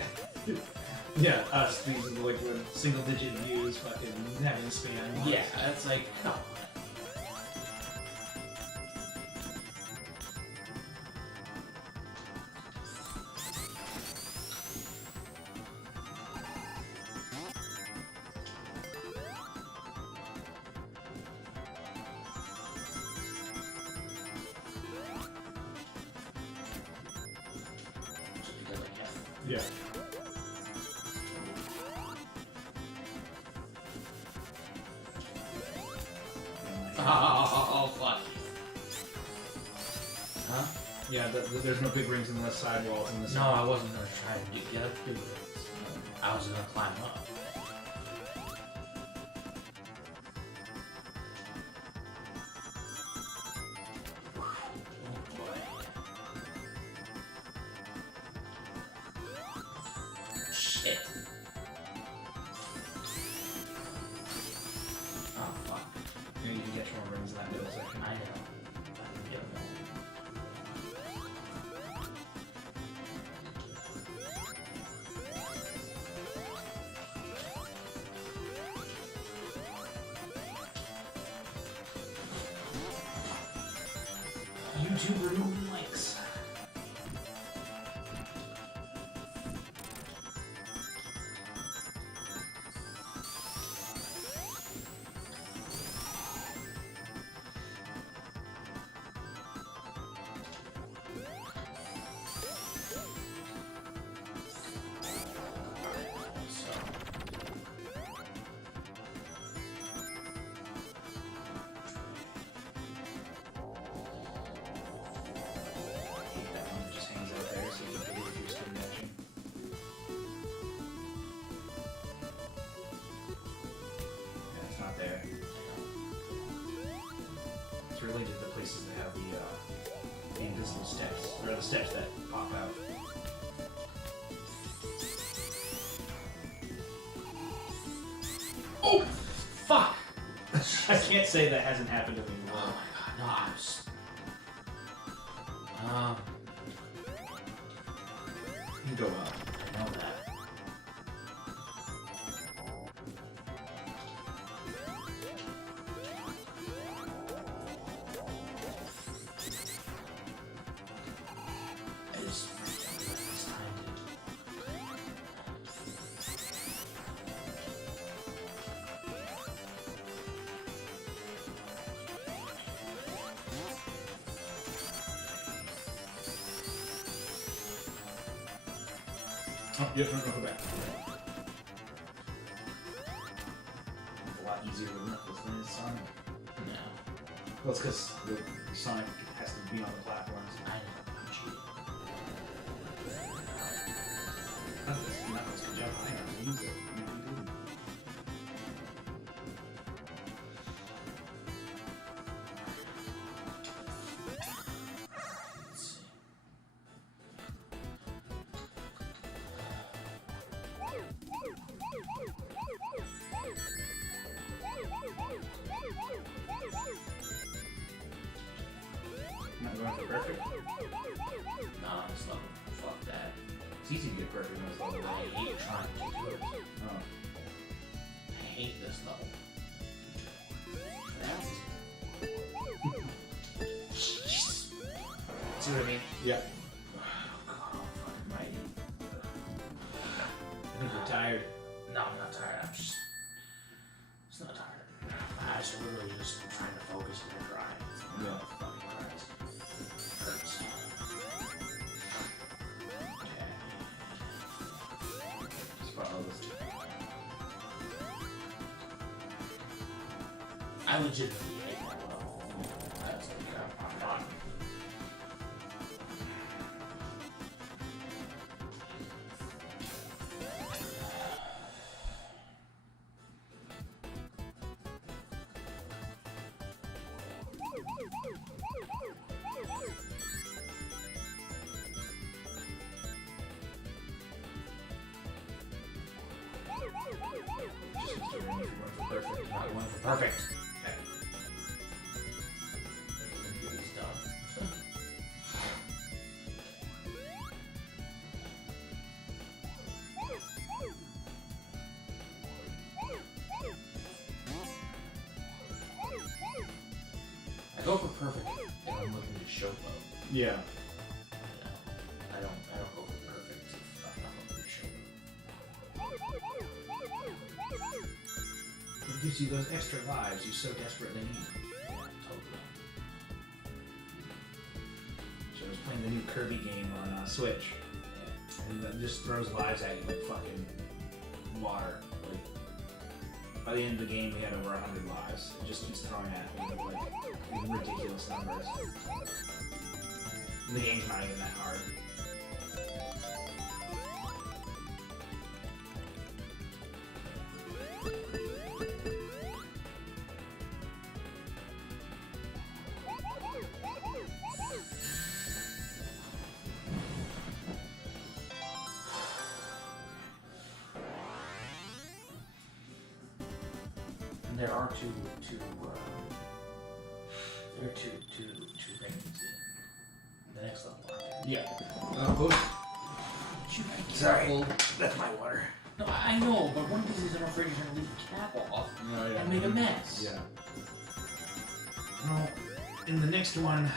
yeah, us, these are like when single digit views, fucking having spam likes. Yeah, that's like, come on. Yeah. Oh, fuck. Huh? Yeah, there's no big rings in the side walls in this. No, I wasn't gonna try and get up to it. I was gonna climb up. Oh boy. Shit. Oh fuck. Yeah, you can get more rings in that middle section. I know. Yep. YouTube removing links. That one just hangs out there so you can get it if you're still watching. Yeah, it's not there. It's related to the places that have the invisible steps, or the steps that pop out. I can't say that hasn't happened to me Oh before. my god, no, I'm just... You can go up. I know that. It's this time, dude. Oh, yeah, no, go back. It's a lot easier with Knuckles than it is Sonic. No, Well, it's because Sonic has to be on the platforms. I know. I'm cheating. Knuckles can jump high enough to use it. No, he didn't. Let's see. Not going for perfect. No, this level. Fuck that. It's easy to get perfect in this level. I hate trying to do it. Oh. I hate this level. See what I mean? Yeah. Oh god, I'm fucking mighty. I think you're tired. No, I'm not tired. I'm just not tired. I was literally just trying to focus and drive. Yeah. Fucking Christ. Hurts. Okay. Just follow this. I legitimately hate that level. That's like, I'm not. Just considering if you're going for perfect. Not going for perfect. Okay. He's done. I go for perfect if I'm looking to show love. Yeah. You know, I don't go for perfect if I'm not looking to show love. It gives you those extra lives you so desperately need. Yeah, totally. So I was playing the new Kirby game on Switch, and that just throws lives at you like fucking water. Like, by the end of the game, we had over 100 lives. It just keeps throwing at me with like ridiculous numbers. And the game's not even that hard. And there are two rings in the next level, aren't there? Yeah. Oops. Shoot, I Sorry. can't- That's my water. No, I know, but one of these is I'm afraid you're gonna leave the cap off Oh, and make a mess. Yeah. Well, in the next one,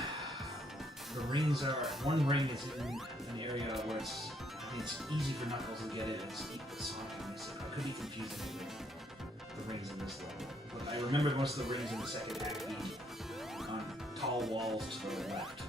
the rings are. One ring is in an area where it's. I mean, it's easy for Knuckles to get it, and it's Sonic can miss it. I could be confusing it with the rings in this level. But I remember most of the rings in the second act being on tall walls to the left.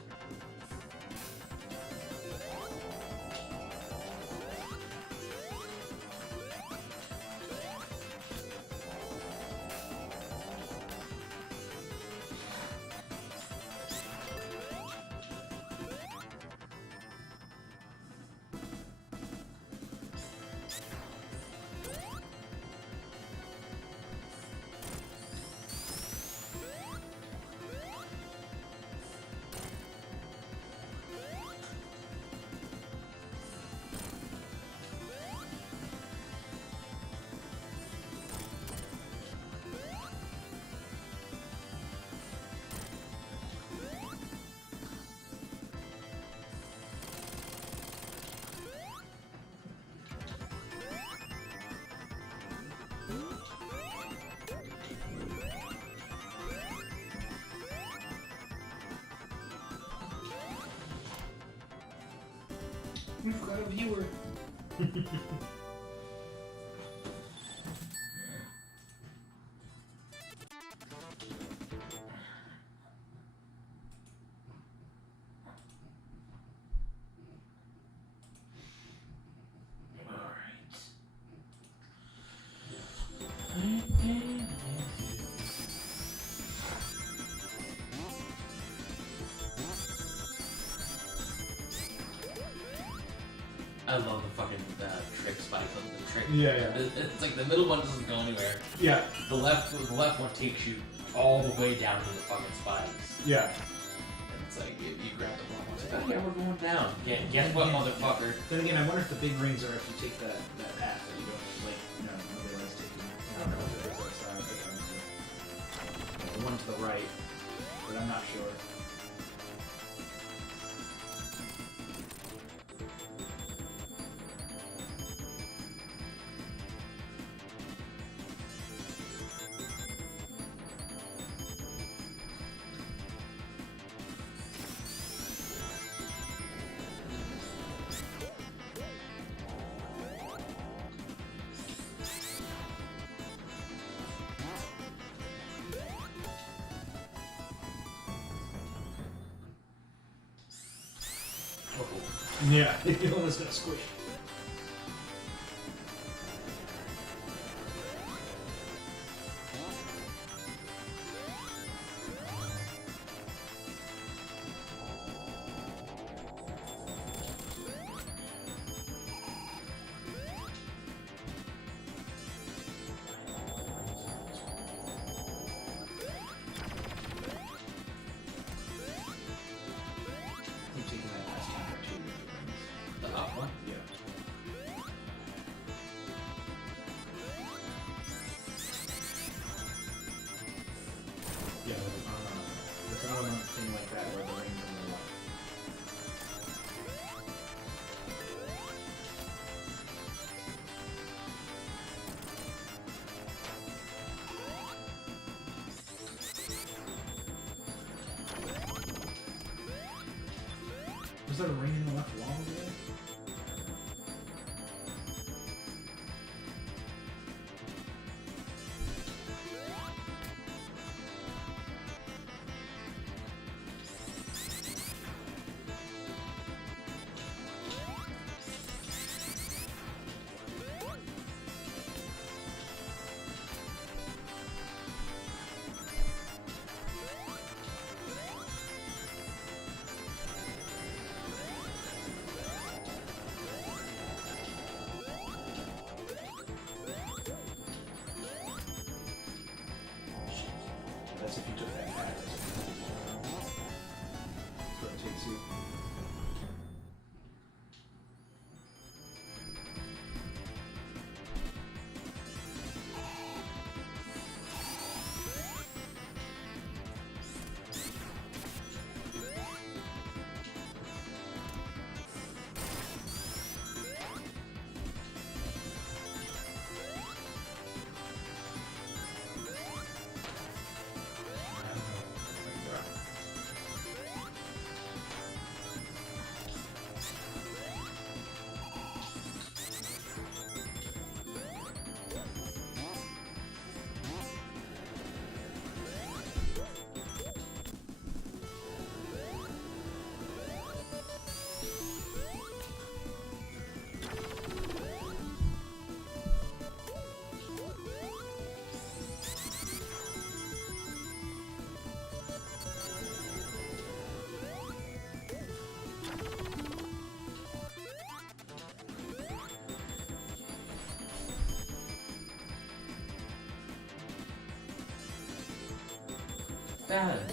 We've got a viewer. I love the fucking trick spike on the trick. Yeah. It's like the middle one doesn't go anywhere. Yeah. The left one takes you all the way down to the fucking spikes. Yeah. And it's like you grab the ball. It's like, oh yeah, we're going down. Guess what, motherfucker? Then again, I wonder if the big rings are if you take that path that you don't like. No, nobody likes taking. I don't know if it is outside. I think I'm the one to the right, but I'm not sure. Yeah, you almost got squished. I'm taking that last time or two. The up one? Yeah. Yeah, there's another thing like that where the rings on the left. Was there a ring in the left wall over there? That's if you took that path. That's what it takes you. Fans.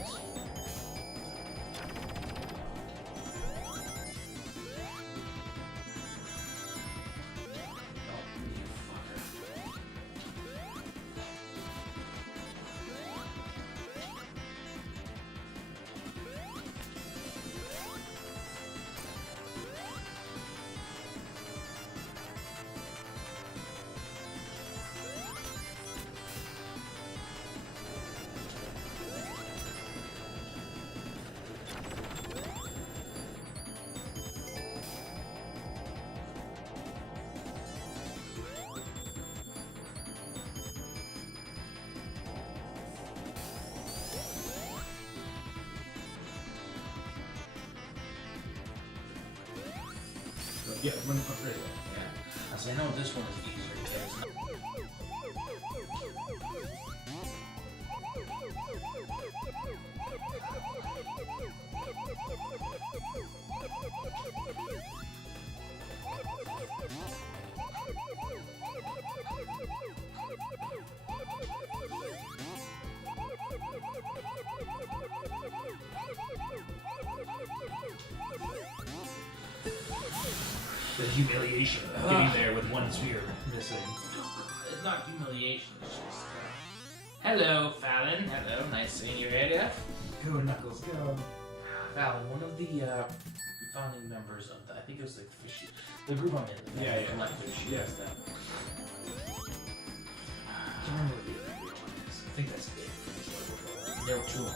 Yeah, one right there. Yeah. So I know this one is easier to get. The humiliation of getting there with one sphere missing. It's not humiliation, it's just. Hello, Fallon. Hello, nice seeing you here. Go, Knuckles, go. Fallon, one of the founding members of the, I think it was like the group I'm in. The Yeah. collective. She Yeah. has them. I can't remember what the other one is. I think that's it. There were two.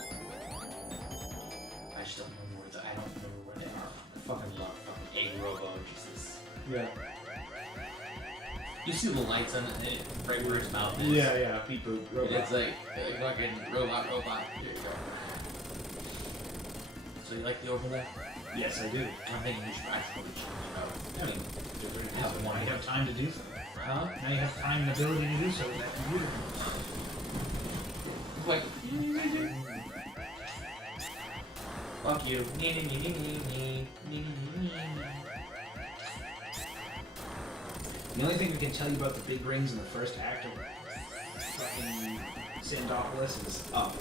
I just don't remember where I don't remember where they are. I fucking love fucking Egg Robo, just this. Yeah. You see the lights on it right where his mouth is. Yeah, beep boop. It's like fucking robot. Here you go. So you like the overlay? Yes, I do. I'm thinking we should actually check it out. I mean, Have one. now you have time to do so. Huh? Now you have time and ability to do so with that computer. Like, fuck you. The only thing we can tell you about the big rings in the first act of fucking Sandopolis is up.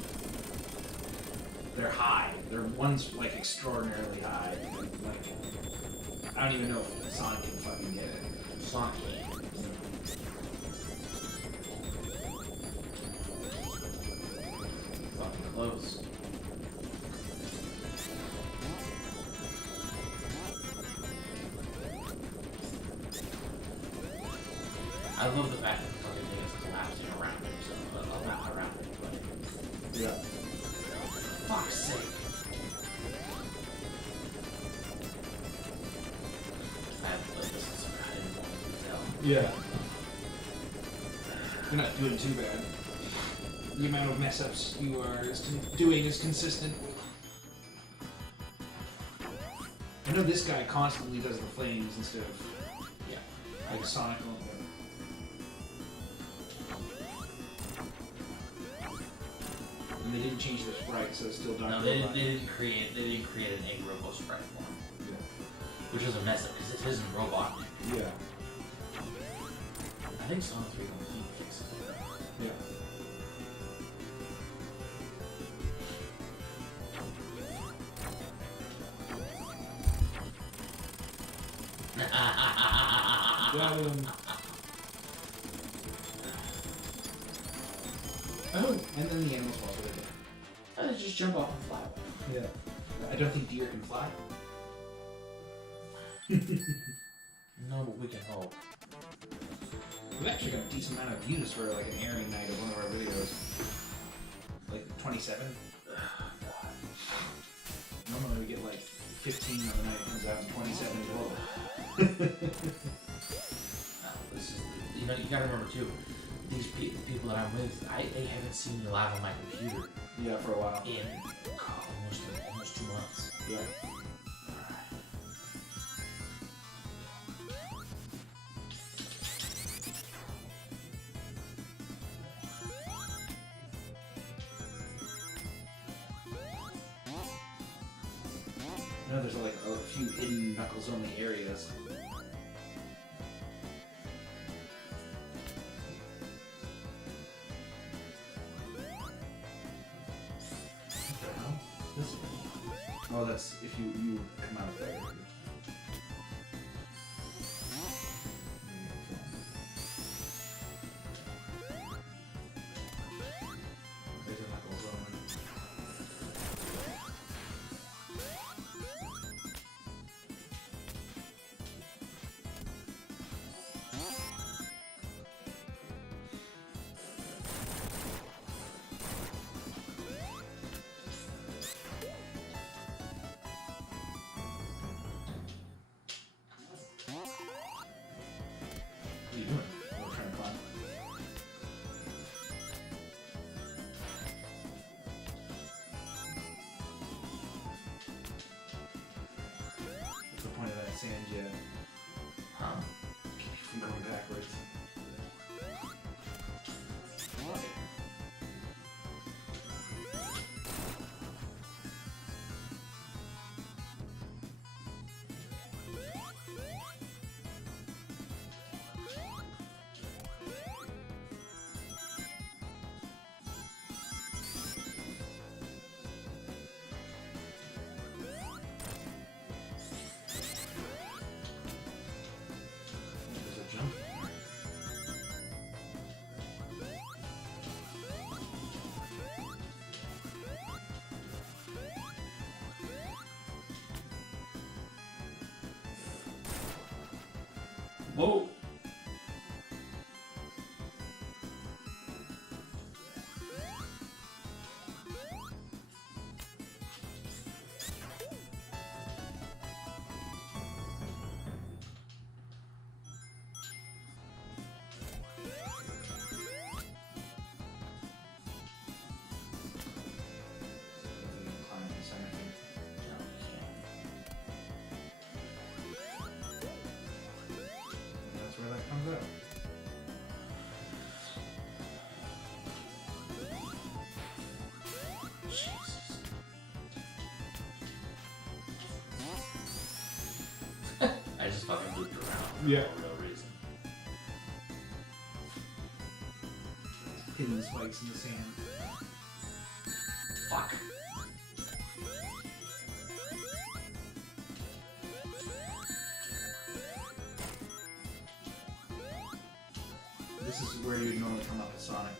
They're high. One's like extraordinarily high. Like, I don't even know if Sonic can fucking get it. Sonic. Fucking close. I love the fact that the fucking thing is collapsing around him, so not around him, but Yeah. fuck's sake. I haven't played this in so I didn't want to tell. Yeah. You're not doing too bad. The amount of mess ups you are doing is consistent. I know this guy constantly does the flames instead of like Sonic. And they didn't change the sprite, so it's still dark. No, they didn't create an Egg Robo sprite form, which is a mess up because it isn't robot. Yeah. I think Sonic 3 completely fixes it. Yeah. Got him. Oh, and then the animals fall right there. Just jump off and fly away. Yeah. I don't think deer can fly. No, but we can hope. We've actually got a decent amount of views for like an airing night of one of our videos. Like 27. Normally we get like 15 on the night it comes out and 27 as well. This is, you gotta remember too, these people that I'm with, they haven't seen me live on my computer Yeah, for a while. in almost 2 months. Yeah. I know there's like a few hidden Knuckles only areas. Oh, that's if you come out there. There's a Knuckles only. from going backwards. There's a jump. Whoa! Climb the center here. No, you That's where that comes out. can't. Jesus. I just fucking looped around Yeah. for no real reason. Hidden spikes in the sand. Fuck. This is where you'd normally come up with Sonic.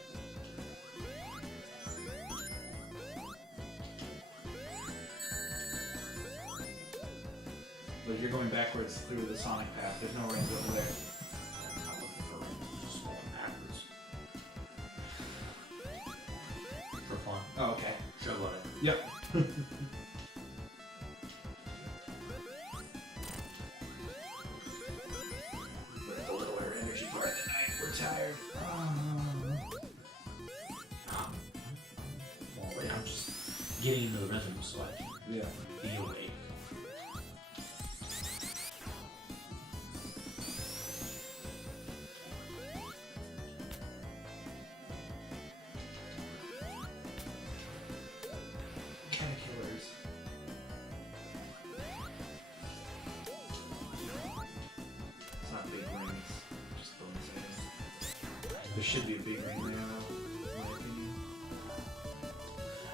But you're going backwards through the Sonic path. There's no rings over there. I'm looking for just going backwards. For fun. Oh, okay. Sure about it. Yep. We're at the lower energy part of the night. We're tired. Well, wait, I'm just getting into the rhythm so I can Yeah. be awake. Kind of killers. It's not big rings, just bonus items. There should be a big ring there, though, in my opinion.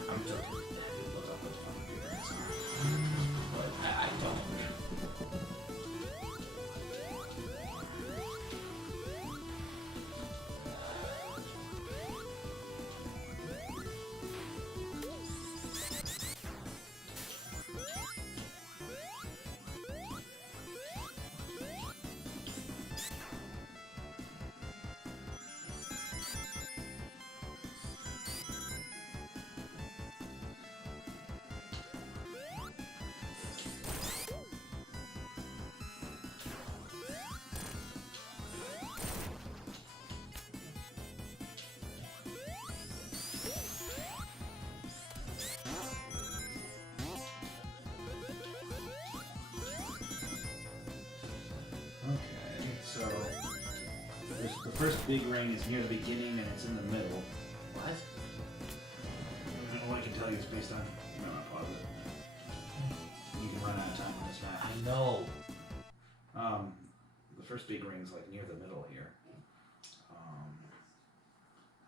I'm joking. Have you looked up what the fucking big rings are? But I don't. Okay, so the first big ring is near the beginning and it's in the middle. What? All I can tell you is based on. I'm gonna pause it. You can run out of time on this map. I know. The first big ring's like near the middle here.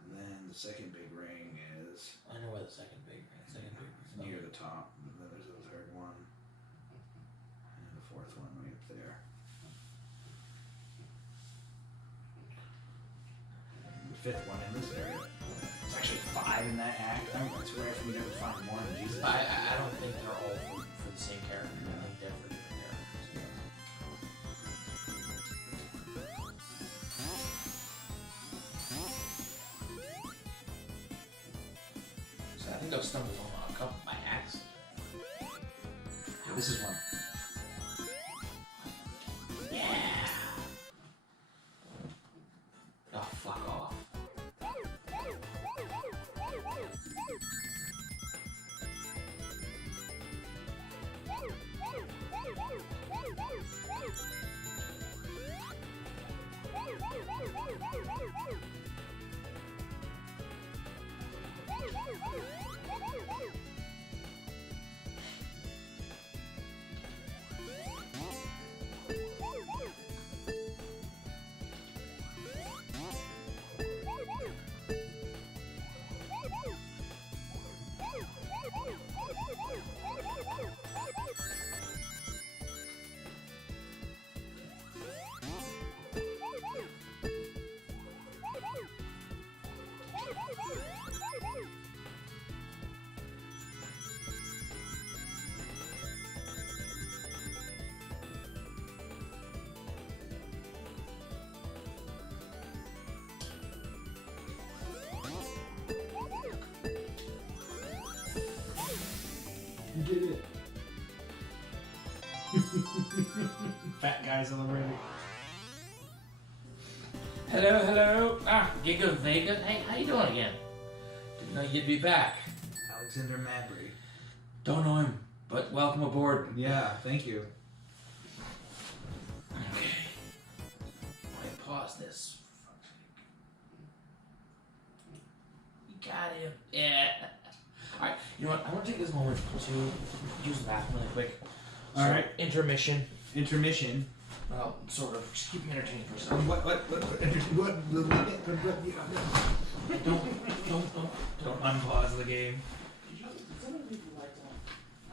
And then the second big ring is I know where the second big ring is. near the top. And then there's the third one. And the fourth one right up there. The fifth one in this area. There's actually 5 in that act. I mean, it's rare for me to ever find more than Jesus. I don't think they're all for the same character. I think they're for different characters. So I think I've stumbled on a couple by accident. This is one. Yeah. Oh, fuck off. You did it. Fat guys on the radio. Hello, hello. Ah, Giga Vega. Hey, how you doing again? Didn't know you'd be back. Alexander Mabry. Don't know him, but welcome aboard. Yeah, thank you. Okay. I pause this. You got him. Yeah. Alright, you know what? I want to take this moment to use the bathroom really quick. So, Alright. Intermission. Intermission. Well, sort of. Just keep me entertained for a second. What? Don't unpause the game.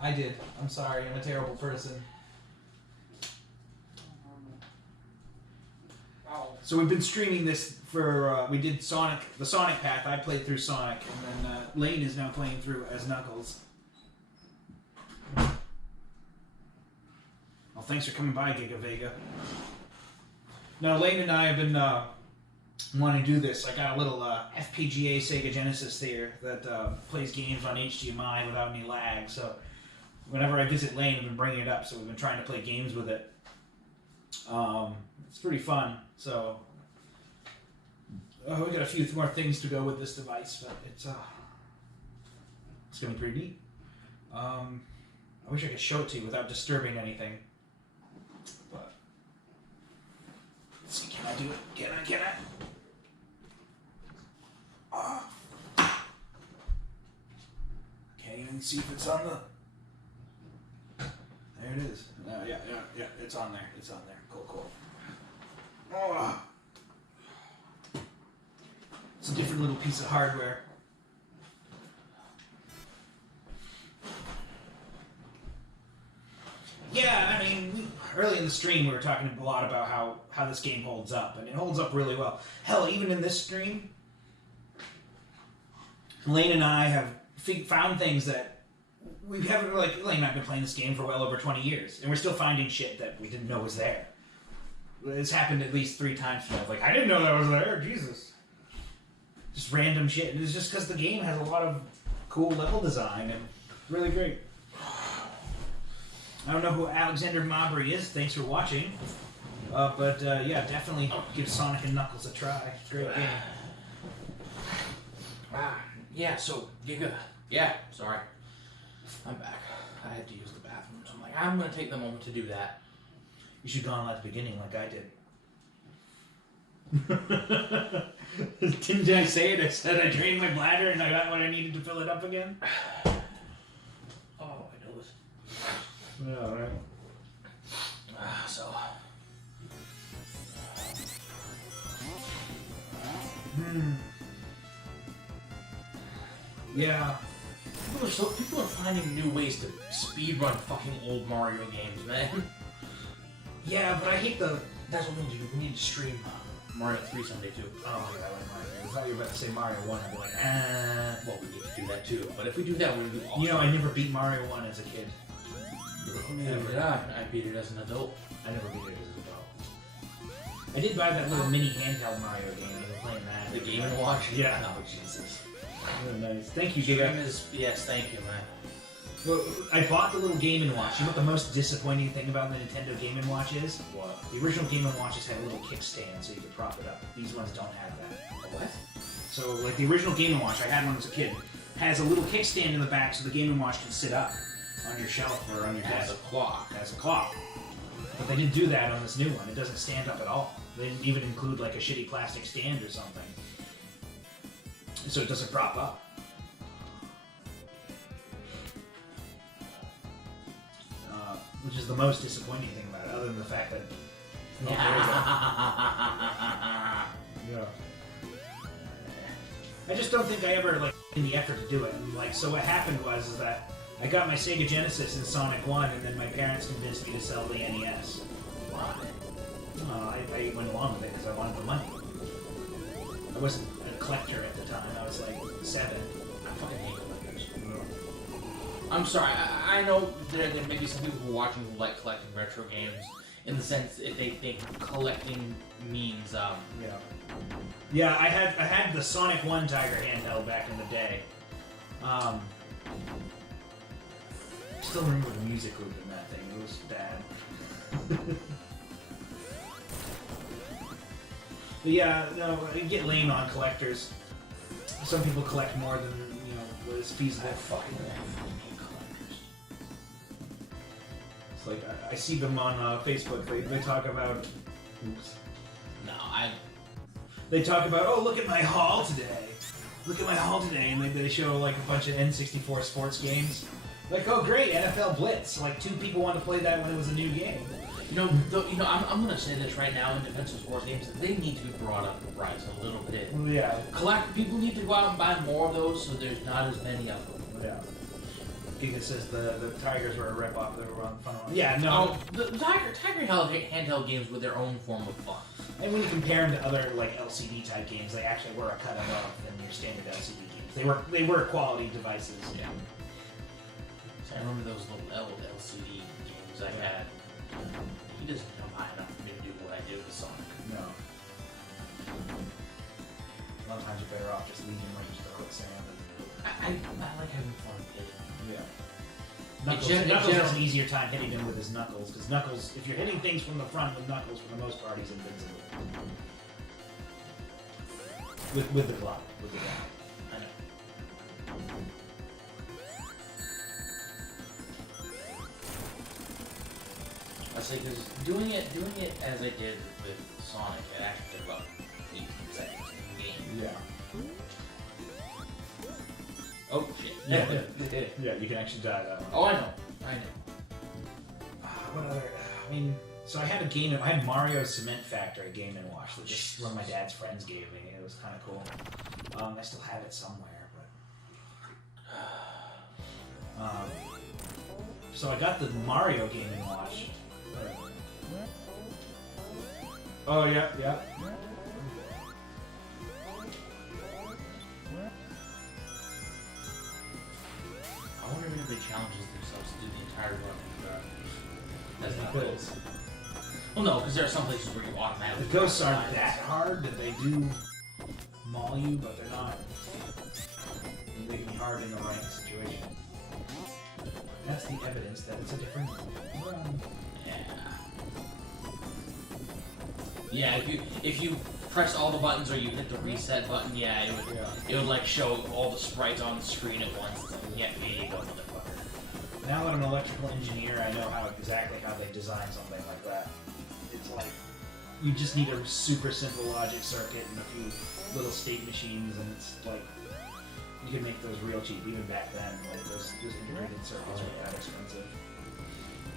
I did. I'm sorry. I'm a terrible person. So we've been streaming this for, we did Sonic, the Sonic path. I played through Sonic, and then Lane is now playing through as Knuckles. Well, thanks for coming by, Giga Vega. Now, Lane and I have been wanting to do this. I got a little FPGA Sega Genesis there that plays games on HDMI without any lag. So whenever I visit Lane, I've been bringing it up. So we've been trying to play games with it. It's pretty fun. So we got a few more things to go with this device, but it's gonna be pretty neat. I wish I could show it to you without disturbing anything. But let's see, can I do it? Can I? Can't even see if it's on the. There it is. Yeah, it's on there. It's on there. Cool. Oh. It's a different little piece of hardware. Yeah, I mean, early in the stream we were talking a lot about how this game holds up, and it holds up really well. Hell, even in this stream, Lane and I have found things that we haven't, like, Lane and I have been playing this game for well over 20 years, and we're still finding shit that we didn't know was there. It's happened at least 3 times for me. Like, I didn't know that was there, Jesus. Just random shit. And it's just because the game has a lot of cool level design and really great. I don't know who Alexander Mabry is. Thanks for watching. But yeah, definitely give Sonic and Knuckles a try. Great game. Yeah, so, Giga. Yeah, sorry. I'm back. I had to use the bathroom, so I'm like, I'm going to take the moment to do that. You should have gone at the beginning like I did. Didn't I say it? I said I drained my bladder and I got what I needed to fill it up again? Oh, I know this. Yeah, right. So. Yeah. People are finding new ways to speedrun fucking old Mario games, man. Yeah, but I hate the... That's what we need to do. We need to stream Mario 3 someday, too. Oh, yeah, I like Mario. I thought you were about to say Mario 1. I'd be like, Well, we need to do that, too. But if we do that, we're going to do all. You know, I never beat Mario 1 as a kid. Never did I. I beat it as an adult. I never beat it as an adult. I did buy that little mini handheld Mario game. I've been playing that. The Game & Watch? Yeah. Oh, Jesus. Oh, nice. Thank you, Stream Giga. yes, thank you, man. Well, I bought the little Game & Watch. You know what the most disappointing thing about the Nintendo Game & Watch is? What? The original Game & Watches had a little kickstand so you could prop it up. These ones don't have that. What? So, like, the original Game & Watch, I had one as a kid, has a little kickstand in the back so the Game & Watch can sit up on your shelf or on your As desk. a clock. As a clock. But they didn't do that on this new one. It doesn't stand up at all. They didn't even include like a shitty plastic stand or something, so it doesn't prop up. Which is the most disappointing thing about it, other than the fact that. Oh, there you go. Yeah. I just don't think I ever like in the effort to do it. And, like, so what happened was that I got my Sega Genesis in Sonic 1, and then my parents convinced me to sell the NES. Why? I went along with it because I wanted the money. I wasn't a collector at the time. I was like 7. I fucking hate collectors. I'm sorry, I know there may be some people who are watching who like collecting retro games in the sense if they think collecting means Yeah, I had the Sonic 1 Tiger handheld back in the day. I still remember the music loop in that thing. It was bad. But yeah, no, I get lame on collectors. Some people collect more than, what is feasible. I fucking hate collectors. It's like, I see them on Facebook. They talk about... Oops. No, They talk about, oh, look at my haul today. Look at my haul today. And they show, like, a bunch of N64 sports games. Like, oh, great, NFL Blitz. Like, 2 people wanted to play that when it was a new game. I'm gonna say this right now in defense of sports games, that they need to be brought up the price a little bit. Yeah. People need to go out and buy more of those so there's not as many of them. Yeah. Giga says the Tigers were a rip-off. They were on fun. Yeah, no. The Tiger handheld games were their own form of fun. And when you compare them to other like LCD type games, they actually were a cut above than your standard LCD games. They were quality devices. Yeah. So I remember those little LCD games I had. He doesn't jump high enough for me to do what I did with Sonic. No. A lot of times you're better off just leaving where you just throw it sand. I like having fun hitting. Yeah. Knuckles has an easier time hitting him with his Knuckles, because Knuckles, if you're hitting things from the front with Knuckles, for the most part, he's invincible. With the glove. I know. I say, because doing it as I did with Sonic, it actually took about 18 seconds in the game. Yeah. Oh shit. Yeah, you can actually die that one. Oh, I know. What other? I mean, so I had Mario's Cement Factory Game & Watch that just one of my dad's friends gave me. It was kind of cool. I still have it somewhere, but so I got the Mario Game & Watch. Oh yeah. I wonder if anybody challenges themselves to do the entire run as Knuckles. Well, no, because there are some places where you automatically. The ghosts aren't that hard, that they do maul you, but they're not. They can be hard in the right situation. That's the evidence that it's a different run. Yeah, if you press all the buttons or you hit the reset button, it would like show all the sprites on the screen at once. It's like, yeah, there you go, motherfucker. Now that I'm an electrical engineer, I know exactly how they design something like that. It's like you just need a super simple logic circuit and a few little state machines, and it's like you can make those real cheap. Even back then, like those integrated circuits weren't that expensive.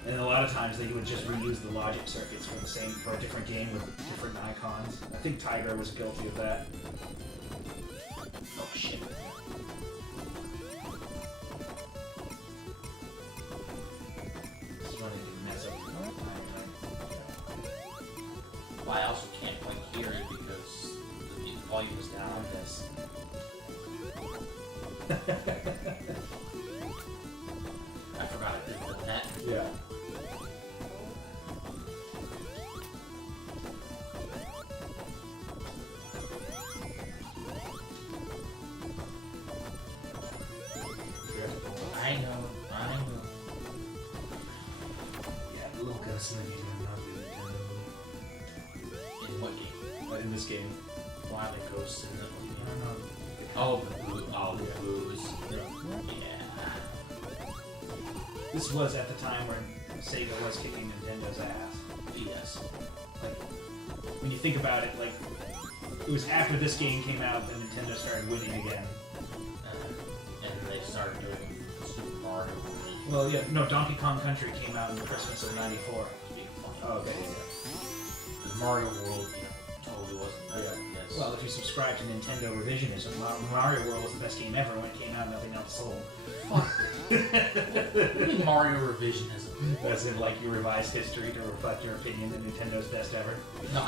And a lot of times they would just reuse the logic circuits for a different game with different icons. I think Tiger was guilty of that. Oh shit. This is when they can mess up the Well, I also can't quite hear it because the volume is down on this. I forgot I did that. Yeah. I know. Yeah, the little ghosts in the game are not really In what game? in this game. Why are the ghosts in the I don't know. Oh, the blues. Yeah. This was at the time when Sega was kicking Nintendo's ass. Yes. Like, when you think about it, like, it was after this game came out that Nintendo started winning again. And they started doing Super Mario World. Well, yeah, no, Donkey Kong Country came out in Christmas of '94. Oh, okay, Because Mario World, totally wasn't that. yeah. Yes. Well, if you subscribe to Nintendo revisionism, Mario World was the best game ever when it came out. Nothing else sold. Fuck. What do you mean Mario revisionism? As in, like, you revised history to reflect your opinion that Nintendo's best ever. No,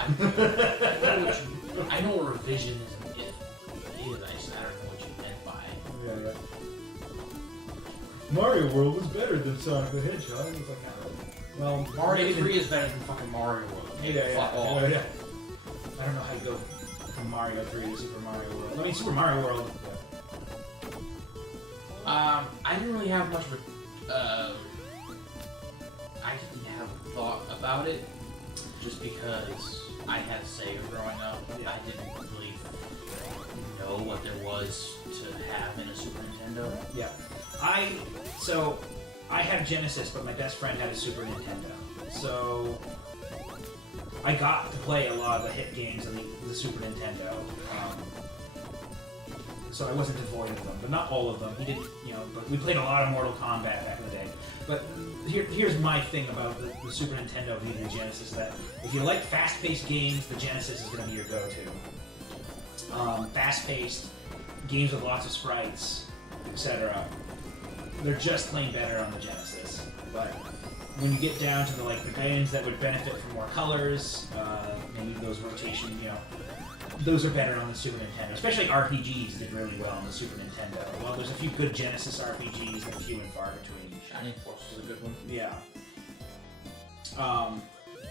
I know what revisionism is. I just don't know what you meant by it. Yeah. Mario World was better than Sonic the Hedgehog. It was like, well, Mario 3 is better than fucking Mario World. Fuck off. Yeah. I don't know how you go from Mario 3 to Super Mario World. I mean, Super Mario World. I didn't really have much of I didn't have a thought about it, just because I had Sega growing up. Yeah. I didn't really know what there was to have in a Super Nintendo. Yeah. So I had Genesis, but my best friend had a Super Nintendo. So I got to play a lot of the hit games on the Super Nintendo. So I wasn't devoid of them, but not all of them. He didn't, but we played a lot of Mortal Kombat back in the day. But here's my thing about the Super Nintendo v the Genesis, that if you like fast-paced games, the Genesis is going to be your go-to. Fast-paced, games with lots of sprites, etc. They're just plain better on the Genesis. But when you get down to the games that would benefit from more colors, maybe those rotation, those are better on the Super Nintendo. Especially RPGs did really well on the Super Nintendo. Well, there's a few good Genesis RPGs and few and far between. Shining Force was a good one. Yeah.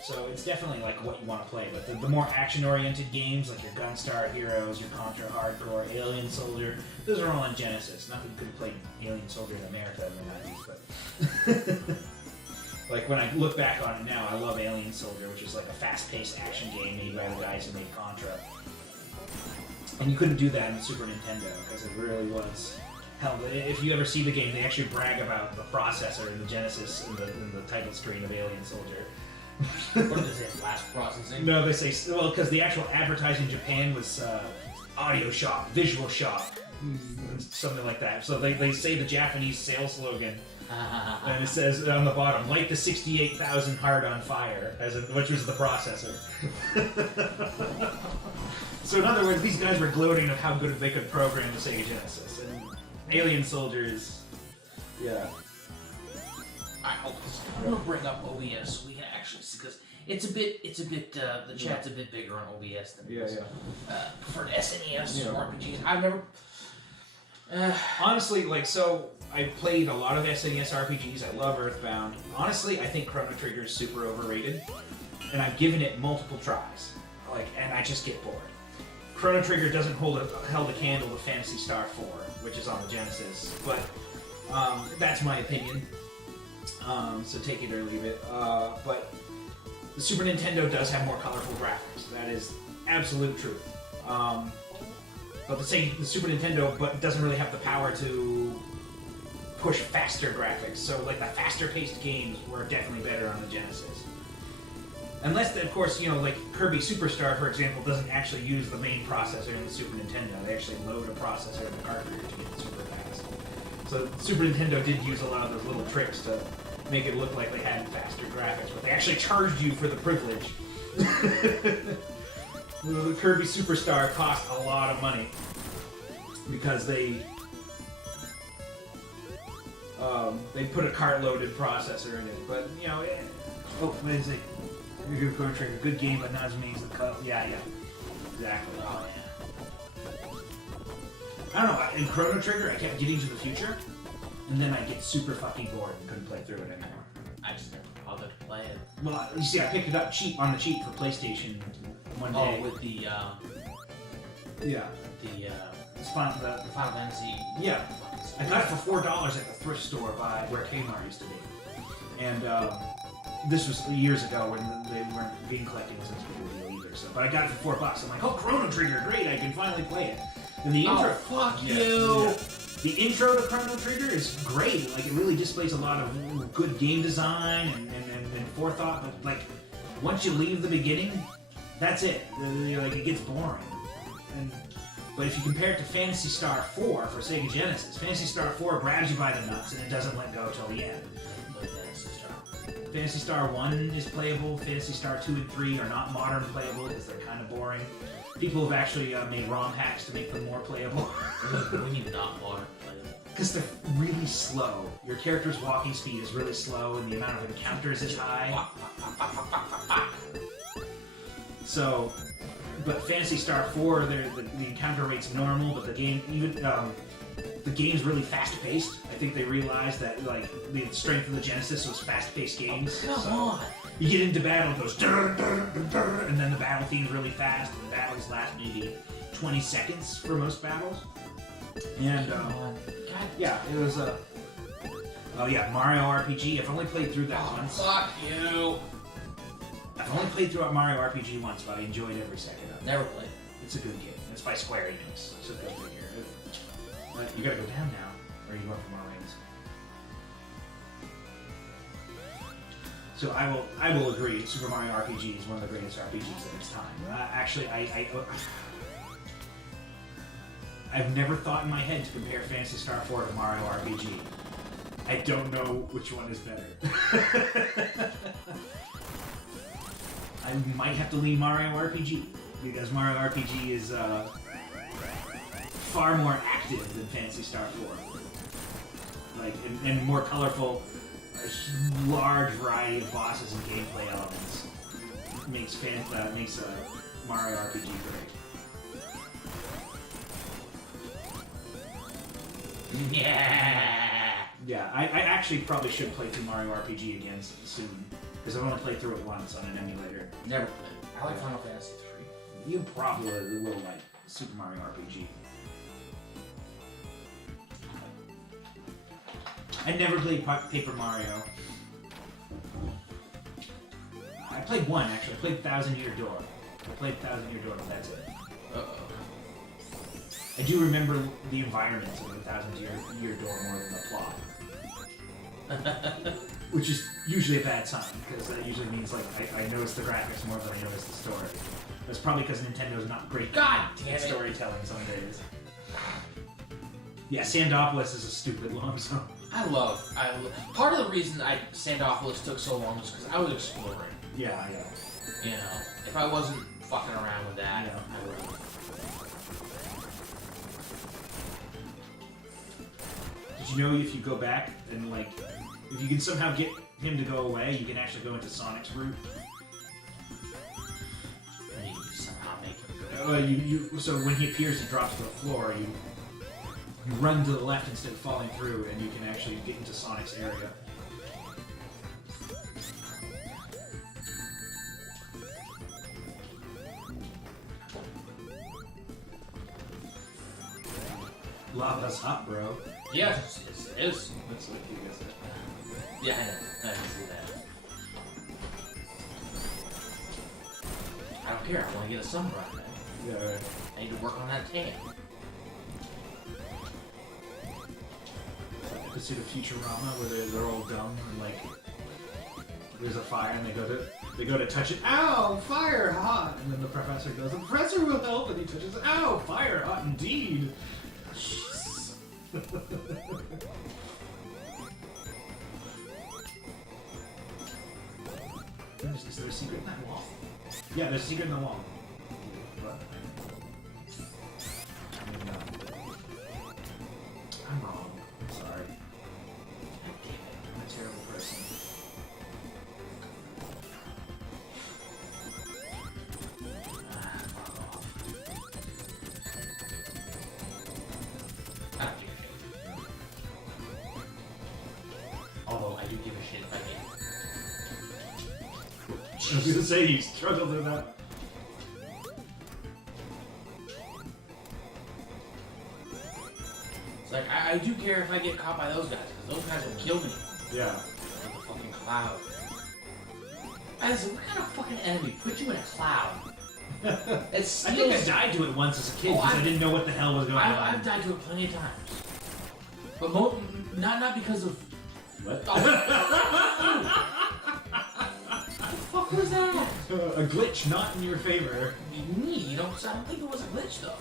So it's definitely what you want to play, but the more action-oriented games, like your Gunstar Heroes, your Contra Hardcore, Alien Soldier, those are all on Genesis. Not that you could have played Alien Soldier in America in the 90s, but when I look back on it now, I love Alien Soldier, which is a fast-paced action game made by the guys who made Contra. And you couldn't do that in the Super Nintendo, because it really was... Hell, if you ever see the game, they actually brag about the processor in the Genesis in the title screen of Alien Soldier. What did they say? Flash processing? No, they say, well, because the actual advertising in Japan was audio shop, visual shop, something like that. So they say the Japanese sales slogan, and it says on the bottom, light the 68,000 heart on fire, which was the processor. So in other words, these guys were gloating of how good they could program the Sega Genesis. And Alien Soldier is... Yeah. I'm gonna bring up OBS so we can actually see, because it's a bit the chat's a bit bigger on OBS than it is. For SNES RPGs. I've never. Honestly, so I played a lot of SNES RPGs. I love Earthbound. Honestly, I think Chrono Trigger is super overrated, and I've given it multiple tries. And I just get bored. Chrono Trigger doesn't held a candle to Phantasy Star 4, which is on the Genesis, but that's my opinion. So take it or leave it. But the Super Nintendo does have more colorful graphics. That is absolute truth. But the Super Nintendo doesn't really have the power to push faster graphics. So the faster paced games were definitely better on the Genesis. Unless, of course, Kirby Superstar, for example, doesn't actually use the main processor in the Super Nintendo. They actually load a processor in the cartridge to get it super fast. So Super Nintendo did use a lot of those little tricks to make it look like they had faster graphics, but they actually charged you for the privilege. The Kirby Superstar cost a lot of money because they put a cart-loaded processor in it. But what is it? You're Chrono Trigger, good game, but not as many as the cut. Yeah, exactly. Oh yeah. I don't know. In Chrono Trigger, I kept getting to the future, and then I get super fucking bored and couldn't play through it anymore. I just never bothered to play it. Well, you see, I picked it up on the cheap for PlayStation one day. Oh, with the yeah, the Final Fantasy. Yeah, I got it for $4 at the thrift store by where Kmart used to be, and this was years ago when game collecting wasn't a big deal either. So, but I got it for $4. I'm like, oh, Chrono Trigger, great! I can finally play it. And the intro, fuck you! Yeah. The intro to Chrono Trigger is great. It really displays a lot of good game design and forethought. But once you leave the beginning, That's it. Like, it gets boring. But if you compare it to Phantasy Star 4 for Sega Genesis, Phantasy Star 4 grabs you by the nuts and it doesn't let go till the end. Phantasy Star 1 is playable. Phantasy Star 2 and 3 are not modern playable because they're kind of boring. People have actually made ROM hacks to make them more playable. What do you mean not modern playable? Because they're really slow. Your character's walking speed is really slow and the amount of encounters is high. So, but Phantasy Star 4, the encounter rate's normal, but the game the game's really fast-paced. I think they realized that like the strength of the Genesis was fast-paced games. Oh, come on! You get into battle, it goes dur, dur, dur, dur, and then the battle theme's really fast, and the battles last maybe 20 seconds for most battles. And yeah, it was oh yeah, Mario RPG. I've only played through that once. Fuck you! I've only played through Mario RPG once, but I enjoyed every second of it. Never played. It's a good game. It's by Square Enix. It's a good figure. You gotta go down now, or you go up for more rings. So I will agree. Super Mario RPG is one of the greatest RPGs of its time. Actually, I've never thought in my head to compare Phantasy Star 4 to Mario RPG. I don't know which one is better. I might have to lean Mario RPG because Mario RPG is far more active than Phantasy Star 4. Like, and more colorful, a large variety of bosses and gameplay elements makes Mario RPG great. Yeah. Yeah, I actually probably should play through Mario RPG again soon because I've only played through it once on an emulator. Never played. I like Final Fantasy 3. You probably will like Super Mario RPG. I never played Paper Mario. I played one, actually. I played Thousand Year Door. But that's it. Uh-oh. I do remember the environments of the Thousand Year Door more than the plot. Which is usually a bad sign, because that usually means like I notice the graphics more than I notice the story. That's probably because Nintendo's not great at storytelling some days. Yeah, Sandopolis is a stupid long zone. I love. Part of the reason Sandopolis took so long was because I was exploring. Yeah. You know, if I wasn't fucking around with that, Yeah. I would have. Did you know if you go back and like, if you can somehow get him to go away, you can actually go into Sonic's route? And you somehow make him go. So when he appears and drops to the floor, you run to the left instead of falling through, and you can actually get into Sonic's area. Lava's hot, bro. Yes, it is. Looks like you guys. Yeah, I know. I can see that. I don't care. I want to get a sunburn, man. Yeah, right. I need to work on that tan. Episode of Futurama where they're all dumb and like there's a fire and they go to touch it. Ow, fire, hot! And then the professor goes, the professor will help, and he touches it. Ow, fire, hot indeed. Jeez. Is there a secret in that wall? Yeah, there's a secret in the wall. What? I mean, no. I'm wrong. I'm sorry. I'm a terrible person. Fuck off. I don't give a shit. Although I do give a shit if I get. I was gonna say, you struggled with that. It's like, I do care if I get caught by those guys, because those guys will kill me. Yeah. Like a fucking cloud. I said, what kind of fucking enemy put you in a cloud? It's I think I died to it once as a kid because I didn't know what the hell was going on. I've died to it plenty of times. But not because of... What? Oh. What the fuck was that? A glitch not in your favor. Me, I don't think it was a glitch though.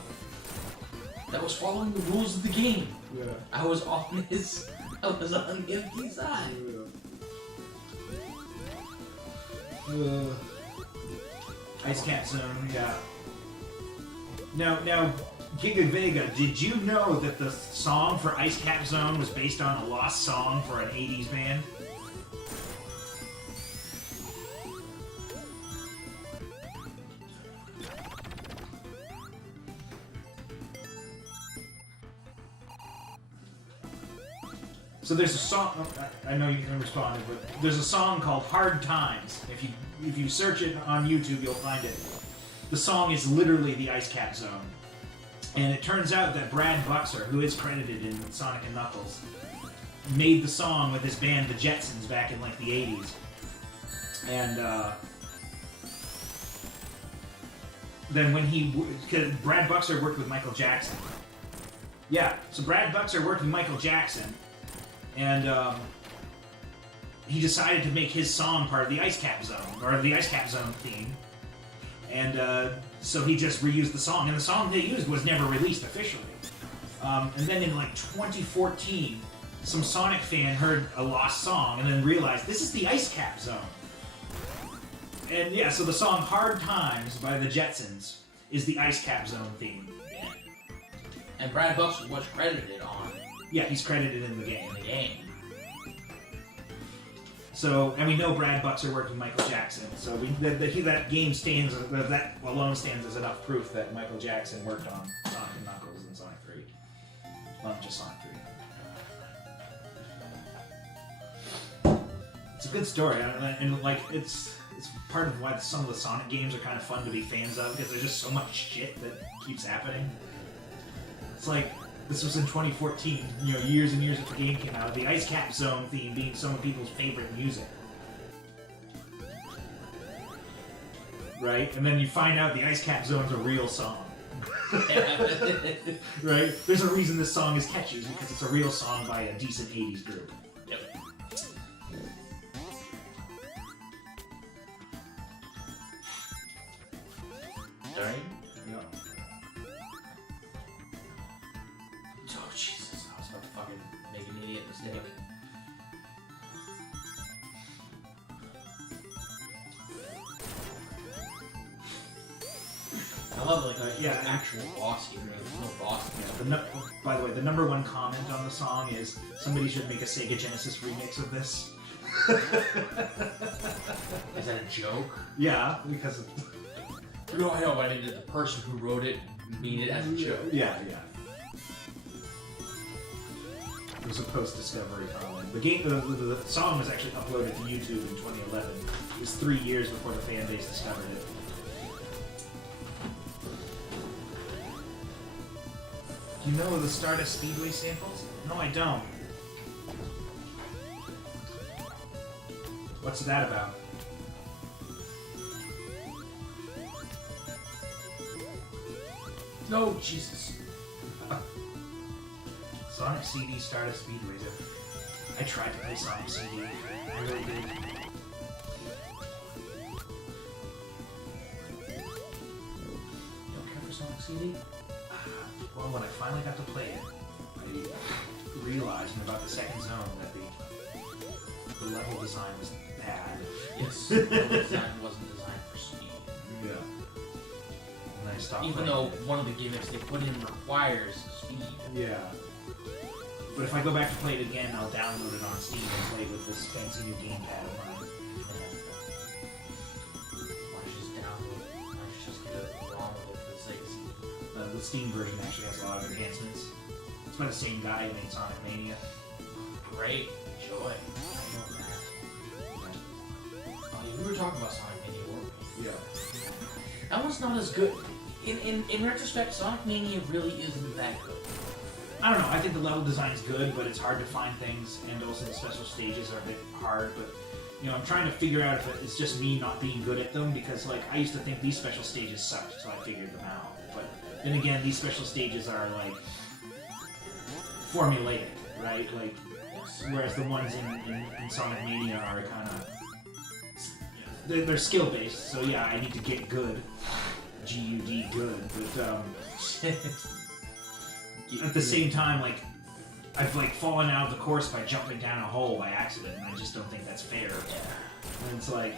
That was following the rules of the game. Yeah. I was on the empty side. Ice Cap Zone, yeah. Now, Giga Vega, did you know that the song for Ice Cap Zone was based on a lost song for an 80s band? So there's a song. I know you can respond, but there's a song called "Hard Times." If you search it on YouTube, you'll find it. The song is literally the Ice Cap Zone, and it turns out that Brad Buxer, who is credited in Sonic and Knuckles, made the song with his band, the Jetsons, back in like the '80s, and then when because Brad Buxer worked with Michael Jackson. Yeah, so Brad Buxer worked with Michael Jackson. And he decided to make his song part of the Ice Cap Zone, or the Ice Cap Zone theme. And so he just reused the song, and the song they used was never released officially. And then in like 2014, some Sonic fan heard a lost song and then realized this is the Ice Cap Zone. And yeah, so the song "Hard Times" by the Jetsons is the Ice Cap Zone theme. Yeah. And Brad Buxer was credited on. Yeah, he's credited in the game. So, and we know Brad Buxer worked with Michael Jackson, so that game stands, that alone stands as enough proof that Michael Jackson worked on Sonic and Knuckles and Sonic 3. Well, just Sonic 3. It's a good story, and like, it's part of why some of the Sonic games are kind of fun to be fans of, because there's just so much shit that keeps happening. It's like, this was in 2014, years and years after the game came out, the Ice Cap Zone theme being some of people's favorite music. Right? And then you find out the Ice Cap Zone's a real song. Right? There's a reason this song is catchy, is because it's a real song by a decent 80s group. Yep. Sorry? No. Oh, Jesus. I was about to fucking make an idiot mistake. I love, like, yeah, actual boss here. There's no boss here. Yeah, by the way, the number one comment on the song is, somebody should make a Sega Genesis remix of this. Is that a joke? Yeah, because of... No, I know, but I mean, did the person who wrote it mean it as a joke? Yeah. It was a post-discovery comment. The song was actually uploaded to YouTube in 2011. It was 3 years before the fan base discovered it. Do you know the Stardust Speedway samples? No, I don't. What's that about? No, Jesus. Sonic CD Stardust Speedway. I tried to play Sonic CD. I really did. You don't care for Sonic CD? Well, when I finally got to play it, I realized in about the second zone that the level design was bad. Yes. The design wasn't designed for speed. Yeah. And I stopped Even playing though it. one of the gimmicks they put in requires speed. Yeah. But if I go back to play it again, I'll download it on Steam and play with this fancy new gamepad of mine. Why don't you just download it? Why don't you just get a ROM of it for the sake of speed? The Steam version actually has a lot of enhancements. It's by the same guy who made Sonic Mania. Great. Joy. I know that. Oh, we were talking about Sonic Mania, weren't we? Yeah. That one's not as good. In retrospect, Sonic Mania really isn't that good. I don't know, I think the level design's good, but it's hard to find things, and also the special stages are a bit hard, but, I'm trying to figure out if it's just me not being good at them, because, like, I used to think these special stages sucked, so I figured them out. But then again, these special stages are, like, formulaic, right? Like, whereas the ones in Sonic Mania are kind of... they're skill based, so yeah, I need to get good, G-U-D good. But at the same time, like I've like fallen out of the course by jumping down a hole by accident, and I just don't think that's fair. And it's like.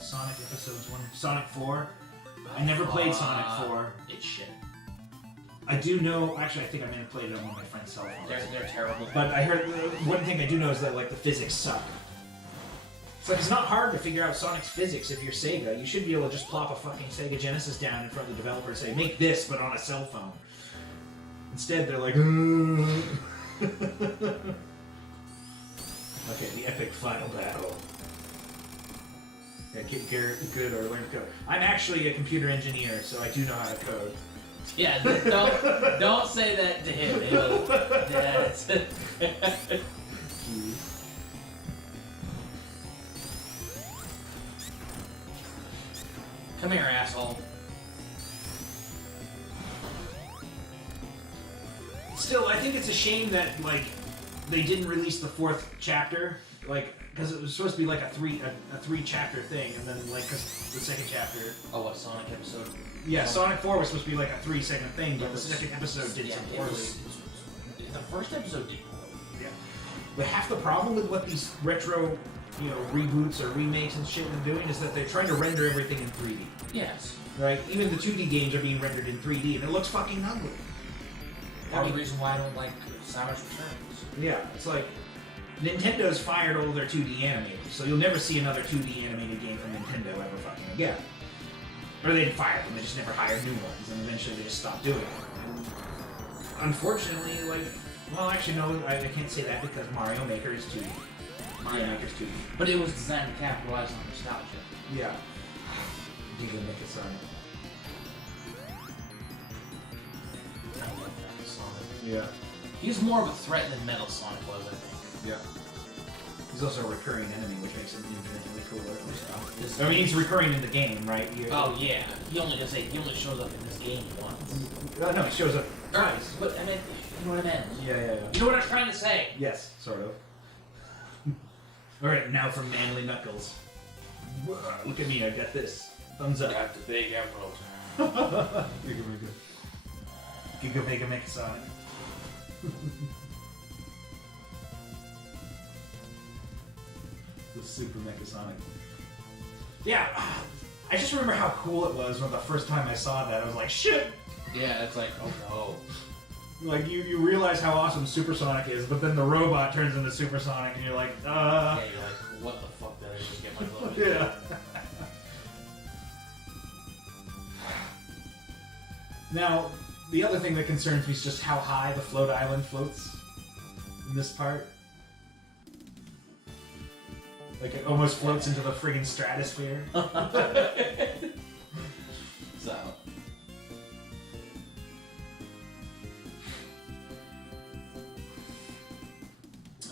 Sonic episodes 1, Sonic 4. I never played Sonic 4. It's shit. I do know. Actually, I think I may have played it on one of my friend's cell phones. They're terrible. But I heard one thing I do know is that like the physics suck. It's like it's not hard to figure out Sonic's physics if you're Sega. You should be able to just plop a fucking Sega Genesis down in front of the developer and say, "Make this, but on a cell phone." Instead, they're like, okay, the epic final battle. Yeah, get good or learn code. I'm actually a computer engineer, so I do know how to code. Yeah, don't say that to him. That's Come here, asshole. Still, I think it's a shame that like they didn't release the 4th chapter, like because it was supposed to be like a three chapter thing, and then like cause the 2nd chapter. Oh, what Sonic episode? Yeah, Sonic 4 was supposed to be like a 3-segment thing, but the 2nd episode did so poorly. The first episode did poorly. Yeah, but half the problem with what these retro, reboots or remakes and shit are doing is that they're trying to render everything in 3D. Yes. Right? Even the 2D games are being rendered in 3D, and it looks fucking ugly. Part of the reason why I don't like Samus Returns. Yeah, it's like Nintendo's fired all their 2D animators, so you'll never see another 2D animated game from Nintendo ever fucking again. Or they didn't fire them, they just never hired new ones, and eventually they just stopped doing it. And unfortunately, actually no, I can't say that because Mario Maker is 2D. Mario Maker's 2D. But it was designed to capitalize on nostalgia. Yeah. Giga Mecha Sonic. Sonic. Yeah. He's more of a threat than Metal Sonic was, I think. Yeah. He's also a recurring enemy, which makes him infinitely cooler. This- I mean, he's recurring in the game, right? Oh yeah, he only shows up in this game once. No, he shows up twice. But I mean, you know what I meant? Yeah. You know what I was trying to say? Yes, sort of. Alright, now from Manly Knuckles. Look at me, I got this. Thumbs up. Got the big emerald. Giga Mega Mecha Sonic. The Super Mecha Sonic. Yeah, I just remember how cool it was when the first time I saw that. I was like, shit! Yeah, it's like, oh no. Like, you realize how awesome Super Sonic is, but then the robot turns into Super Sonic, and you're like, Yeah, you're like, what the fuck did I just get myself into? Yeah. Now, the other thing that concerns me is just how high the float island floats in this part. Like, it almost floats into the friggin' stratosphere. So.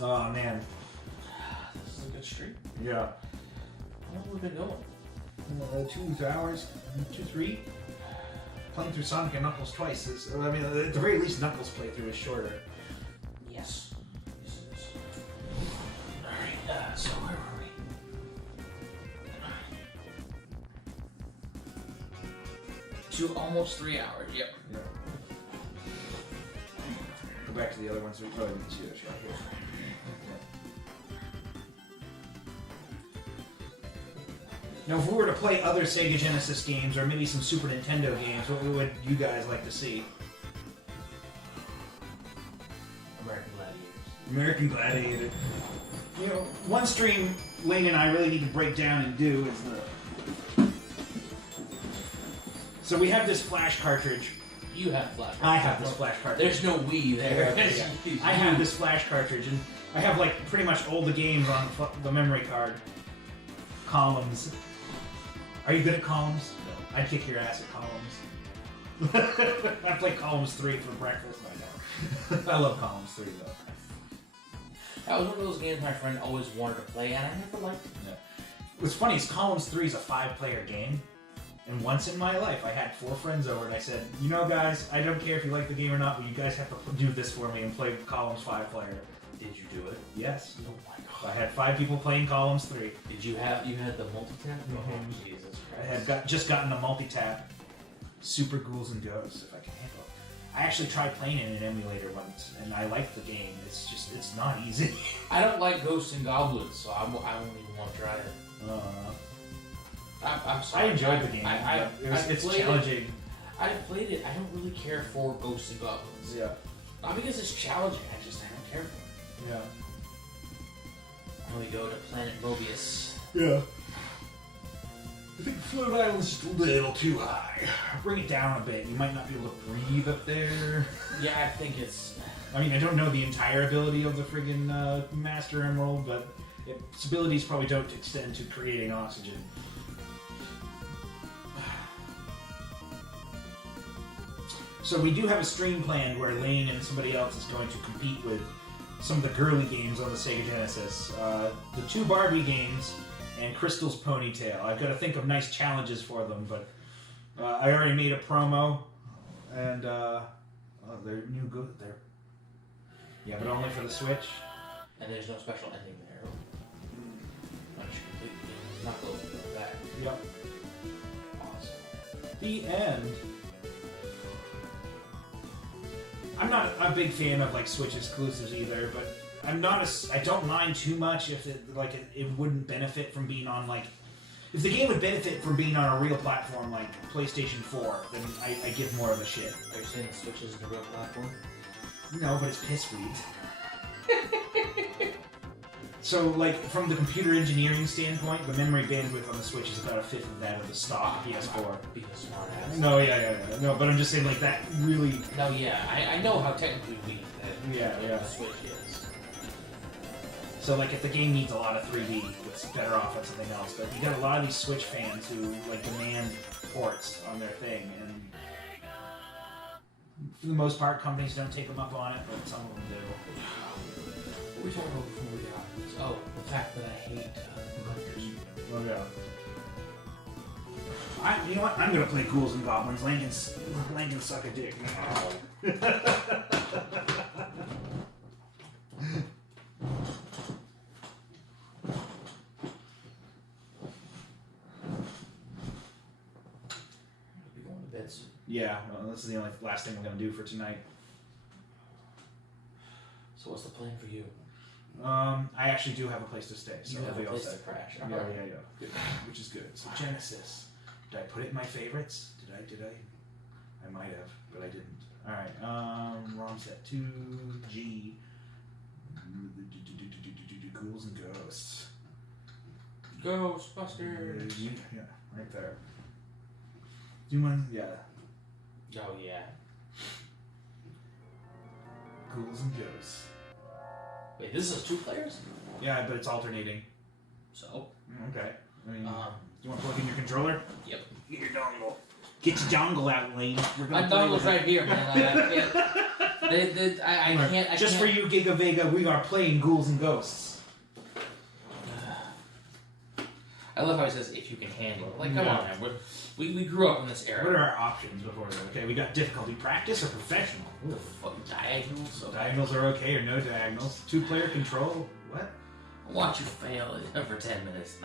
Oh, man. This is a good streak. Yeah. How long have we been going? 2 hours, 3. Playing through Sonic and Knuckles twice is, I mean, at the very least, Knuckles playthrough is shorter. Yes. Yes, it is. Alright, so where were we? Almost 3 hours, yep. Yeah. Go back to the other ones. We probably didn't see this right here. Now, if we were to play other Sega Genesis games, or maybe some Super Nintendo games, what would you guys like to see? American Gladiators. American Gladiator. You know, one stream Lane and I really need to break down and do is the... So we have this flash cartridge. You have flash. I have this flash cartridge. There's no Wii there. Yeah. I have this flash cartridge, and I have like pretty much all the games on the memory card. Columns. Are you good at columns? No. I'd kick your ass at columns. I played Columns 3 for breakfast. I love Columns 3 though. That was one of those games my friend always wanted to play, and I never liked it. Yeah. What's funny is Columns 3 is a 5-player game. And once in my life, I had 4 friends over, and I said, you know, guys, I don't care if you like the game or not, but you guys have to do this for me and play Columns 5-player. Did you do it? Yes. Oh my god. I had 5 people playing Columns 3. Did you had the multi-tap? Mhm. Oh, Jesus I Christ. had just gotten the multi-tap Super Ghouls and Ghosts, if I can handle it. I actually tried playing it in an emulator once, and I liked the game. It's not easy. I don't like Ghosts and Goblins, so I won't even want to try it. I'm sorry. I enjoyed the game. It's played challenging. I've played it. I don't really care for Ghosts and Goblins. Yeah. Not because it's challenging. I don't care for it. Yeah. And we go to Planet Mobius. Yeah. I think Float Island's just a little too high. Bring it down a bit. You might not be able to breathe up there. Yeah, I think it's... I mean, I don't know the entire ability of the friggin' Master Emerald, but its abilities probably don't extend to creating oxygen. So we do have a stream planned where Lane and somebody else is going to compete with some of the girly games on the Sega Genesis. The 2 Barbie games and Crystal's Ponytail. I've got to think of nice challenges for them, but I already made a promo, and they're new good. Yeah, but only for the Switch. And there's no special ending there. Once you complete the game, not go like that. Yep. Awesome. The end. I'm not a big fan of like Switch exclusives either, but I don't mind too much if it wouldn't benefit from being on like, if the game would benefit from being on a real platform like PlayStation 4, then I give more of a shit. Are you saying the Switch isn't a real platform? No, but it's piss sweet. So, like, from the computer engineering standpoint, the memory bandwidth on the Switch is about 1/5 of that of the stock PS4. Being a smart ass. No, yeah. No, but I'm just saying, like, that really... No, yeah, I know how technically weak that Yeah. the Switch is. So, like, if the game needs a lot of 3D, it's better off on something else. But you got a lot of these Switch fans who, like, demand ports on their thing, and for the most part, companies don't take them up on it, but some of them do. What were we talking about before we got this? Oh, the fact that I hate collectors. Oh, yeah. You know what? I'm gonna play Ghouls and Goblins. Lane can suck a dick. Be going to bed soon. Yeah, well, this is the only last thing I'm gonna do for tonight. So what's the plan for you? I actually do have a place to stay, so You I'll have be a all place set. to crash. Yeah. Good. Which is good. So Genesis. Did I put it in my favorites? Did I? I might have, but I didn't. All right. ROM set 2G. Ghouls and Ghosts. Ghostbusters. Yeah, right there. Do you want? Yeah. Oh yeah. Ghouls and Ghosts. Wait, this is 2 players? Yeah, but it's alternating. So? Okay. I mean, Um, you want to plug in your controller? Yep. Get your dongle. Get your dongle out, Lane. We're My gonna play dongle's with right it. here, man. I can't. Just for you, Giga Vega, we are playing Ghouls and Ghosts. I love how he says, if you can handle it. Like, come Yeah. on, man. We grew up in this era. What are our options before that? Okay, we got difficulty practice or professional. What the fuck, diagonals? So Diagonals are okay or no diagonals. 2-player control. What? watch you fail it for 10 minutes.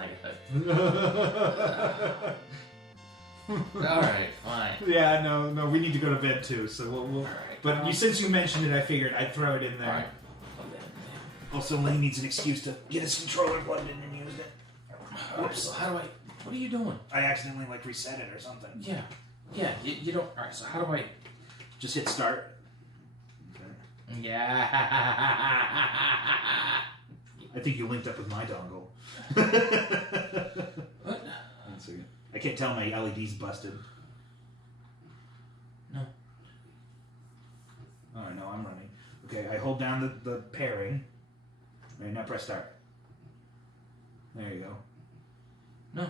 Alright, fine. Yeah, no, we need to go to bed too, so we'll Alright. but since you mentioned it, I figured I'd throw it in there. Alright. Also, Lane needs an excuse to get his controller plugged in and use it. Whoops, so how do I... What are you doing? I accidentally, reset it or something. Yeah. Yeah, you don't... Alright, so how do I... Just hit start. Okay. Yeah. I think you linked up with my dongle. What? One second. I can't tell my LED's busted. No. Oh, no, I'm running. Okay, I hold down the pairing. Right, now press start. There you go. No.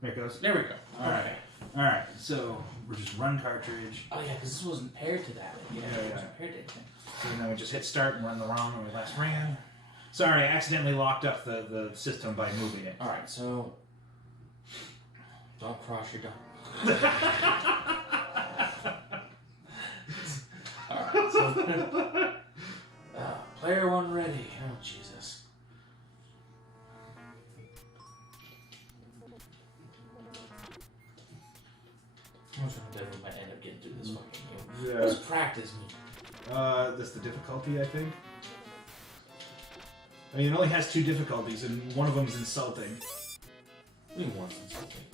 There it goes. There we go. Alright. Alright, so we're just run cartridge. Oh yeah, because this wasn't paired to that. Yeah. It wasn't paired to anything. So now we just hit start and run the ROM when we last ran. Sorry, I accidentally locked up the system by moving it. Alright, so... Don't cross your dog. Alright, so player one ready. Oh Jesus. I'm trying to we might end up getting through this fucking game. Yeah. What does practice mean? That's the difficulty, I think. I mean, it only has 2 difficulties, and one of them's insulting. What do you want insulting?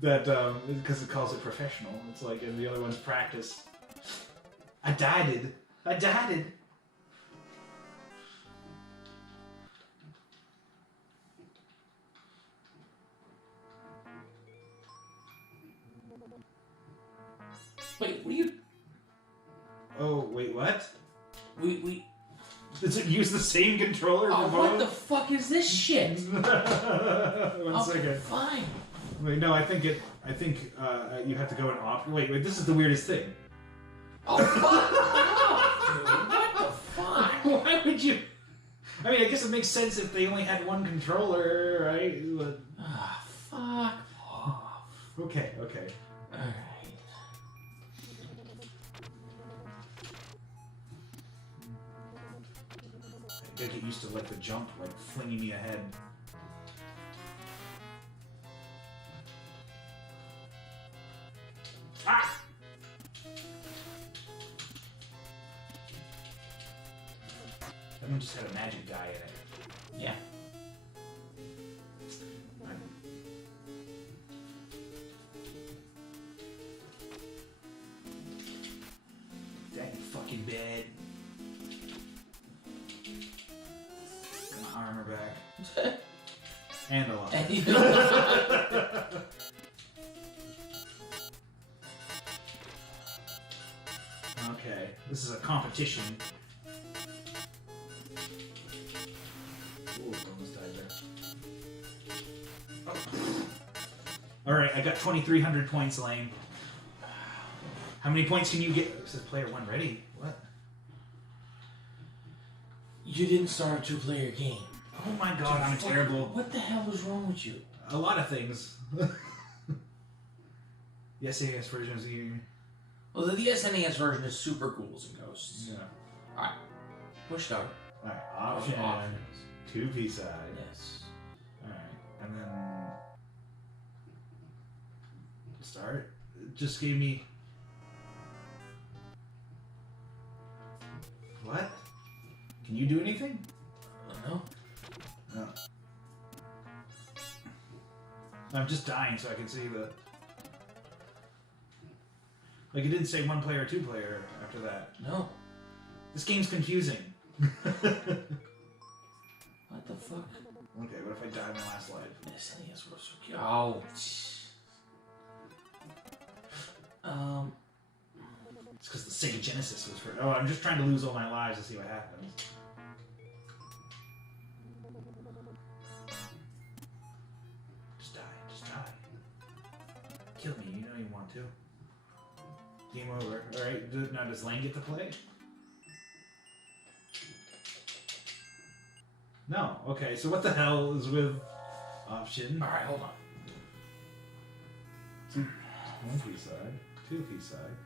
That, because it calls it professional. It's like, and the other one's practice. I died it. Wait, what are you... Oh, wait, what? We... Does it use the same controller for Oh, both? what the fuck is this shit? One second. Fine. Wait, no, I think you have to go in off. Wait, this is the weirdest thing. Oh, fuck! Dude, what the fuck? Why would you? I mean, I guess it makes sense if they only had one controller, right? But... Ah, fuck off. Okay. Alright. I gotta get used to like the jump, like flinging me ahead. Ah! That one just had a magic die in it. Yeah. That fucking bed. Got my armor back. And a lot. Okay, this is a competition. Ooh, almost died there. Oh. Alright, I got 2,300 points, Lane. How many points can you get? It says player 1 ready. What? You didn't start a 2-player game. Oh my god, I'm terrible. What the hell is wrong with you? A lot of things. Yes, version is eating. Well, the SNES version is super ghouls and ghosts. Yeah. Alright. Push start. Alright, option. Options. 2P side. Yes. Alright, and then... Start? It just gave me... What? Can you do anything? No. No. I'm just dying so I can see the... Like, it didn't say 1-player or 2-player after that. No. This game's confusing. What the fuck? Okay, what if I die in my last life? SNES was so cute. Oh. It's because the Sega Genesis was for... Oh, I'm just trying to lose all my lives to see what happens. Just die. Kill me, you know you want to. Game over. Alright, now does Lane get to play? No. Okay, so what the hell is with option? Alright, hold on. 1P side, 2P side.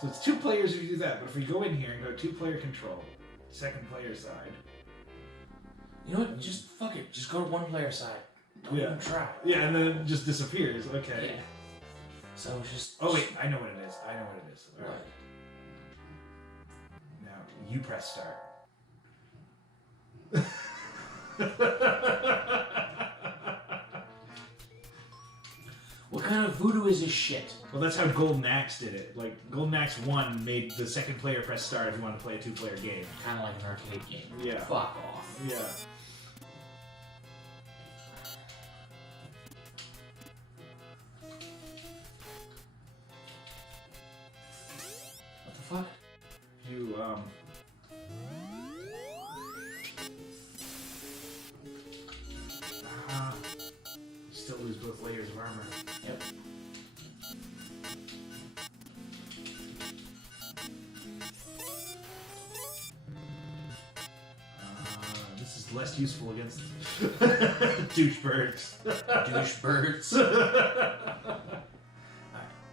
So it's 2 players who do that, but if we go in here and go 2-player control, 2nd player side. You know what? Just fuck it. Just go to 1-player side. Don't even try. Yeah, and then it just disappears. Okay. Yeah. So just... Oh wait, I know what it is. All right. What? Now, you press start. What kind of voodoo is this shit? Well, that's how Golden Axe did it. Like, Golden Axe 1 made the 2nd player press start if you want to play a 2-player game. Kind of like an arcade game. Yeah. Fuck off. Yeah. What the fuck? You, still lose both layers of armor. Yep. This is it's less useful against douchebirds. Douchebirds. Alright.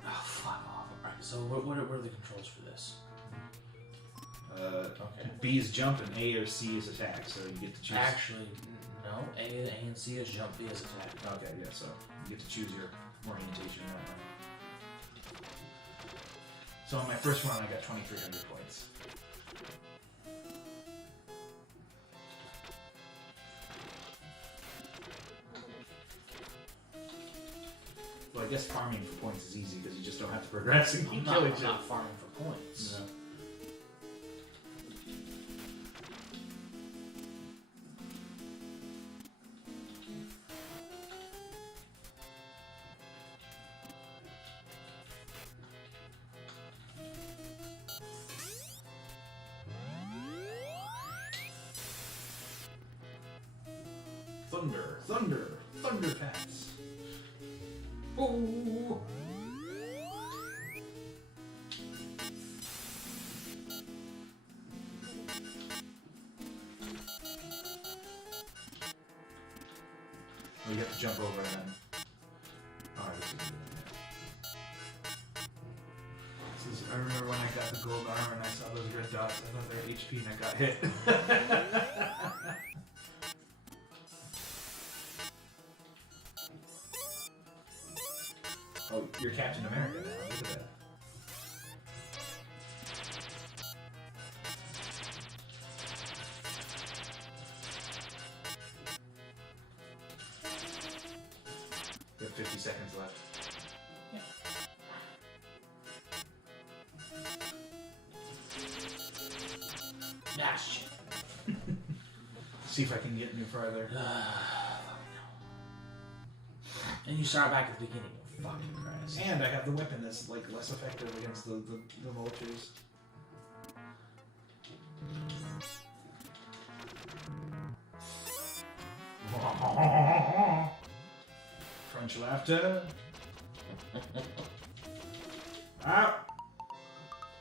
Oh, fuck off. Alright, so what are the controls for this? Okay. B is jump and A or C is attack, so you get to choose. Actually, no. A and C is jump, B is attack. Okay, yeah, so you get to choose your orientation that way. So on my first run, I got 2,300 points. Well, I guess farming for points is easy because you just don't have to progress and I'm kill each other. not farming for points. No. Thunder, Thundercats. Oh. Oh, you have to jump over and then. Alright, this is, I remember when I got the gold armor and I saw those red dots. I thought they were HP and I got hit. Oh, you're Captain America now. Look at that. You have 50 seconds left. Yeah. Ah, shit. See if I can get any farther. And you start back at the beginning. Fucking Christ. And I have the weapon that's like less effective against the vultures. French laughter. Ow!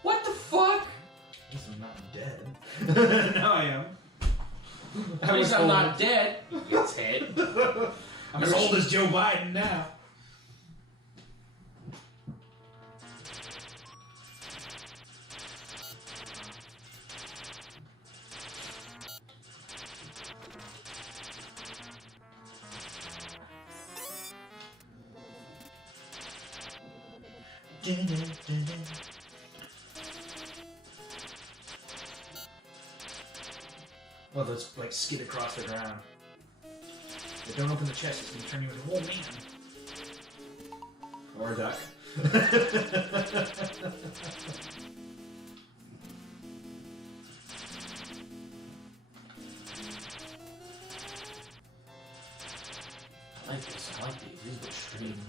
What the fuck? At least I'm not dead. Now I am. At least I'm not dead. It's hit. I'm as old as Joe Biden now. Well, those like skid across the ground. They don't open the chest, it's gonna turn you into a whole man. Or a duck. I like this. I like these. These are extreme.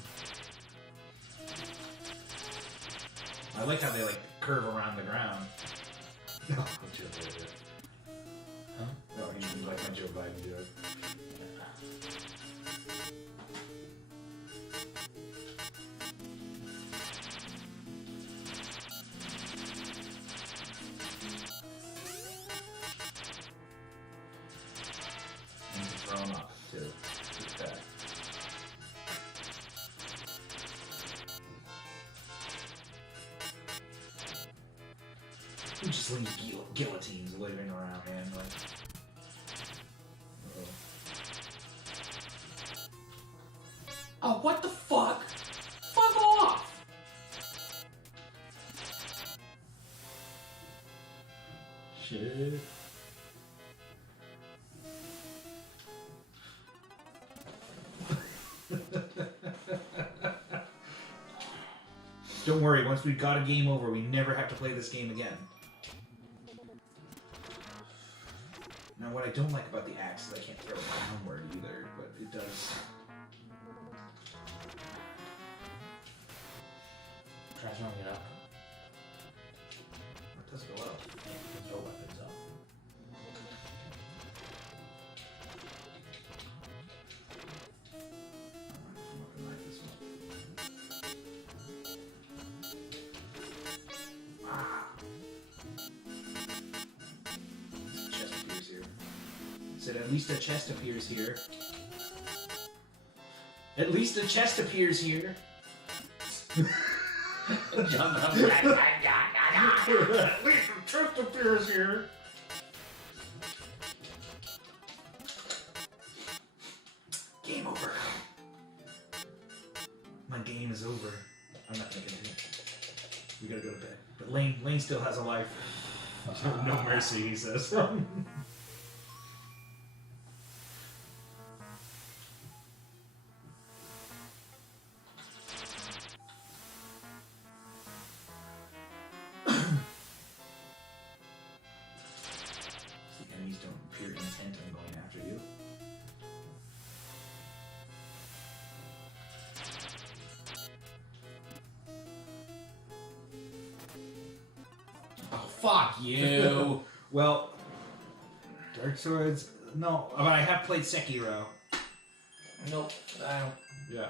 I like how they like curve around the ground. No, I'm chill with it. Huh? No, he didn't like my Joe Biden joke. And throw him up too. Just that. Who just leaves guillotines living around, man? Like, Oh, what the fuck? Fuck off! shit. Don't worry, once we've got a game over, we never have to play this game again. Now, what I don't like about the axe is I can't throw it downward either, but it does. Try throwing it up. It does go up. Yeah, you can throw weapons up. Something like this one. Ah! Chest piece here. Sit at least a chest appears here. At least a chest appears here. At least a chest appears here. Game over. My game is over. I'm not making it. We gotta go to bed. But Lane still has a life. No mercy, he says. Enemies don't appear intent on going after you. Oh, fuck you. Well, Dark Swords. No, but I have played Sekiro. Nope, I don't. Yeah.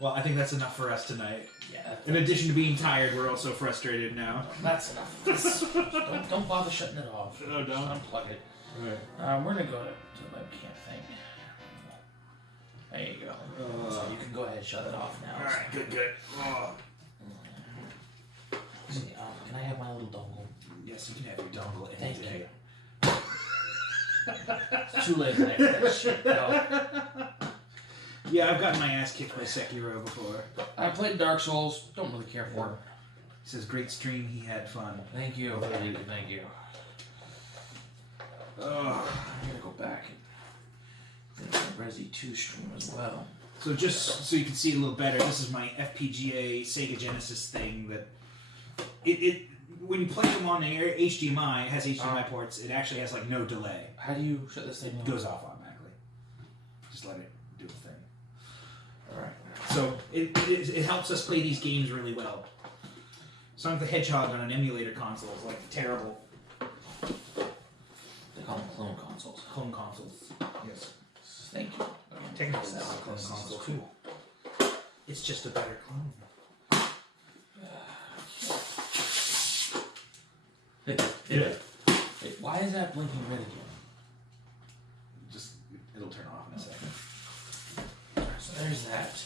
Well, I think that's enough for us tonight. Yeah. In addition to being tired, we're also frustrated now. That's enough. Don't bother shutting it off. No, don't. Unplug it. Right. We're gonna go to the webcam thing. There you go. So you can go ahead and shut it off now. Alright, good. Oh. See, can I have my little dongle? Yes, you can have your dongle any Thank day. It's too late for that shit. No. Yeah, I've gotten my ass kicked by Sekiro before. I played Dark Souls. Don't really care for it. He says, great stream, he had fun. Thank you. Thank you. I'm gonna go back and finish my Resi 2 stream as well. So just so you can see a little better, this is my FPGA Sega Genesis thing that it when you play them on air, HDMI, it has HDMI ports, it actually has like no delay. How do you shut this thing off? It goes off automatically. Just let it do a thing. Alright. So it helps us play these games really well. Sonic the Hedgehog on an emulator console is like terrible. They call them clone consoles. Clone consoles. Yes. Thank you. Technically that's a clone console too. It's just a better clone. Wait, why is that blinking red again? Just it'll turn off in a second. So there's that.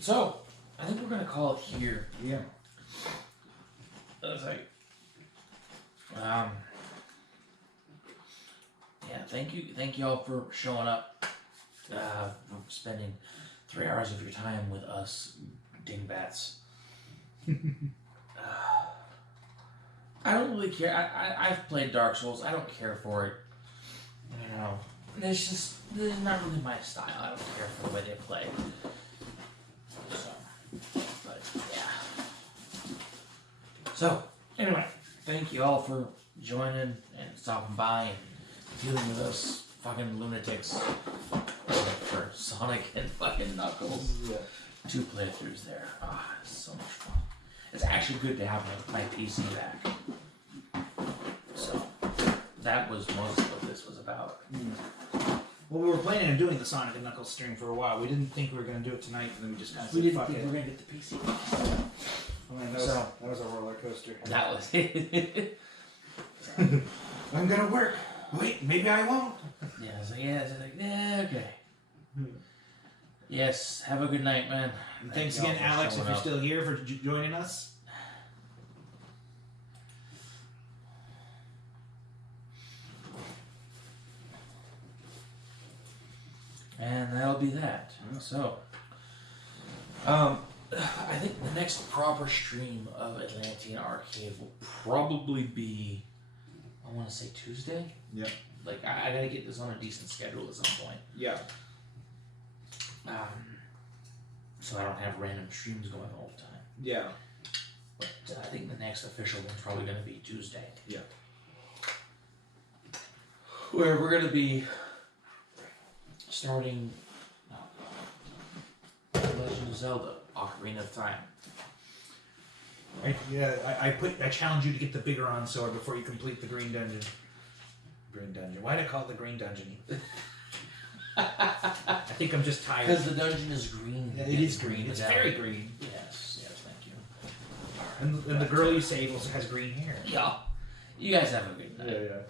So I think we're gonna call it here. Yeah. That's like, yeah. Thank you all for showing up. For spending 3 hours of your time with us, dingbats. I don't really care. I've played Dark Souls. I don't care for it. You know, this is not really my style. I don't care for the way they play. So, but yeah. So anyway, thank you all for joining and stopping by and dealing with us fucking lunatics for Sonic and fucking Knuckles. Yeah. 2 playthroughs there. It's so much fun. It's actually good to have my PC back. So that was most of what this was about. Well, we were planning on doing the Sonic and Knuckles stream for a while. We didn't think we were going to do it tonight, and then we just kind of We said, didn't fuck think it. we were gonna get the PC. I mean, that was a roller coaster. That was it. I'm going to work. Wait, maybe I won't. Yeah, I was like, yeah, okay. Yes, have a good night, man. And thanks Thank again, y'all for Alex, if showing you're up. still here, for joining us. And that'll be that. So, I think the next proper stream of Atlantean R-Kade will probably be, I want to say Tuesday. Yep. Like I gotta get this on a decent schedule at some point. Yeah. So I don't have random streams going all the time. Yeah. But I think the next official one's probably gonna be Tuesday. Yeah. Where we're gonna be starting Legend of Zelda: Ocarina of Time. I challenge you to get the Bigoron sword before you complete the Green Dungeon. Green Dungeon. Why did I call it the Green Dungeon? I think I'm just tired. Because the dungeon is green. Yeah, it is green. It's without- very green. Yes, thank you. And the girl you save also has green hair. Yeah. You guys have a good night. Yeah.